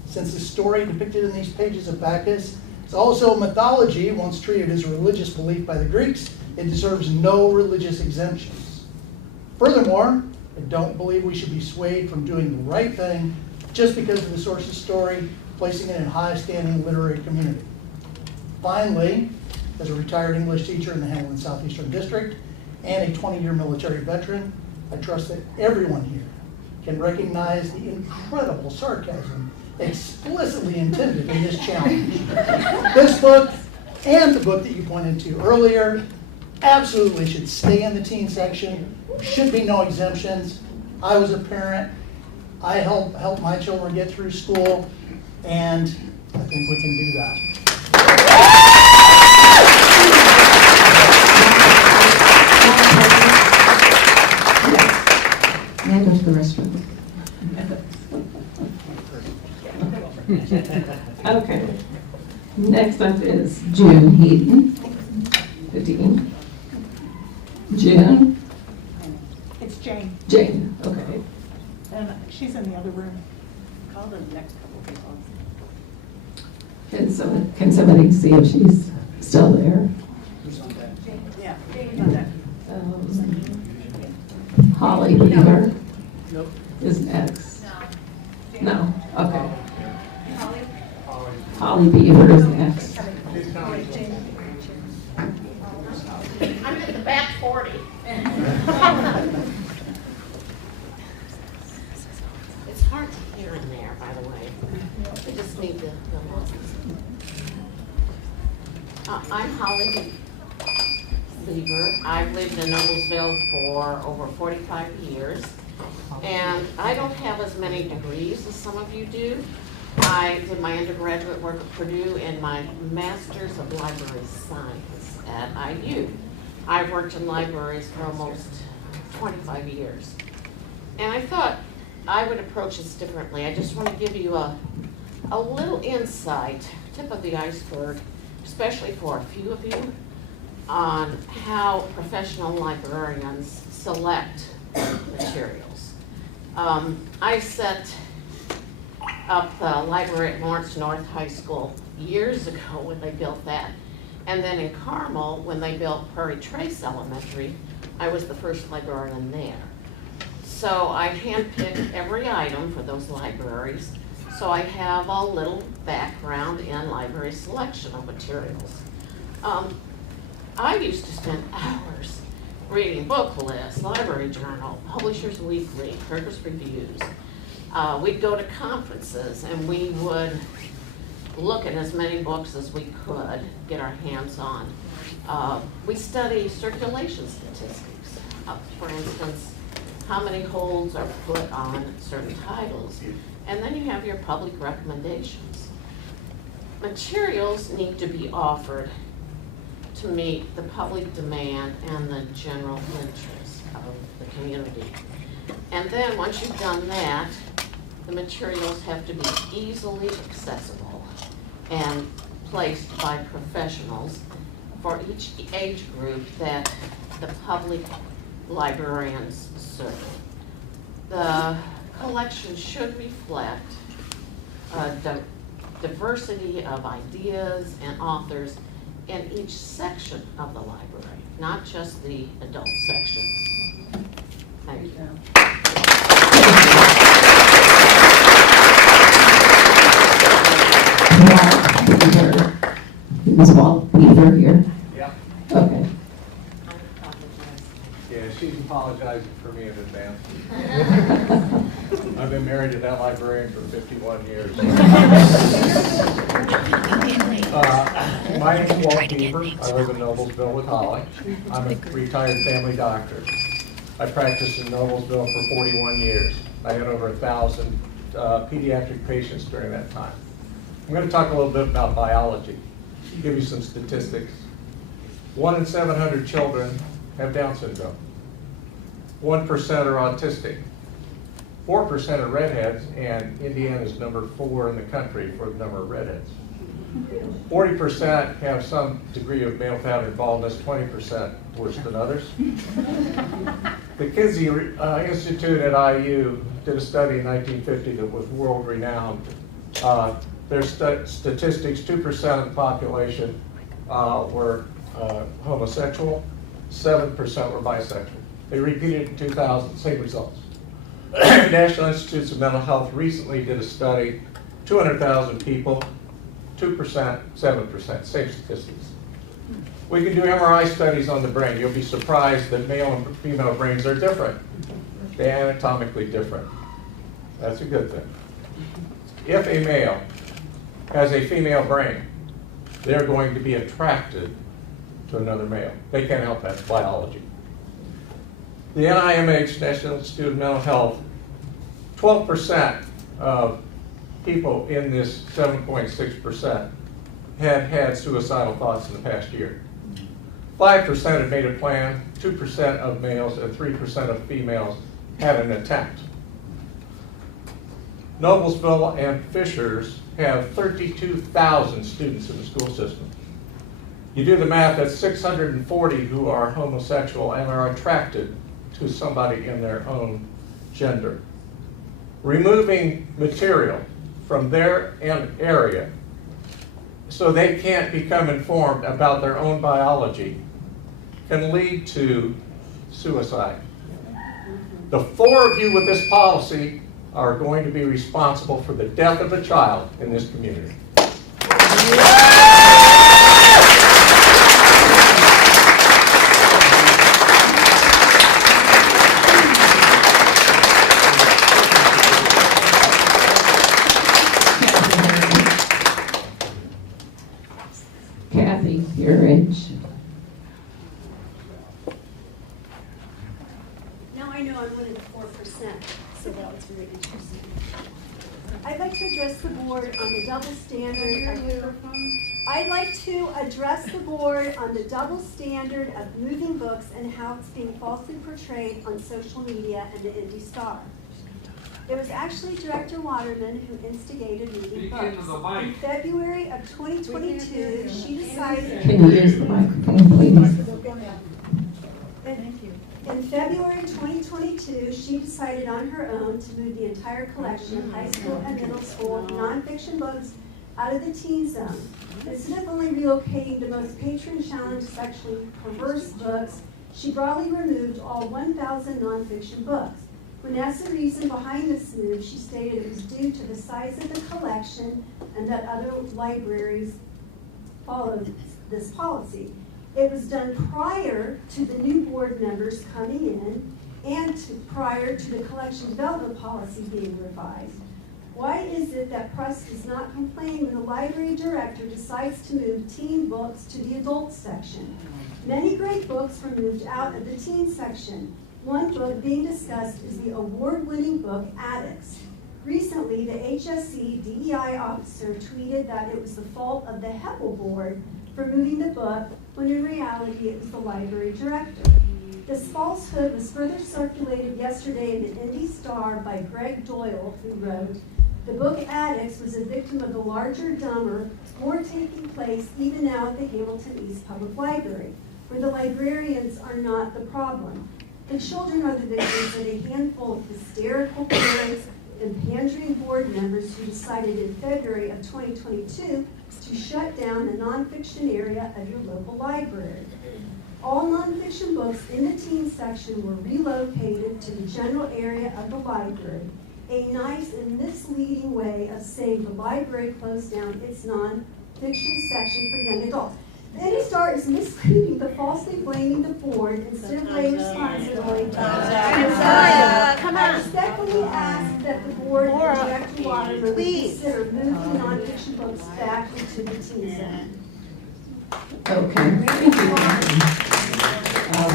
Since the story depicted in these pages of Bacchus is also mythology, once treated as a religious belief by the Greeks, it deserves no religious exemptions. Furthermore, I don't believe we should be swayed from doing the right thing just because of the source's story, placing it in high-standing literary community. Finally, as a retired English teacher in the Hamilton Southeastern District and a 20-year military veteran, I trust that everyone here can recognize the incredible sarcasm explicitly intended in this challenge. This book and the book that you pointed to earlier absolutely should stay in the teen section. Should be no exemptions. I was a parent. I helped my children get through school, and I think we can do that. May I go to the restroom? Okay. Next up is June Heaton, 15. June? It's Jane. Jane, okay. And she's in the other room. Call the next couple people. Can somebody see if she's still there? Yeah. Holly Beaver Nope. is next. No? Okay. Holly Beaver is next. I'm at the back 40. It's hard to hear in there, by the way. I just need the I'm Holly Beaver. I've lived in Noblesville for over 45 years. And I don't have as many degrees as some of you do. I did my undergraduate work at Purdue and my Master's of Library Science at IU. I've worked in libraries for almost 25 years. And I thought I would approach this differently. I just want to give you a little insight, tip of the iceberg, especially for a few of you, on how professional librarians select materials. I set up the library at Lawrence North High School years ago when they built that. And then in Carmel, when they built Prairie Trace Elementary, I was the first librarian there. So I handpicked every item for those libraries. So I have a little background in library selection of materials. I used to spend hours reading book lists, library journal, Publishers Weekly, Purpose Reviews. We'd go to conferences and we would look at as many books as we could get our hands on. We study circulation statistics. For instance, how many holds are put on certain titles. And then you have your public recommendations. Materials need to be offered to meet the public demand and the general interest of the community. And then once you've done that, The materials have to be easily accessible and placed by professionals for each age group that the public librarians serve. The collection should reflect diversity of ideas and authors in each section of the library, not just the adult section. Thank you. Is Walt Beaver here? Yeah. Okay. Yeah, she's apologizing for me in advance. I've been married to that librarian for 51 years. My name is Walt Beaver. I live in Noblesville with Holly. I'm a retired family doctor. I practiced in Noblesville for 41 years. I had over 1,000 pediatric patients during that time. I'm going to talk a little bit about biology, give you some statistics. 1 in 700 children have Down syndrome. 1% are autistic. 4% are redheads, and Indiana is number 4 in the country for the number of redheads. 40% have some degree of male pattern baldness, 20% worse than others. The Kinsey Institute at IU did a study in 1950 that was world renowned. Their statistics, 2% of the population were homosexual, 7% were bisexual. They repeated in 2000, same results. National Institutes of Mental Health recently did a study, 200,000 people, 2%, 7%, same statistics. We can do MRI studies on the brain. You'll be surprised that male and female brains are different. They're anatomically different. That's a good thing. If a male has a female brain, they're going to be attracted to another male. They can't help that, it's biology. The NIMH, National Institute of Mental Health, 12% of people in this 7.6% had had suicidal thoughts in the past year. 5% had made a plan, 2% of males and 3% of females had an attempt. Noblesville and Fishers have 32,000 students in the school system. You do the math, that's 640 who are homosexual and are attracted to somebody in their own gender. Removing material from their area so they can't become informed about their own biology can lead to suicide. The 4 of you with this policy are going to be responsible for the death of a child in this community. Kathy, your age. Now I know I'm one of the 4%, so that was very interesting. I'd like to address the board on the double standard. I'd like to address the board on the double standard of moving books and how it's being falsely portrayed on social media and the Indy Star. It was actually Director Waterman who instigated moving books. In February of 2022, she decided... Can you use the microphone, please? In February 2022, she decided on her own to move the entire collection of high school and middle school nonfiction books out of the teen zone. Instead of only relocating the most patron-challenged sexually perverse books, she broadly removed all 1,000 nonfiction books. When asked the reason behind this move, she stated it was due to the size of the collection and that other libraries followed this policy. It was done prior to the new board members coming in and prior to the collection development policy being revised. Why is it that press does not complain when the library director decides to move teen books to the adult section? Many great books were moved out of the teen section. One book being discussed is the award-winning book Addicts. Recently, the HSC DEI officer tweeted that it was the fault of the Heppel board for moving the book, when in reality it was the library director. This falsehood was further circulated yesterday in the Indy Star by Greg Doyle, who wrote, "The book Addicts was a victim of the larger, dumber war taking place even now at the Hamilton East Public Library, where the librarians are not the problem. The children are the victims of a handful of hysterical parents and pandering board members who decided in February of 2022 to shut down the nonfiction area of your local library. All nonfiction books in the teen section were relocated to the general area of the library, a nice and misleading way of saying the library closed down its nonfiction section for young adults." The Indy Star is misleading the falsely blaming the board instead of blaming responsibility. I respectfully ask that the board reject the water and consider moving nonfiction books back into the teen zone. Okay, thank you.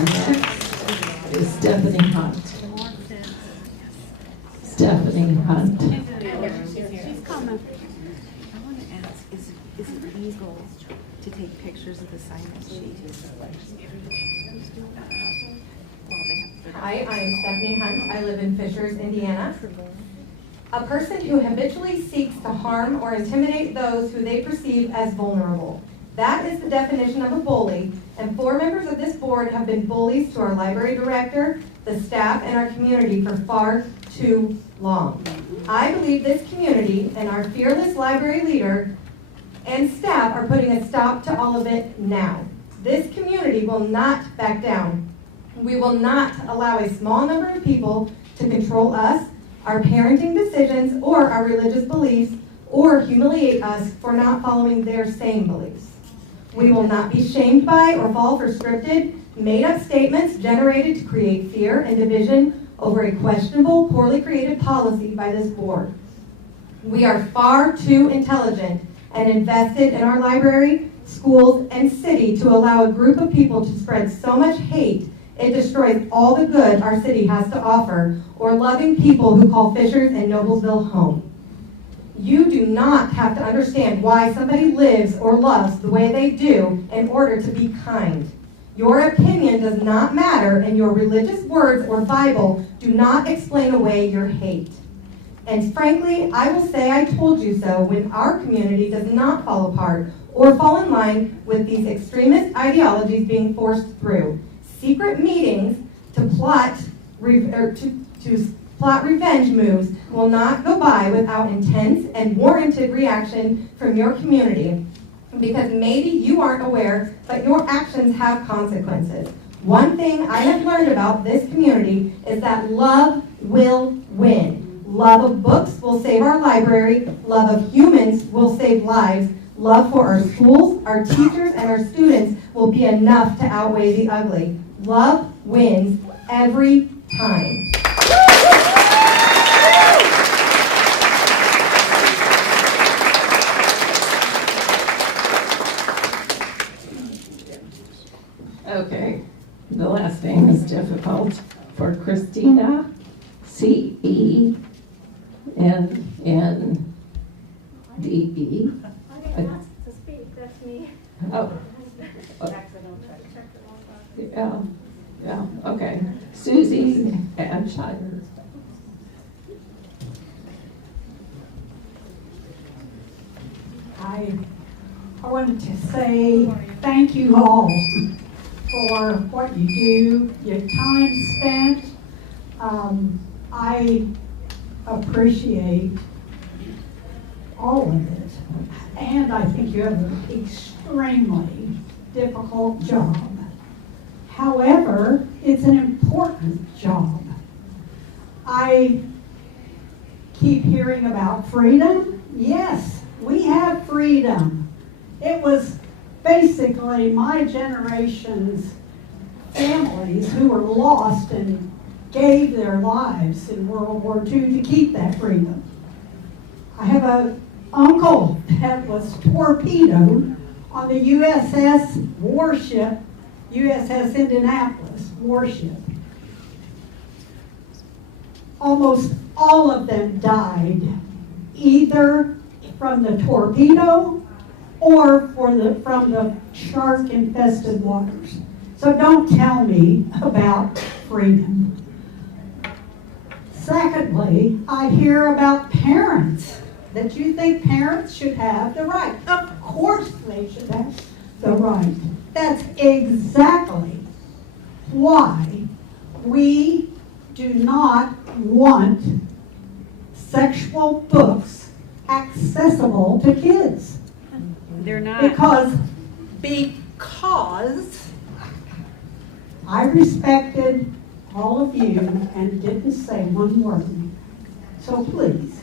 Next is Stephanie Hunt. Stephanie Hunt. She's coming. I want to ask, is it legal to take pictures of the sign-in sheet? Hi, I'm Stephanie Hunt. I live in Fishers, Indiana. A person who habitually seeks to harm or intimidate those who they perceive as vulnerable. That is the definition of a bully, and 4 members of this board have been bullies to our library director, the staff, and our community for far too long. I believe this community and our fearless library leader and staff are putting a stop to all of it now. This community will not back down. We will not allow a small number of people to control us, our parenting decisions, or our religious beliefs, or humiliate us for not following their same beliefs. We will not be shamed by or fall for scripted, made-up statements generated to create fear and division over a questionable, poorly created policy by this board. We are far too intelligent and invested in our library, schools, and city to allow a group of people to spread so much hate it destroys all the good our city has to offer, or loving people who call Fishers and Noblesville home. You do not have to understand why somebody lives or loves the way they do in order to be kind. Your opinion does not matter, and your religious words or Bible do not explain away your hate. And frankly, I will say I told you so when our community does not fall apart or fall in line with these extremist ideologies being forced through. Secret meetings to plot revenge moves will not go by without intense and warranted reaction from your community, because maybe you aren't aware, but your actions have consequences. One thing I have learned about this community is that love will win. Love of books will save our library. Love of humans will save lives. Love for our schools, our teachers, and our students will be enough to outweigh the ugly. Love wins every time. Okay, the last name is difficult for Christina, CENNNDE. I asked to speak, that's me. Oh. Yeah, okay. Susie Abshire. I wanted to say thank you all for what you do, your time spent. I appreciate all of it. And I think you have an extremely difficult job. However, it's an important job. I keep hearing about freedom. Yes, we have freedom. It was basically my generation's families who were lost and gave their lives in World War II to keep that freedom. I have an uncle that was torpedoed on the USS warship, USS Indianapolis warship. Almost all of them died, either from the torpedo or from the shark-infested waters. So don't tell me about freedom. Secondly, I hear about parents, that you think parents should have the right. Of course they should have the right. That's exactly why we do not want sexual books accessible to kids. They're not. Because I respected all of you and didn't say one word. So please,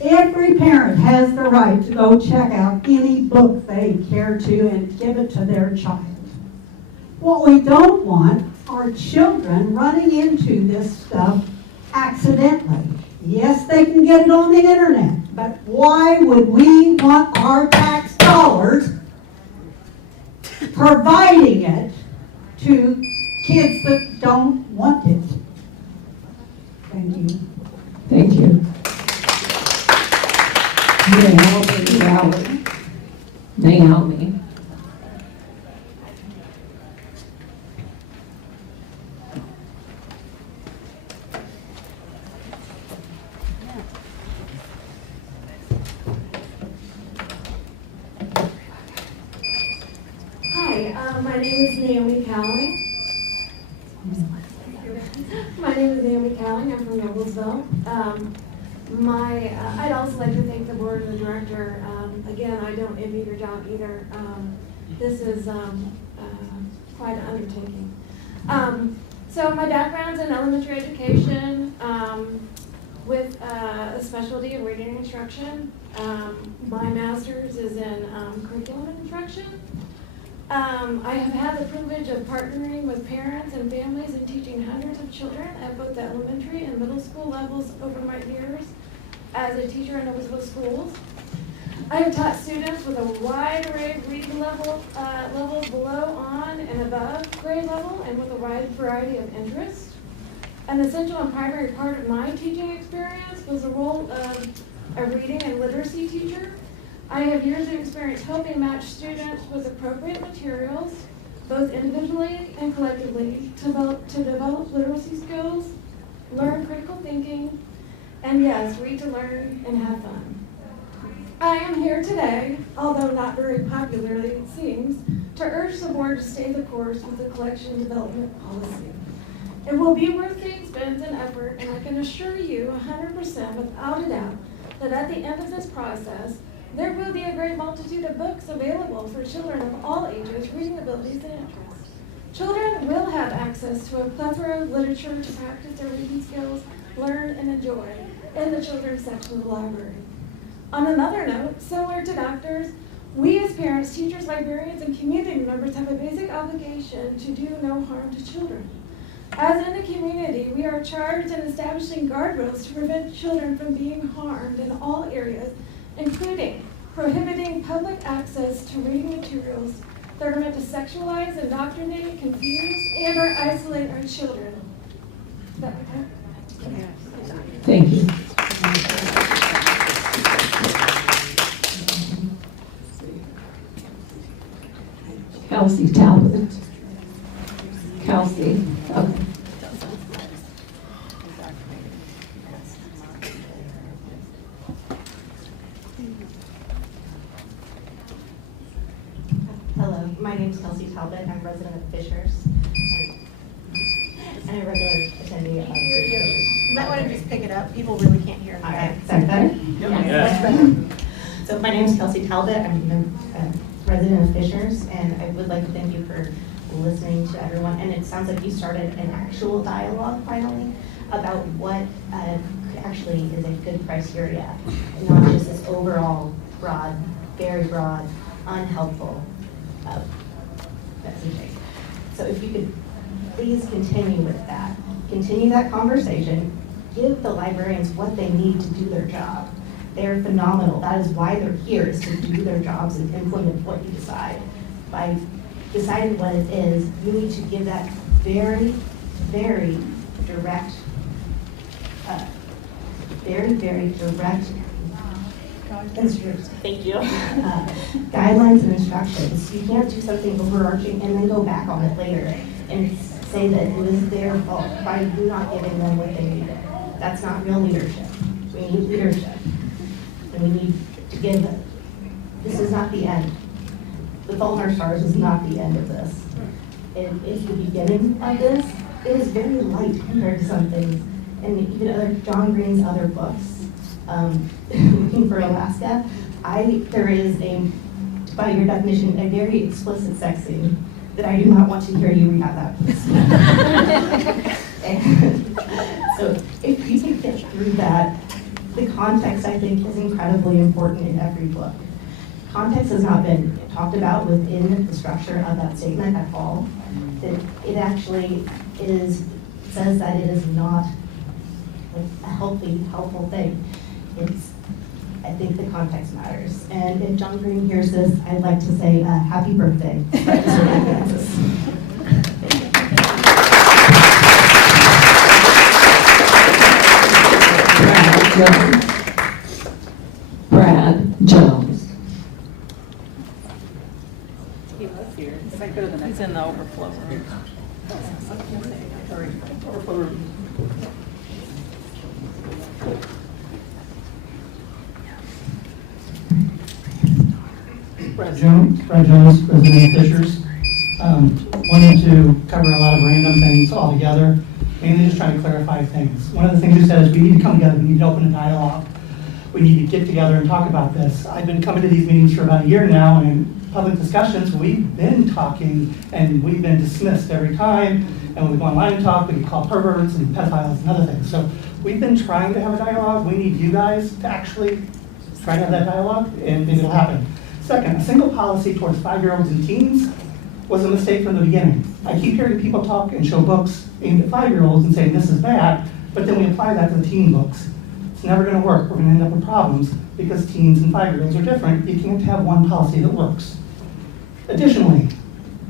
every parent has the right to go check out any book they care to and give it to their child. What we don't want are children running into this stuff accidentally. Yes, they can get it on the internet, but why would we want our tax dollars providing it to kids that don't want it? Thank you. Thank you. Naomi. Hi, my name is Naomi Cowling. My name is Naomi Cowling. I'm from Noblesville. I'd also like to thank the board and the director. Again, I don't envy your job either. This is quite an undertaking. So my background's in elementary education with a specialty in reading and instruction. My master's is in curriculum and instruction. I have had the privilege of partnering with parents and families and teaching hundreds of children at both the elementary and middle school levels over my years as a teacher in Noblesville schools. I have taught students with a wide array of reading levels below, on, and above grade level, and with a wide variety of interests. An essential and primary part of my teaching experience was the role of a reading and literacy teacher. I have years of experience helping match students with appropriate materials, both individually and collectively, to develop literacy skills, learn critical thinking, and yes, read to learn and have fun. I am here today, although not very popularly it seems, to urge the board to stay the course with the collection development policy. It will be worth the expense and effort, and I can assure you 100% without a doubt that at the end of this process, there will be a great multitude of books available for children of all ages, reading abilities, and interests. Children will have access to a plethora of literature to practice their reading skills, learn, and enjoy in the children's section of the library. On another note, similar to doctors, we as parents, teachers, librarians, and community members have a basic obligation to do no harm to children. As in the community, we are charged in establishing guardrails to prevent children from being harmed in all areas, including prohibiting public access to reading materials that are meant to sexualize, indoctrinate, confuse, and or isolate our children. Is that okay? Thank you. Kelsey Talbot. Kelsey. Okay. Hello, my name is Kelsey Talbot. I'm a resident of Fishers and a regular attendee of Fishers. You might want to just pick it up. People really can't hear in the back. Is that better? Yes. So my name is Kelsey Talbot. I'm a resident of Fishers, and I would like to thank you for listening to everyone. And it sounds like you started an actual dialogue finally about what actually is a good criteria, not just this overall broad, very broad, unhelpful messaging. So if you could please continue with that. Continue that conversation. Give the librarians what they need to do their job. They're phenomenal. That is why they're here, is to do their jobs and implement what you decide. By deciding what it is, you need to give that very, very direct, Thank you. Guidelines and instructions. You can't do something overarching and then go back on it later and say that it was their fault by you not giving them what they needed. That's not real leadership. We need leadership. And we need to give it. This is not the end. The Fault in Our Stars is not the end of this. It is the beginning of this. It is very light compared to some things. And even other John Green's other books. Looking for Alaska, there is a, by your definition, a very explicit sex scene that I do not want to hear you read out that, please. And so if you can get through that, the context, I think, is incredibly important in every book. Context has not been talked about within the structure of that statement at all. That it actually says that it is not like a helpful thing. I think the context matters. And if John Green hears this, I'd like to say happy birthday. Brad Jones. He was here. He's in the overflow room. Overflow room. Brad Jones, President of Fishers. Wanted to cover a lot of random things all together, mainly just trying to clarify things. One of the things you said is we need to come together, we need to open a dialogue. We need to get together and talk about this. I've been coming to these meetings for about a year now, and in public discussions, we've been talking and we've been dismissed every time. And when we go online and talk, we get called perverts and pedophiles and other things. So we've been trying to have a dialogue. We need you guys to actually try to have that dialogue, and it'll happen. Second, a single policy towards 5-year-olds and teens was a mistake from the beginning. I keep hearing people talk and show books aimed at 5-year-olds and saying this is bad, but then we apply that to the teen books. It's never going to work. We're going to end up with problems because teens and 5-year-olds are different. You can't have one policy that works. Additionally,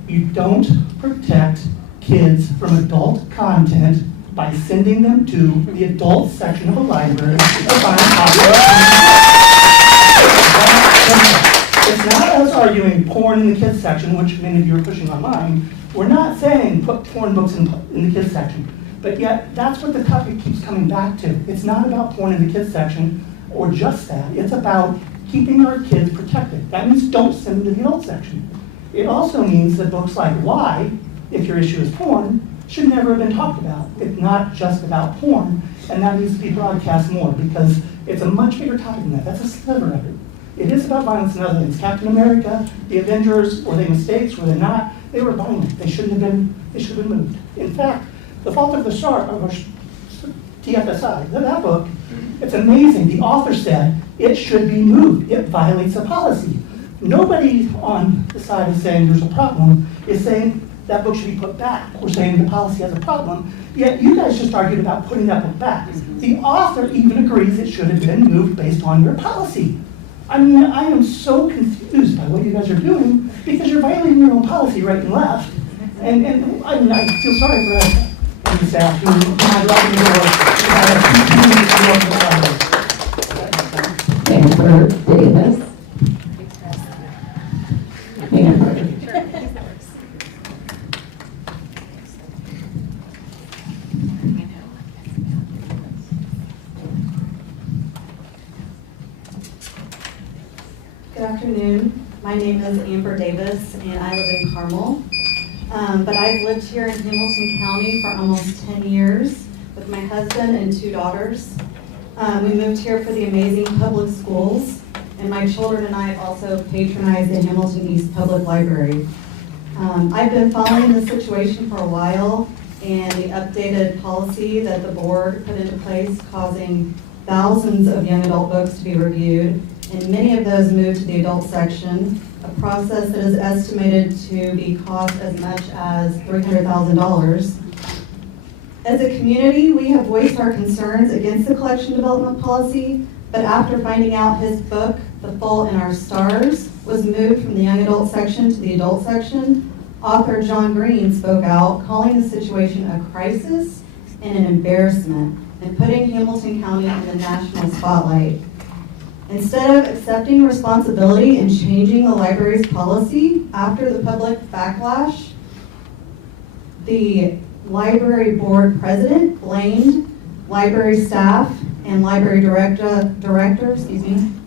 you don't protect kids from adult content by sending them to the adult section of a library to find It's not us arguing porn in the kids section, which many of you are pushing online. We're not saying put porn books in the kids section. But yet, that's what the topic keeps coming back to. It's not about porn in the kids section or just that. It's about keeping our kids protected. That means don't send them to the adult section. It also means that books like Why, if your issue is porn, should never have been talked about. It's not just about porn, and that needs to be broadcast more because it's a much bigger topic than that. That's a sliver of it. It is about violence and other things. Captain America, the Avengers, were they mistakes? Were they not? They were violent. They shouldn't have been. They should have been moved. In fact, The Fault of the Star, TFSI, that book, it's amazing. The author said it should be moved. It violates the policy. Nobody on the side of saying there's a problem is saying that book should be put back. We're saying the policy has a problem. Yet you guys just argued about putting that book back. The author even agrees it should have been moved based on your policy. I mean, I am so confused by what you guys are doing because you're violating your own policy right and left. And I mean, I feel sorry for that. Staff who had Amber Davis. Amber. Good afternoon. My name is Amber Davis, and I live in Carmel. But I've lived here in Hamilton County for almost 10 years with my husband and 2 daughters. We moved here for the amazing public schools, and my children and I have also patronized the Hamilton East Public Library. I've been following the situation for a while, and the updated policy that the board put into place causing thousands of young adult books to be reviewed, and many of those moved to the adult section, a process that is estimated to be cost as much as $300,000. As a community, we have voiced our concerns against the collection development policy, but after finding out his book, The Fault in Our Stars, was moved from the young adult section to the adult section, author John Green spoke out, calling the situation a crisis and an embarrassment, and putting Hamilton County in the national spotlight. Instead of accepting responsibility and changing the library's policy after the public backlash, the library board president blamed library staff and library director,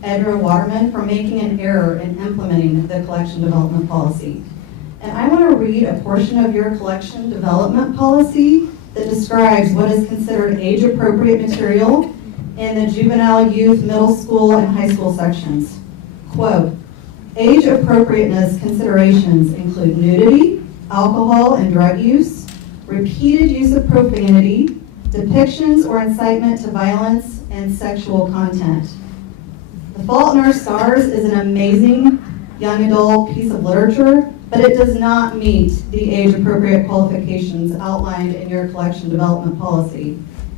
Edra Waterman, for making an error in implementing the collection development policy. And I want to read a portion of your collection development policy that describes what is considered age-appropriate material in the juvenile, youth, middle school, and high school sections. Quote, age appropriateness considerations include nudity, alcohol and drug use, repeated use of profanity, depictions or incitement to violence, and sexual content. The Fault in Our Stars is an amazing young adult piece of literature, but it does not meet the age-appropriate qualifications outlined in your collection development policy.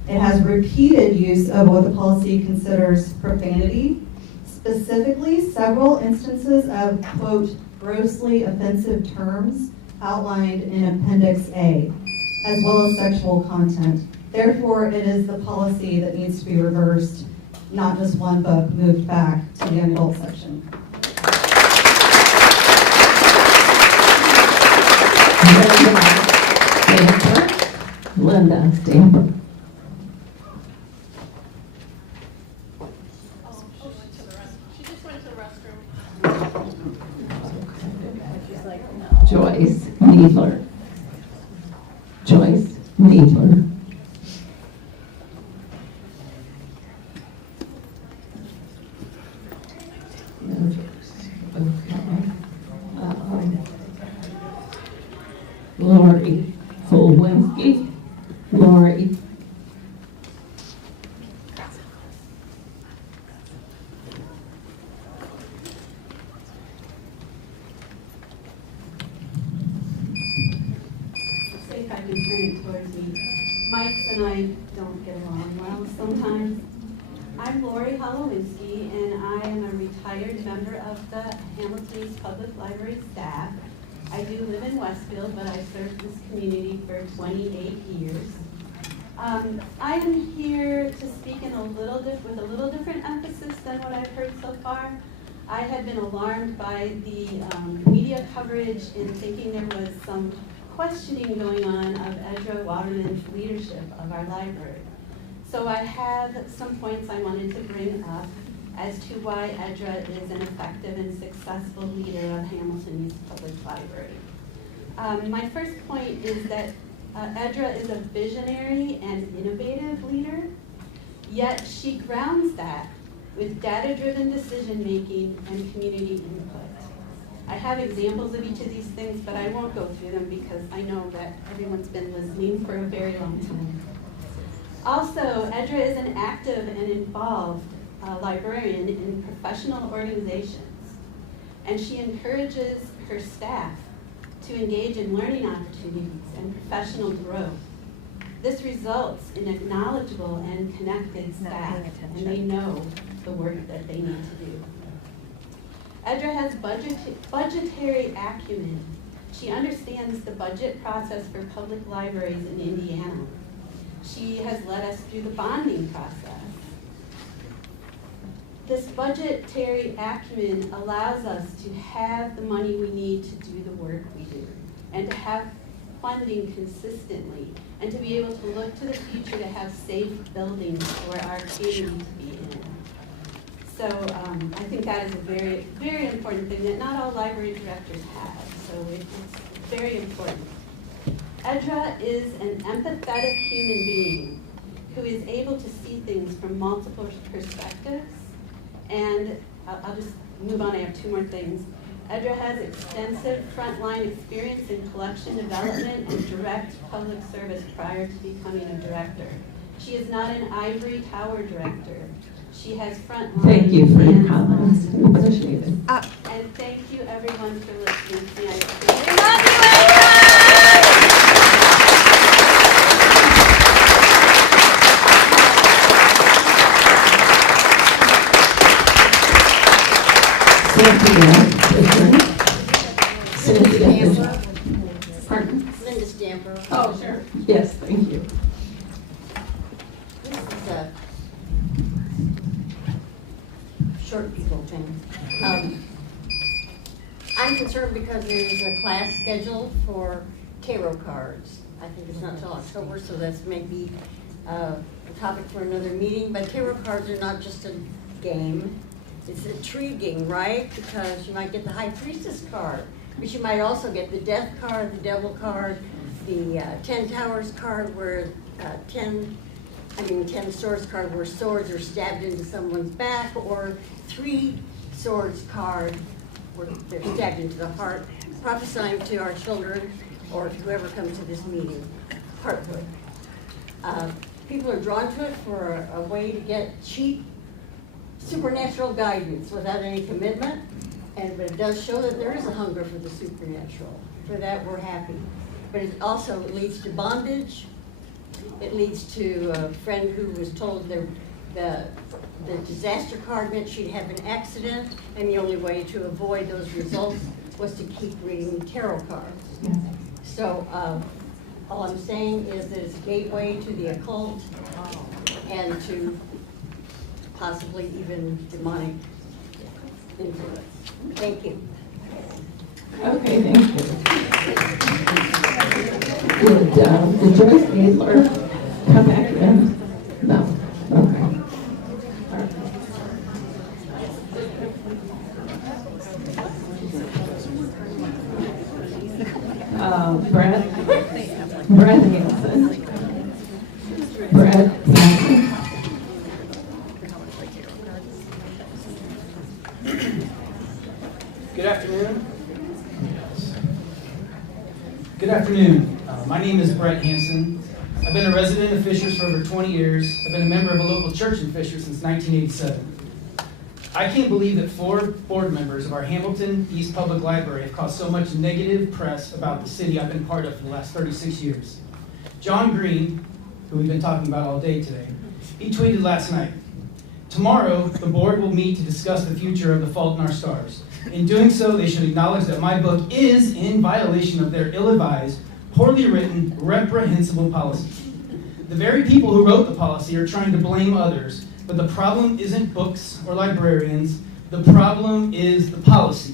It has repeated use of what the policy considers profanity, specifically several instances of, quote, grossly offensive terms outlined in Appendix A, as well as sexual content. Therefore, it is the policy that needs to be reversed, not just one book moved back to the young adult section. Linda Stamper. Joyce Needler. Joyce Needler. Lori Holwinski. Lori. See if I can turn it towards me. Mike's and I don't get along well sometimes. I'm Lori Holowinski, and I am a retired member of the Hamilton East Public Library staff. I do live in Westfield, but I served this community for 28 years. I am here to speak with a little different emphasis than what I've heard so far. I had been alarmed by the media coverage in thinking there was some questioning going on of Edra Waterman's leadership of our library. So I have some points I wanted to bring up as to why Edra is an effective and successful leader of Hamilton East Public Library. My first point is that Edra is a visionary and innovative leader, yet she grounds that with data-driven decision-making and community input. I have examples of each of these things, but I won't go through them because I know that everyone's been listening for a very long time. Also, Edra is an active and involved librarian in professional organizations, and she encourages her staff to engage in learning opportunities and professional growth. This results in a knowledgeable and connected staff, and they know the work that they need to do. Edra has budgetary acumen. She understands the budget process for public libraries in Indiana. She has led us through the bonding process. This budgetary acumen allows us to have the money we need to do the work we do, and to have funding consistently, and to be able to look to the future to have safe buildings for our community to be in. So I think that is a very, very important thing that not all library directors have, so it's very important. Edra is an empathetic human being who is able to see things from multiple perspectives. And I'll just move on, I have two more things. Edra has extensive frontline experience in collection development and direct public service prior to becoming a director. She is not an ivory tower director. She has frontline. Thank you for your comments. Appreciate it. And thank you everyone for listening to me. I love you, Cynthia. Pardon? Linda Stamper. Oh, sure. Yes, thank you. This is a short people thing. I'm concerned because there's a class scheduled for tarot cards. I think it's not till October, so that's maybe a topic for another meeting. But tarot cards are not just a game. It's intriguing, right? Because you might get the High Priestess card, but you might also get the Death card, the Devil card, the 10 Towers card where 10 Swords card where swords are stabbed into someone's back, or 3 Swords card where they're stabbed into the heart, prophesying to our children or to whoever comes to this meeting, heartbreak. People are drawn to it for a way to get cheap supernatural guidance without any commitment, but it does show that there is a hunger for the supernatural. For that, we're happy. But it also leads to bondage. It leads to a friend who was told the disaster card meant she'd have an accident, and the only way to avoid those results was to keep reading tarot cards. So all I'm saying is that it's a gateway to the occult and to possibly even demonic influence. Thank you. Okay, thank you. Would Joyce Gaylor come back in? No. Okay. Brett Hansen. Brett Hansen. Good afternoon. Good afternoon. My name is Brett Hansen. I've been a resident of Fishers for over 20 years. I've been a member of a local church in Fishers since 1987. I can't believe that 4 board members of our Hamilton East Public Library have caused so much negative press about the city I've been part of for the last 36 years. John Green, who we've been talking about all day today, he tweeted last night, "Tomorrow, the board will meet to discuss the future of The Fault in Our Stars. In doing so, they should acknowledge that my book is in violation of their ill-advised, poorly written, reprehensible policy. The very people who wrote the policy are trying to blame others, but the problem isn't books or librarians. The problem is the policy.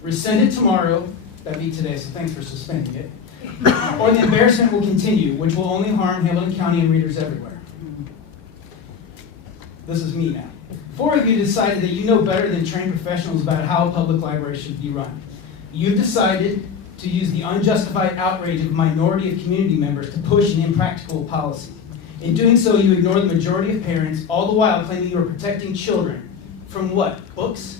Rescind it tomorrow," that'd be today, so thanks for suspending it, "or the embarrassment will continue, which will only harm Hamilton County and readers everywhere." This is me now. 4 of you decided that you know better than trained professionals about how a public library should be run. You've decided to use the unjustified outrage of a minority of community members to push an impractical policy. In doing so, you ignore the majority of parents, all the while claiming you are protecting children. From what? Books?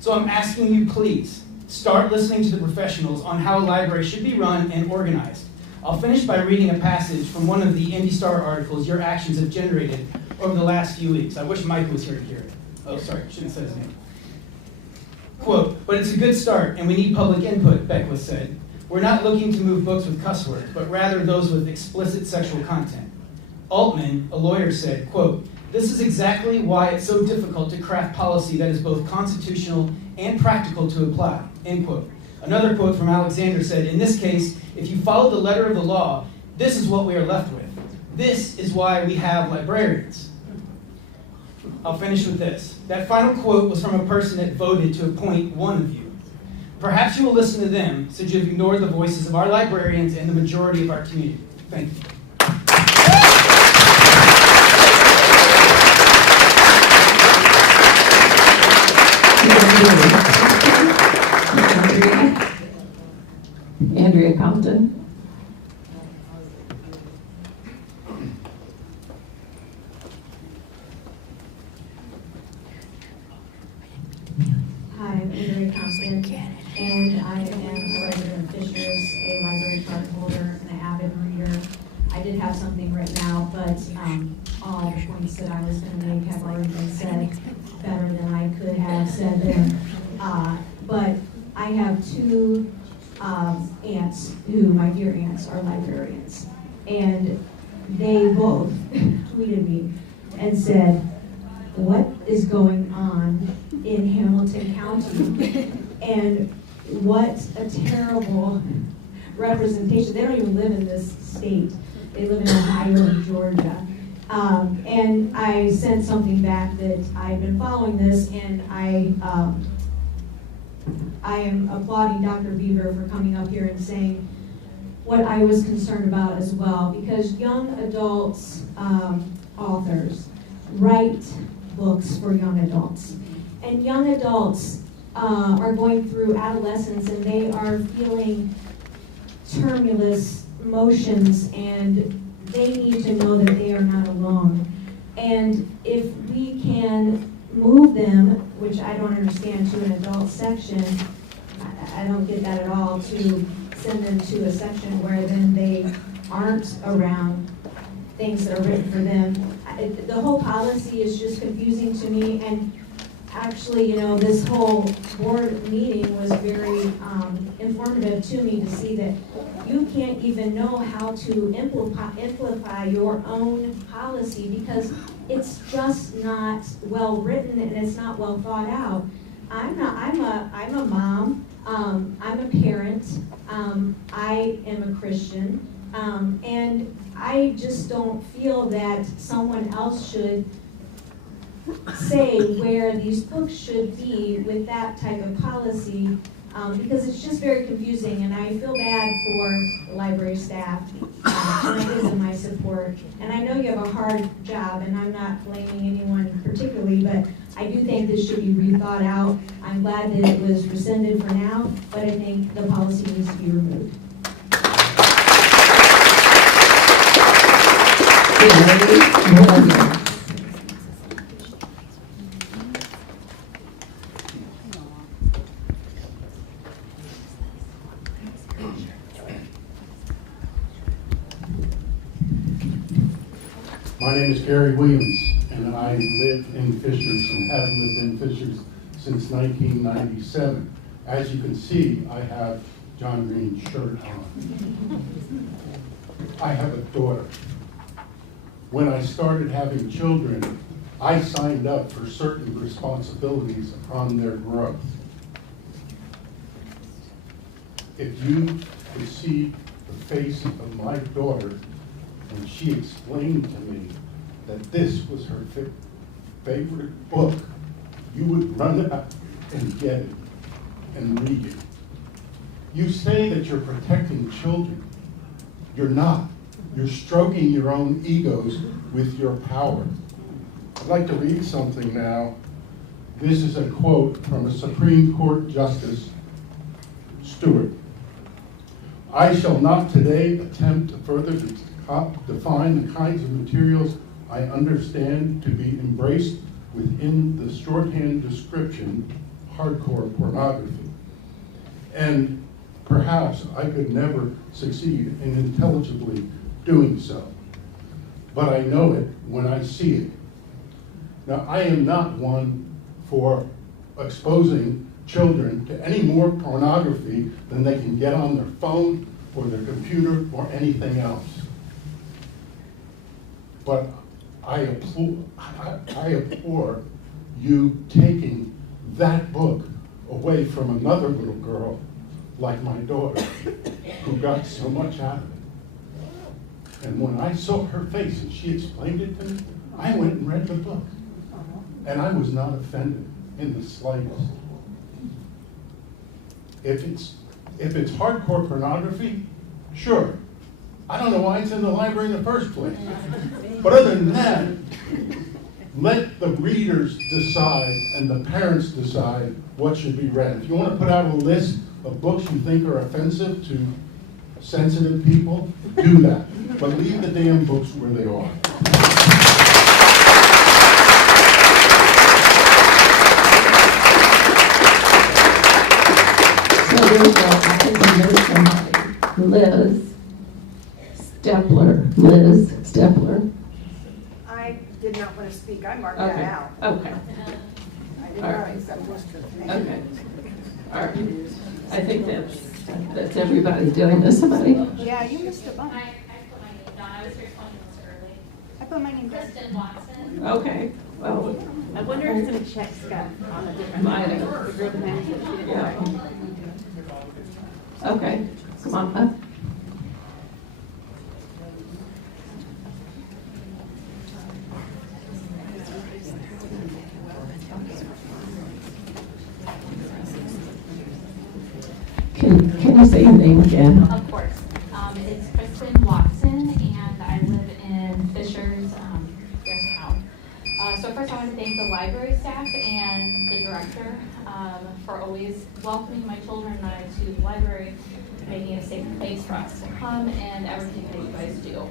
So I'm asking you, please, start listening to the professionals on how a library should be run and organized. I'll finish by reading a passage from one of the Indy Star articles your actions have generated over the last few weeks. I wish Mike was here to hear it. Oh, sorry, shouldn't have said his name. Quote, "But it's a good start, and we need public input," Beckwith said. "We're not looking to move books with cuss words, but rather those with explicit sexual content." Altman, a lawyer, said, quote, "This is exactly why it's so difficult to craft policy that is both constitutional and practical to apply," end quote. Another quote from Alexander said, "In this case, if you follow the letter of the law, this is what we are left with. This is why we have librarians." I'll finish with this. That final quote was from a person that voted to appoint one of you. Perhaps you will listen to them, since you've ignored the voices of our librarians and the majority of our community. Thank you. Andrea Compton. Hi, I'm Andrea Compton, and I am a resident of Fishers, a library card holder, and an avid reader. I did have something written out, but all the points that I was going to make have already been said better than I could have said them. But I have 2 aunts who, my dear aunts, are librarians, and they both tweeted me and said, "What is going on in Hamilton County, and what a terrible representation." They don't even live in this state. They live in Ohio and Georgia. And And I sent something back that I've been following this, and I am applauding Dr. Beaver for coming up here and saying what I was concerned about as well, because young adults, authors, write books for young adults. And young adults are going through adolescence, and they are feeling tumultuous emotions, and they need to know that they are not alone. And if we can move them, which I don't understand, to an adult section, I don't get that at all, to send them to a section where then they aren't around things that are written for them. The whole policy is just confusing to me, and actually, you know, this whole board meeting was very informative to me to see that you can't even know how to amplify your own policy because it's just not well written and it's not well thought out. I'm a mom. I'm a parent. I am a Christian, and I just don't feel that someone else should say where these books should be with that type of policy, because it's just very confusing, and I feel bad for the library staff, and I give them my support. And I know you have a hard job, and I'm not blaming anyone particularly, but I do think this should be rethought out. I'm glad that it was rescinded for now, but I think the policy needs to be removed. My name is Gary Williams, and I live in Fishers and have lived in Fishers since 1997. As you can see, I have John Green's shirt on. I have a daughter. When I started having children, I signed up for certain responsibilities on their growth. If you could see the face of my daughter when she explained to me that this was her favorite book, you would run out and get it and read it. You say that you're protecting children. You're not. You're stroking your own egos with your power. I'd like to read something now. This is a quote from a Supreme Court Justice, Stewart. I shall not today attempt to further define the kinds of materials I understand to be embraced within the shorthand description, hardcore pornography. And perhaps I could never succeed in intelligibly doing so. But I know it when I see it. Now, I am not one for exposing children to any more pornography than they can get on their phone or their computer or anything else. But I implore you taking that book away from another little girl like my daughter who got so much out of it. And when I saw her face and she explained it to me, I went and read the book. And I was not offended in the slightest. If it's hardcore pornography, sure. I don't know why it's in the library in the first place. But other than that, let the readers decide and the parents decide what should be read. If you want to put out a list of books you think are offensive to sensitive people, do that. But leave the damn books where they are. So there we go. I think we know somebody. Liz Stepler. Liz Stepler. I did not want to speak. I marked Okay. that out. Okay. I did All not right. accept this. Okay. All right. I think that's everybody doing this. Somebody. Yeah, you missed a bunch. I put my name down. I was here 20 minutes early. I put my name down. Kristen Watson. Okay. Well, I wonder if some checks got on a different. Might have. The group management, she didn't Yeah. know. Okay. Come on up. Can you say your name again? Of course. It's Kristen Watson, and I live in Fishers, here in town. So first I want to thank the library staff and the director for always welcoming my children and I to the library, making it a safe place for us to come, and everything that you guys do.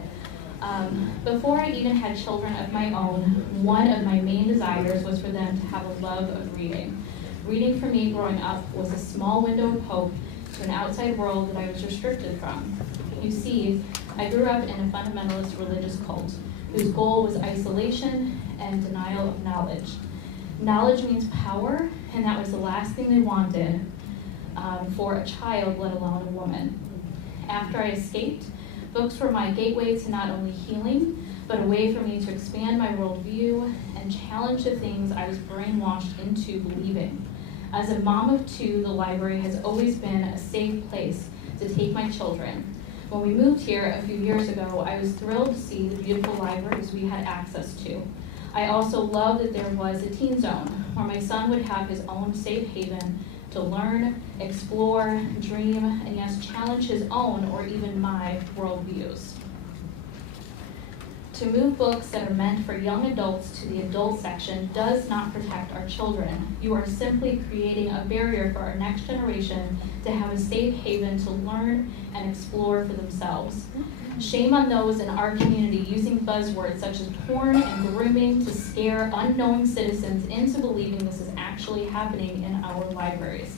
Before I even had children of my own, one of my main desires was for them to have a love of reading. Reading for me growing up was a small window of hope to an outside world that I was restricted from. You see, I grew up in a fundamentalist religious cult whose goal was isolation and denial of knowledge. Knowledge means power, and that was the last thing they wanted for a child, let alone a woman. After I escaped, books were my gateway to not only healing, but a way for me to expand my worldview and challenge the things I was brainwashed into believing. As a mom of two, the library has always been a safe place to take my children. When we moved here a few years ago, I was thrilled to see the beautiful libraries we had access to. I also loved that there was a teen zone where my son would have his own safe haven to learn, explore, dream, and yes, challenge his own or even my worldviews. To move books that are meant for young adults to the adult section does not protect our children. You are simply creating a barrier for our next generation to have a safe haven to learn and explore for themselves. Shame on those in our community using buzzwords such as porn and grooming to scare unknowing citizens into believing this is actually happening in our libraries.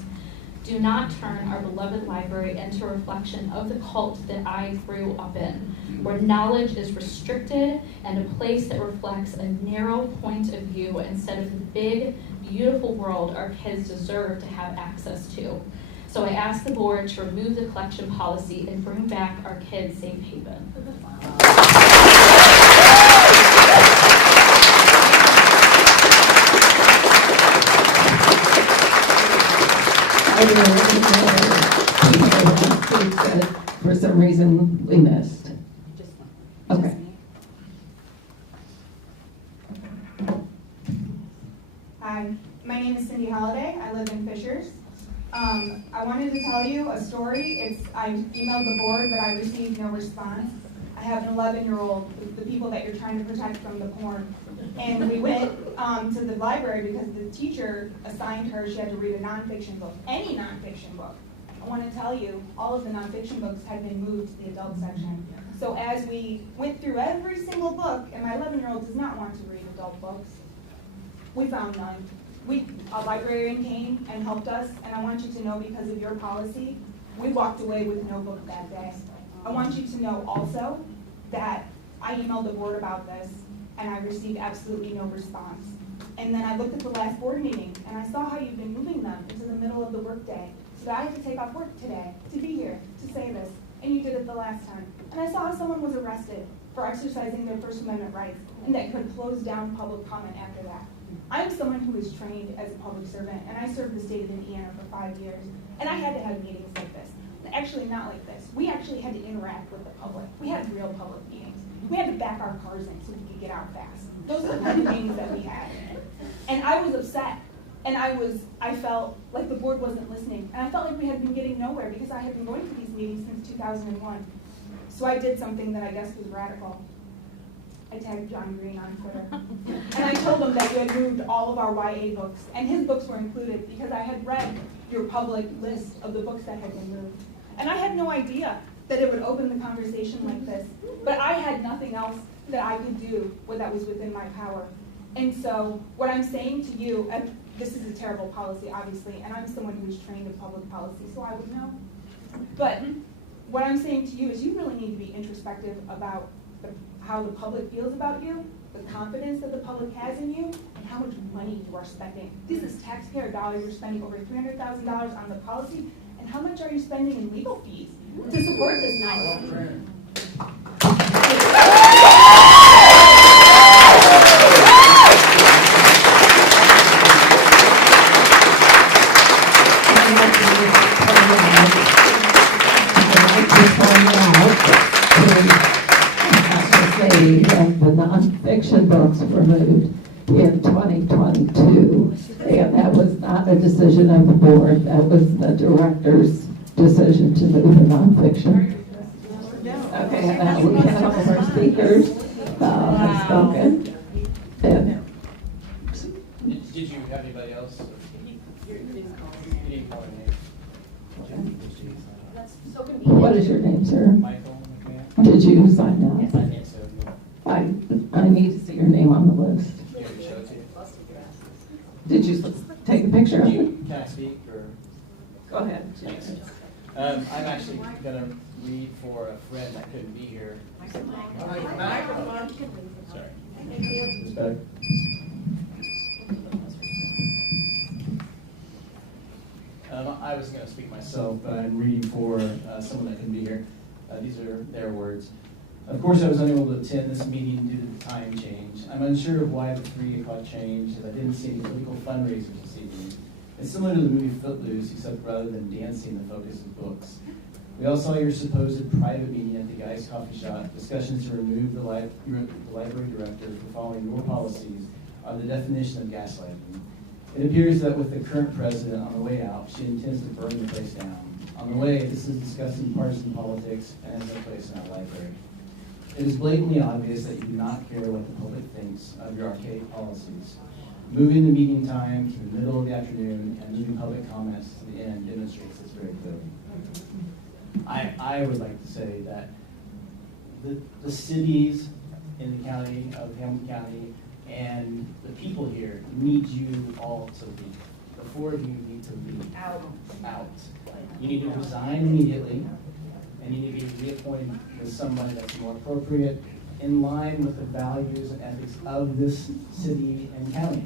Do not turn our beloved library into a reflection of the cult that I grew up in, where knowledge is restricted and a place that reflects a narrow point of view instead of the big, beautiful world our kids deserve to have access to. So I ask the board to remove the collection policy and bring back our kids' safe haven. For some reason we missed. Okay. Hi, my name is Cindy Holliday. I live in Fishers. I wanted to tell you a story. I emailed the board, but I received no response. I have an 11-year-old, the people that you're trying to protect from the porn. And we went to the library because the teacher assigned her, she had to read a nonfiction book, any nonfiction book. I want to tell you, all of the nonfiction books had been moved to the adult section. So as we went through every single book, and my 11-year-old does not want to read adult books, we found none. A librarian came and helped us, and I want you to know because of your policy, we walked away with no book that day. I want you to know also that I emailed the board about this, and I received absolutely no response. And then I looked at the last board meeting, and I saw how you've been moving them into the middle of the workday. So I had to take off work today to be here to say this, and you did it the last time. And I saw how someone was arrested for exercising their First Amendment rights, and that could close down public comment after that. I'm someone who is trained as a public servant, and I served the state of Indiana for 5 years, and I had to have meetings like this. Actually, not like this. We actually had to interact with the public. We had real public meetings. We had to back our cars in so we could get out fast. Those are the kind of meetings that we had. And I was upset, and I felt like the board wasn't listening, and I felt like we had been getting nowhere because I had been going to these meetings since 2001. So I did something that I guess was radical. I tagged John Green on Twitter. And I told him that you had moved all of our YA books, and his books were included because I had read your public list of the books that had been moved. And I had no idea that it would open the conversation like this, but I had nothing else that I could do that was within my power. And so what I'm saying to you, and this is a terrible policy, obviously, and I'm someone who's trained in public policy, so I would know. But what I'm saying to you is you really need to be introspective about how the public feels about you, the confidence that the public has in you, and how much money you are spending. This is taxpayer dollars. You're spending over $300,000 on the policy, and how much are you spending in legal fees to support this policy? The nonfiction books were moved in 2022, and that was not a decision of the board. That was the director's decision to move the nonfiction? Okay, we have all of our speakers have spoken. And Did you have anybody else? You didn't call your name. what is your name, sir? Michael McMahon? Did you sign up? Yes, I think so. I need to see your name on the list. You want me to show it to you? Did you take a picture of it? Can I speak or? Go ahead. Thanks. I'm actually gonna read for a friend that couldn't be here. Sorry. Is this better? I was going to speak myself, but I'm reading for someone that couldn't be here. These are their words. Of course, I was unable to attend this meeting due to the time change. I'm unsure of why the 3 o'clock changed, as I didn't see any political fundraisers this evening. It's similar to the movie Footloose, except rather than dancing, the focus is books. We all saw your supposed private meeting at the Guy's Coffee Shop, discussions to remove the library director for following your policies on the definition of gaslighting. It appears that with the current president on the way out, she intends to burn the place down. On the way, this is discussing partisan politics and has no place in our library. It is blatantly obvious that you do not care what the public thinks of your archaic policies. Moving the meeting time to the middle of the afternoon and moving public comments to the end demonstrates this very clearly. I would like to say that the cities in the county of Hamilton County and the people here need you all to leave. The 4 of you need to leave. Out. You need to resign immediately, and you need to be reappointed with somebody that's more appropriate, in line with the values and ethics of this city and county.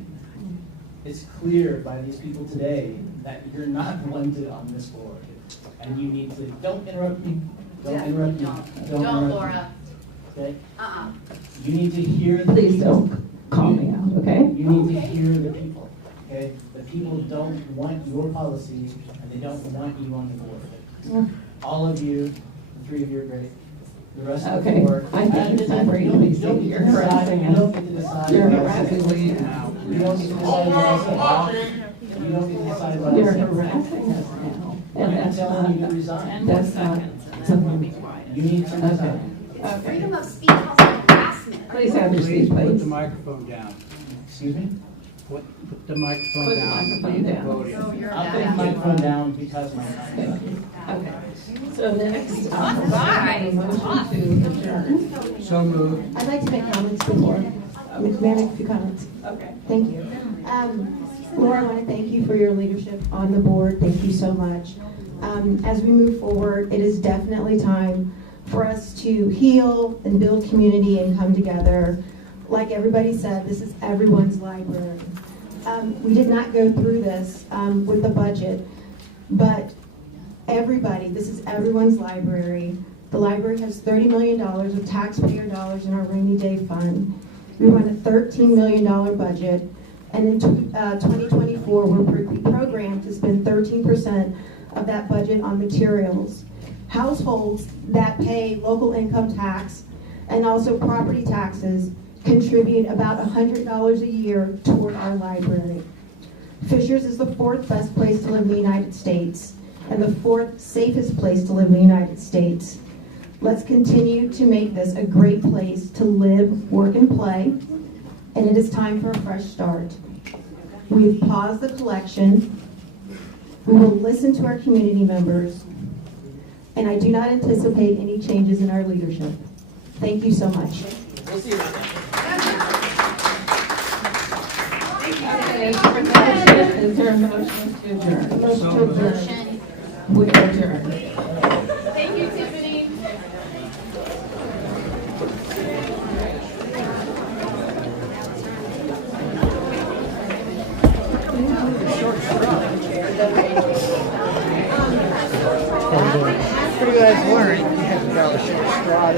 It's clear by these people today that you're not wanted on this board, and you need to, don't interrupt me, don't interrupt me. Don't, Laura. Okay? You need to hear the Please people. don't call me out, okay? You need to hear the people, okay? The people don't want your policies, and they don't want you on the board. All of you, the 3 of you are great. The rest of the Okay, board. I think it's time for you to be seated. You're harassing You don't us. get to decide. You're what I harassing say. me. You don't get to decide what I say. You don't get to decide what I say. You're harassing us now. And I'm that's telling you to not, resign. that's not. You need to resign. Freedom of speech also harassment. Please have your seat, Put please. the microphone down. Excuse me? Put the microphone Put the down. microphone Leave the down. podium. I'll put the microphone down because my time is up. Okay. So next, a motion to adjourn. So moved. I'd like to make comments before. May I make a few comments? Okay. Thank you. Laura, I want to thank you for your leadership on the board. Thank you so much. As we move forward, it is definitely time for us to heal and build community and come together. Like everybody said, this is everyone's library. We did not go through this with the budget, but everybody, this is everyone's library. The library has $30 million of taxpayer dollars in our rainy day fund. We run a $13 million budget, and in 2024, we're programmed to spend 13% of that budget on materials. Households that pay local income tax and also property taxes contribute about $100 a year toward our library. Fishers is the 4th best place to live in the United States and the 4th safest place to live in the United States. Let's continue to make this a great place to live, work, and play, and it is time for a fresh start. We've paused the collection. We will listen to our community members, and I do not anticipate any changes in our leadership. Thank you so much. We'll see you. Okay, is there a motion to adjourn? Motion to adjourn. We adjourn. Thank you, Tiffany. Pretty good warrant. You have to go a short straw.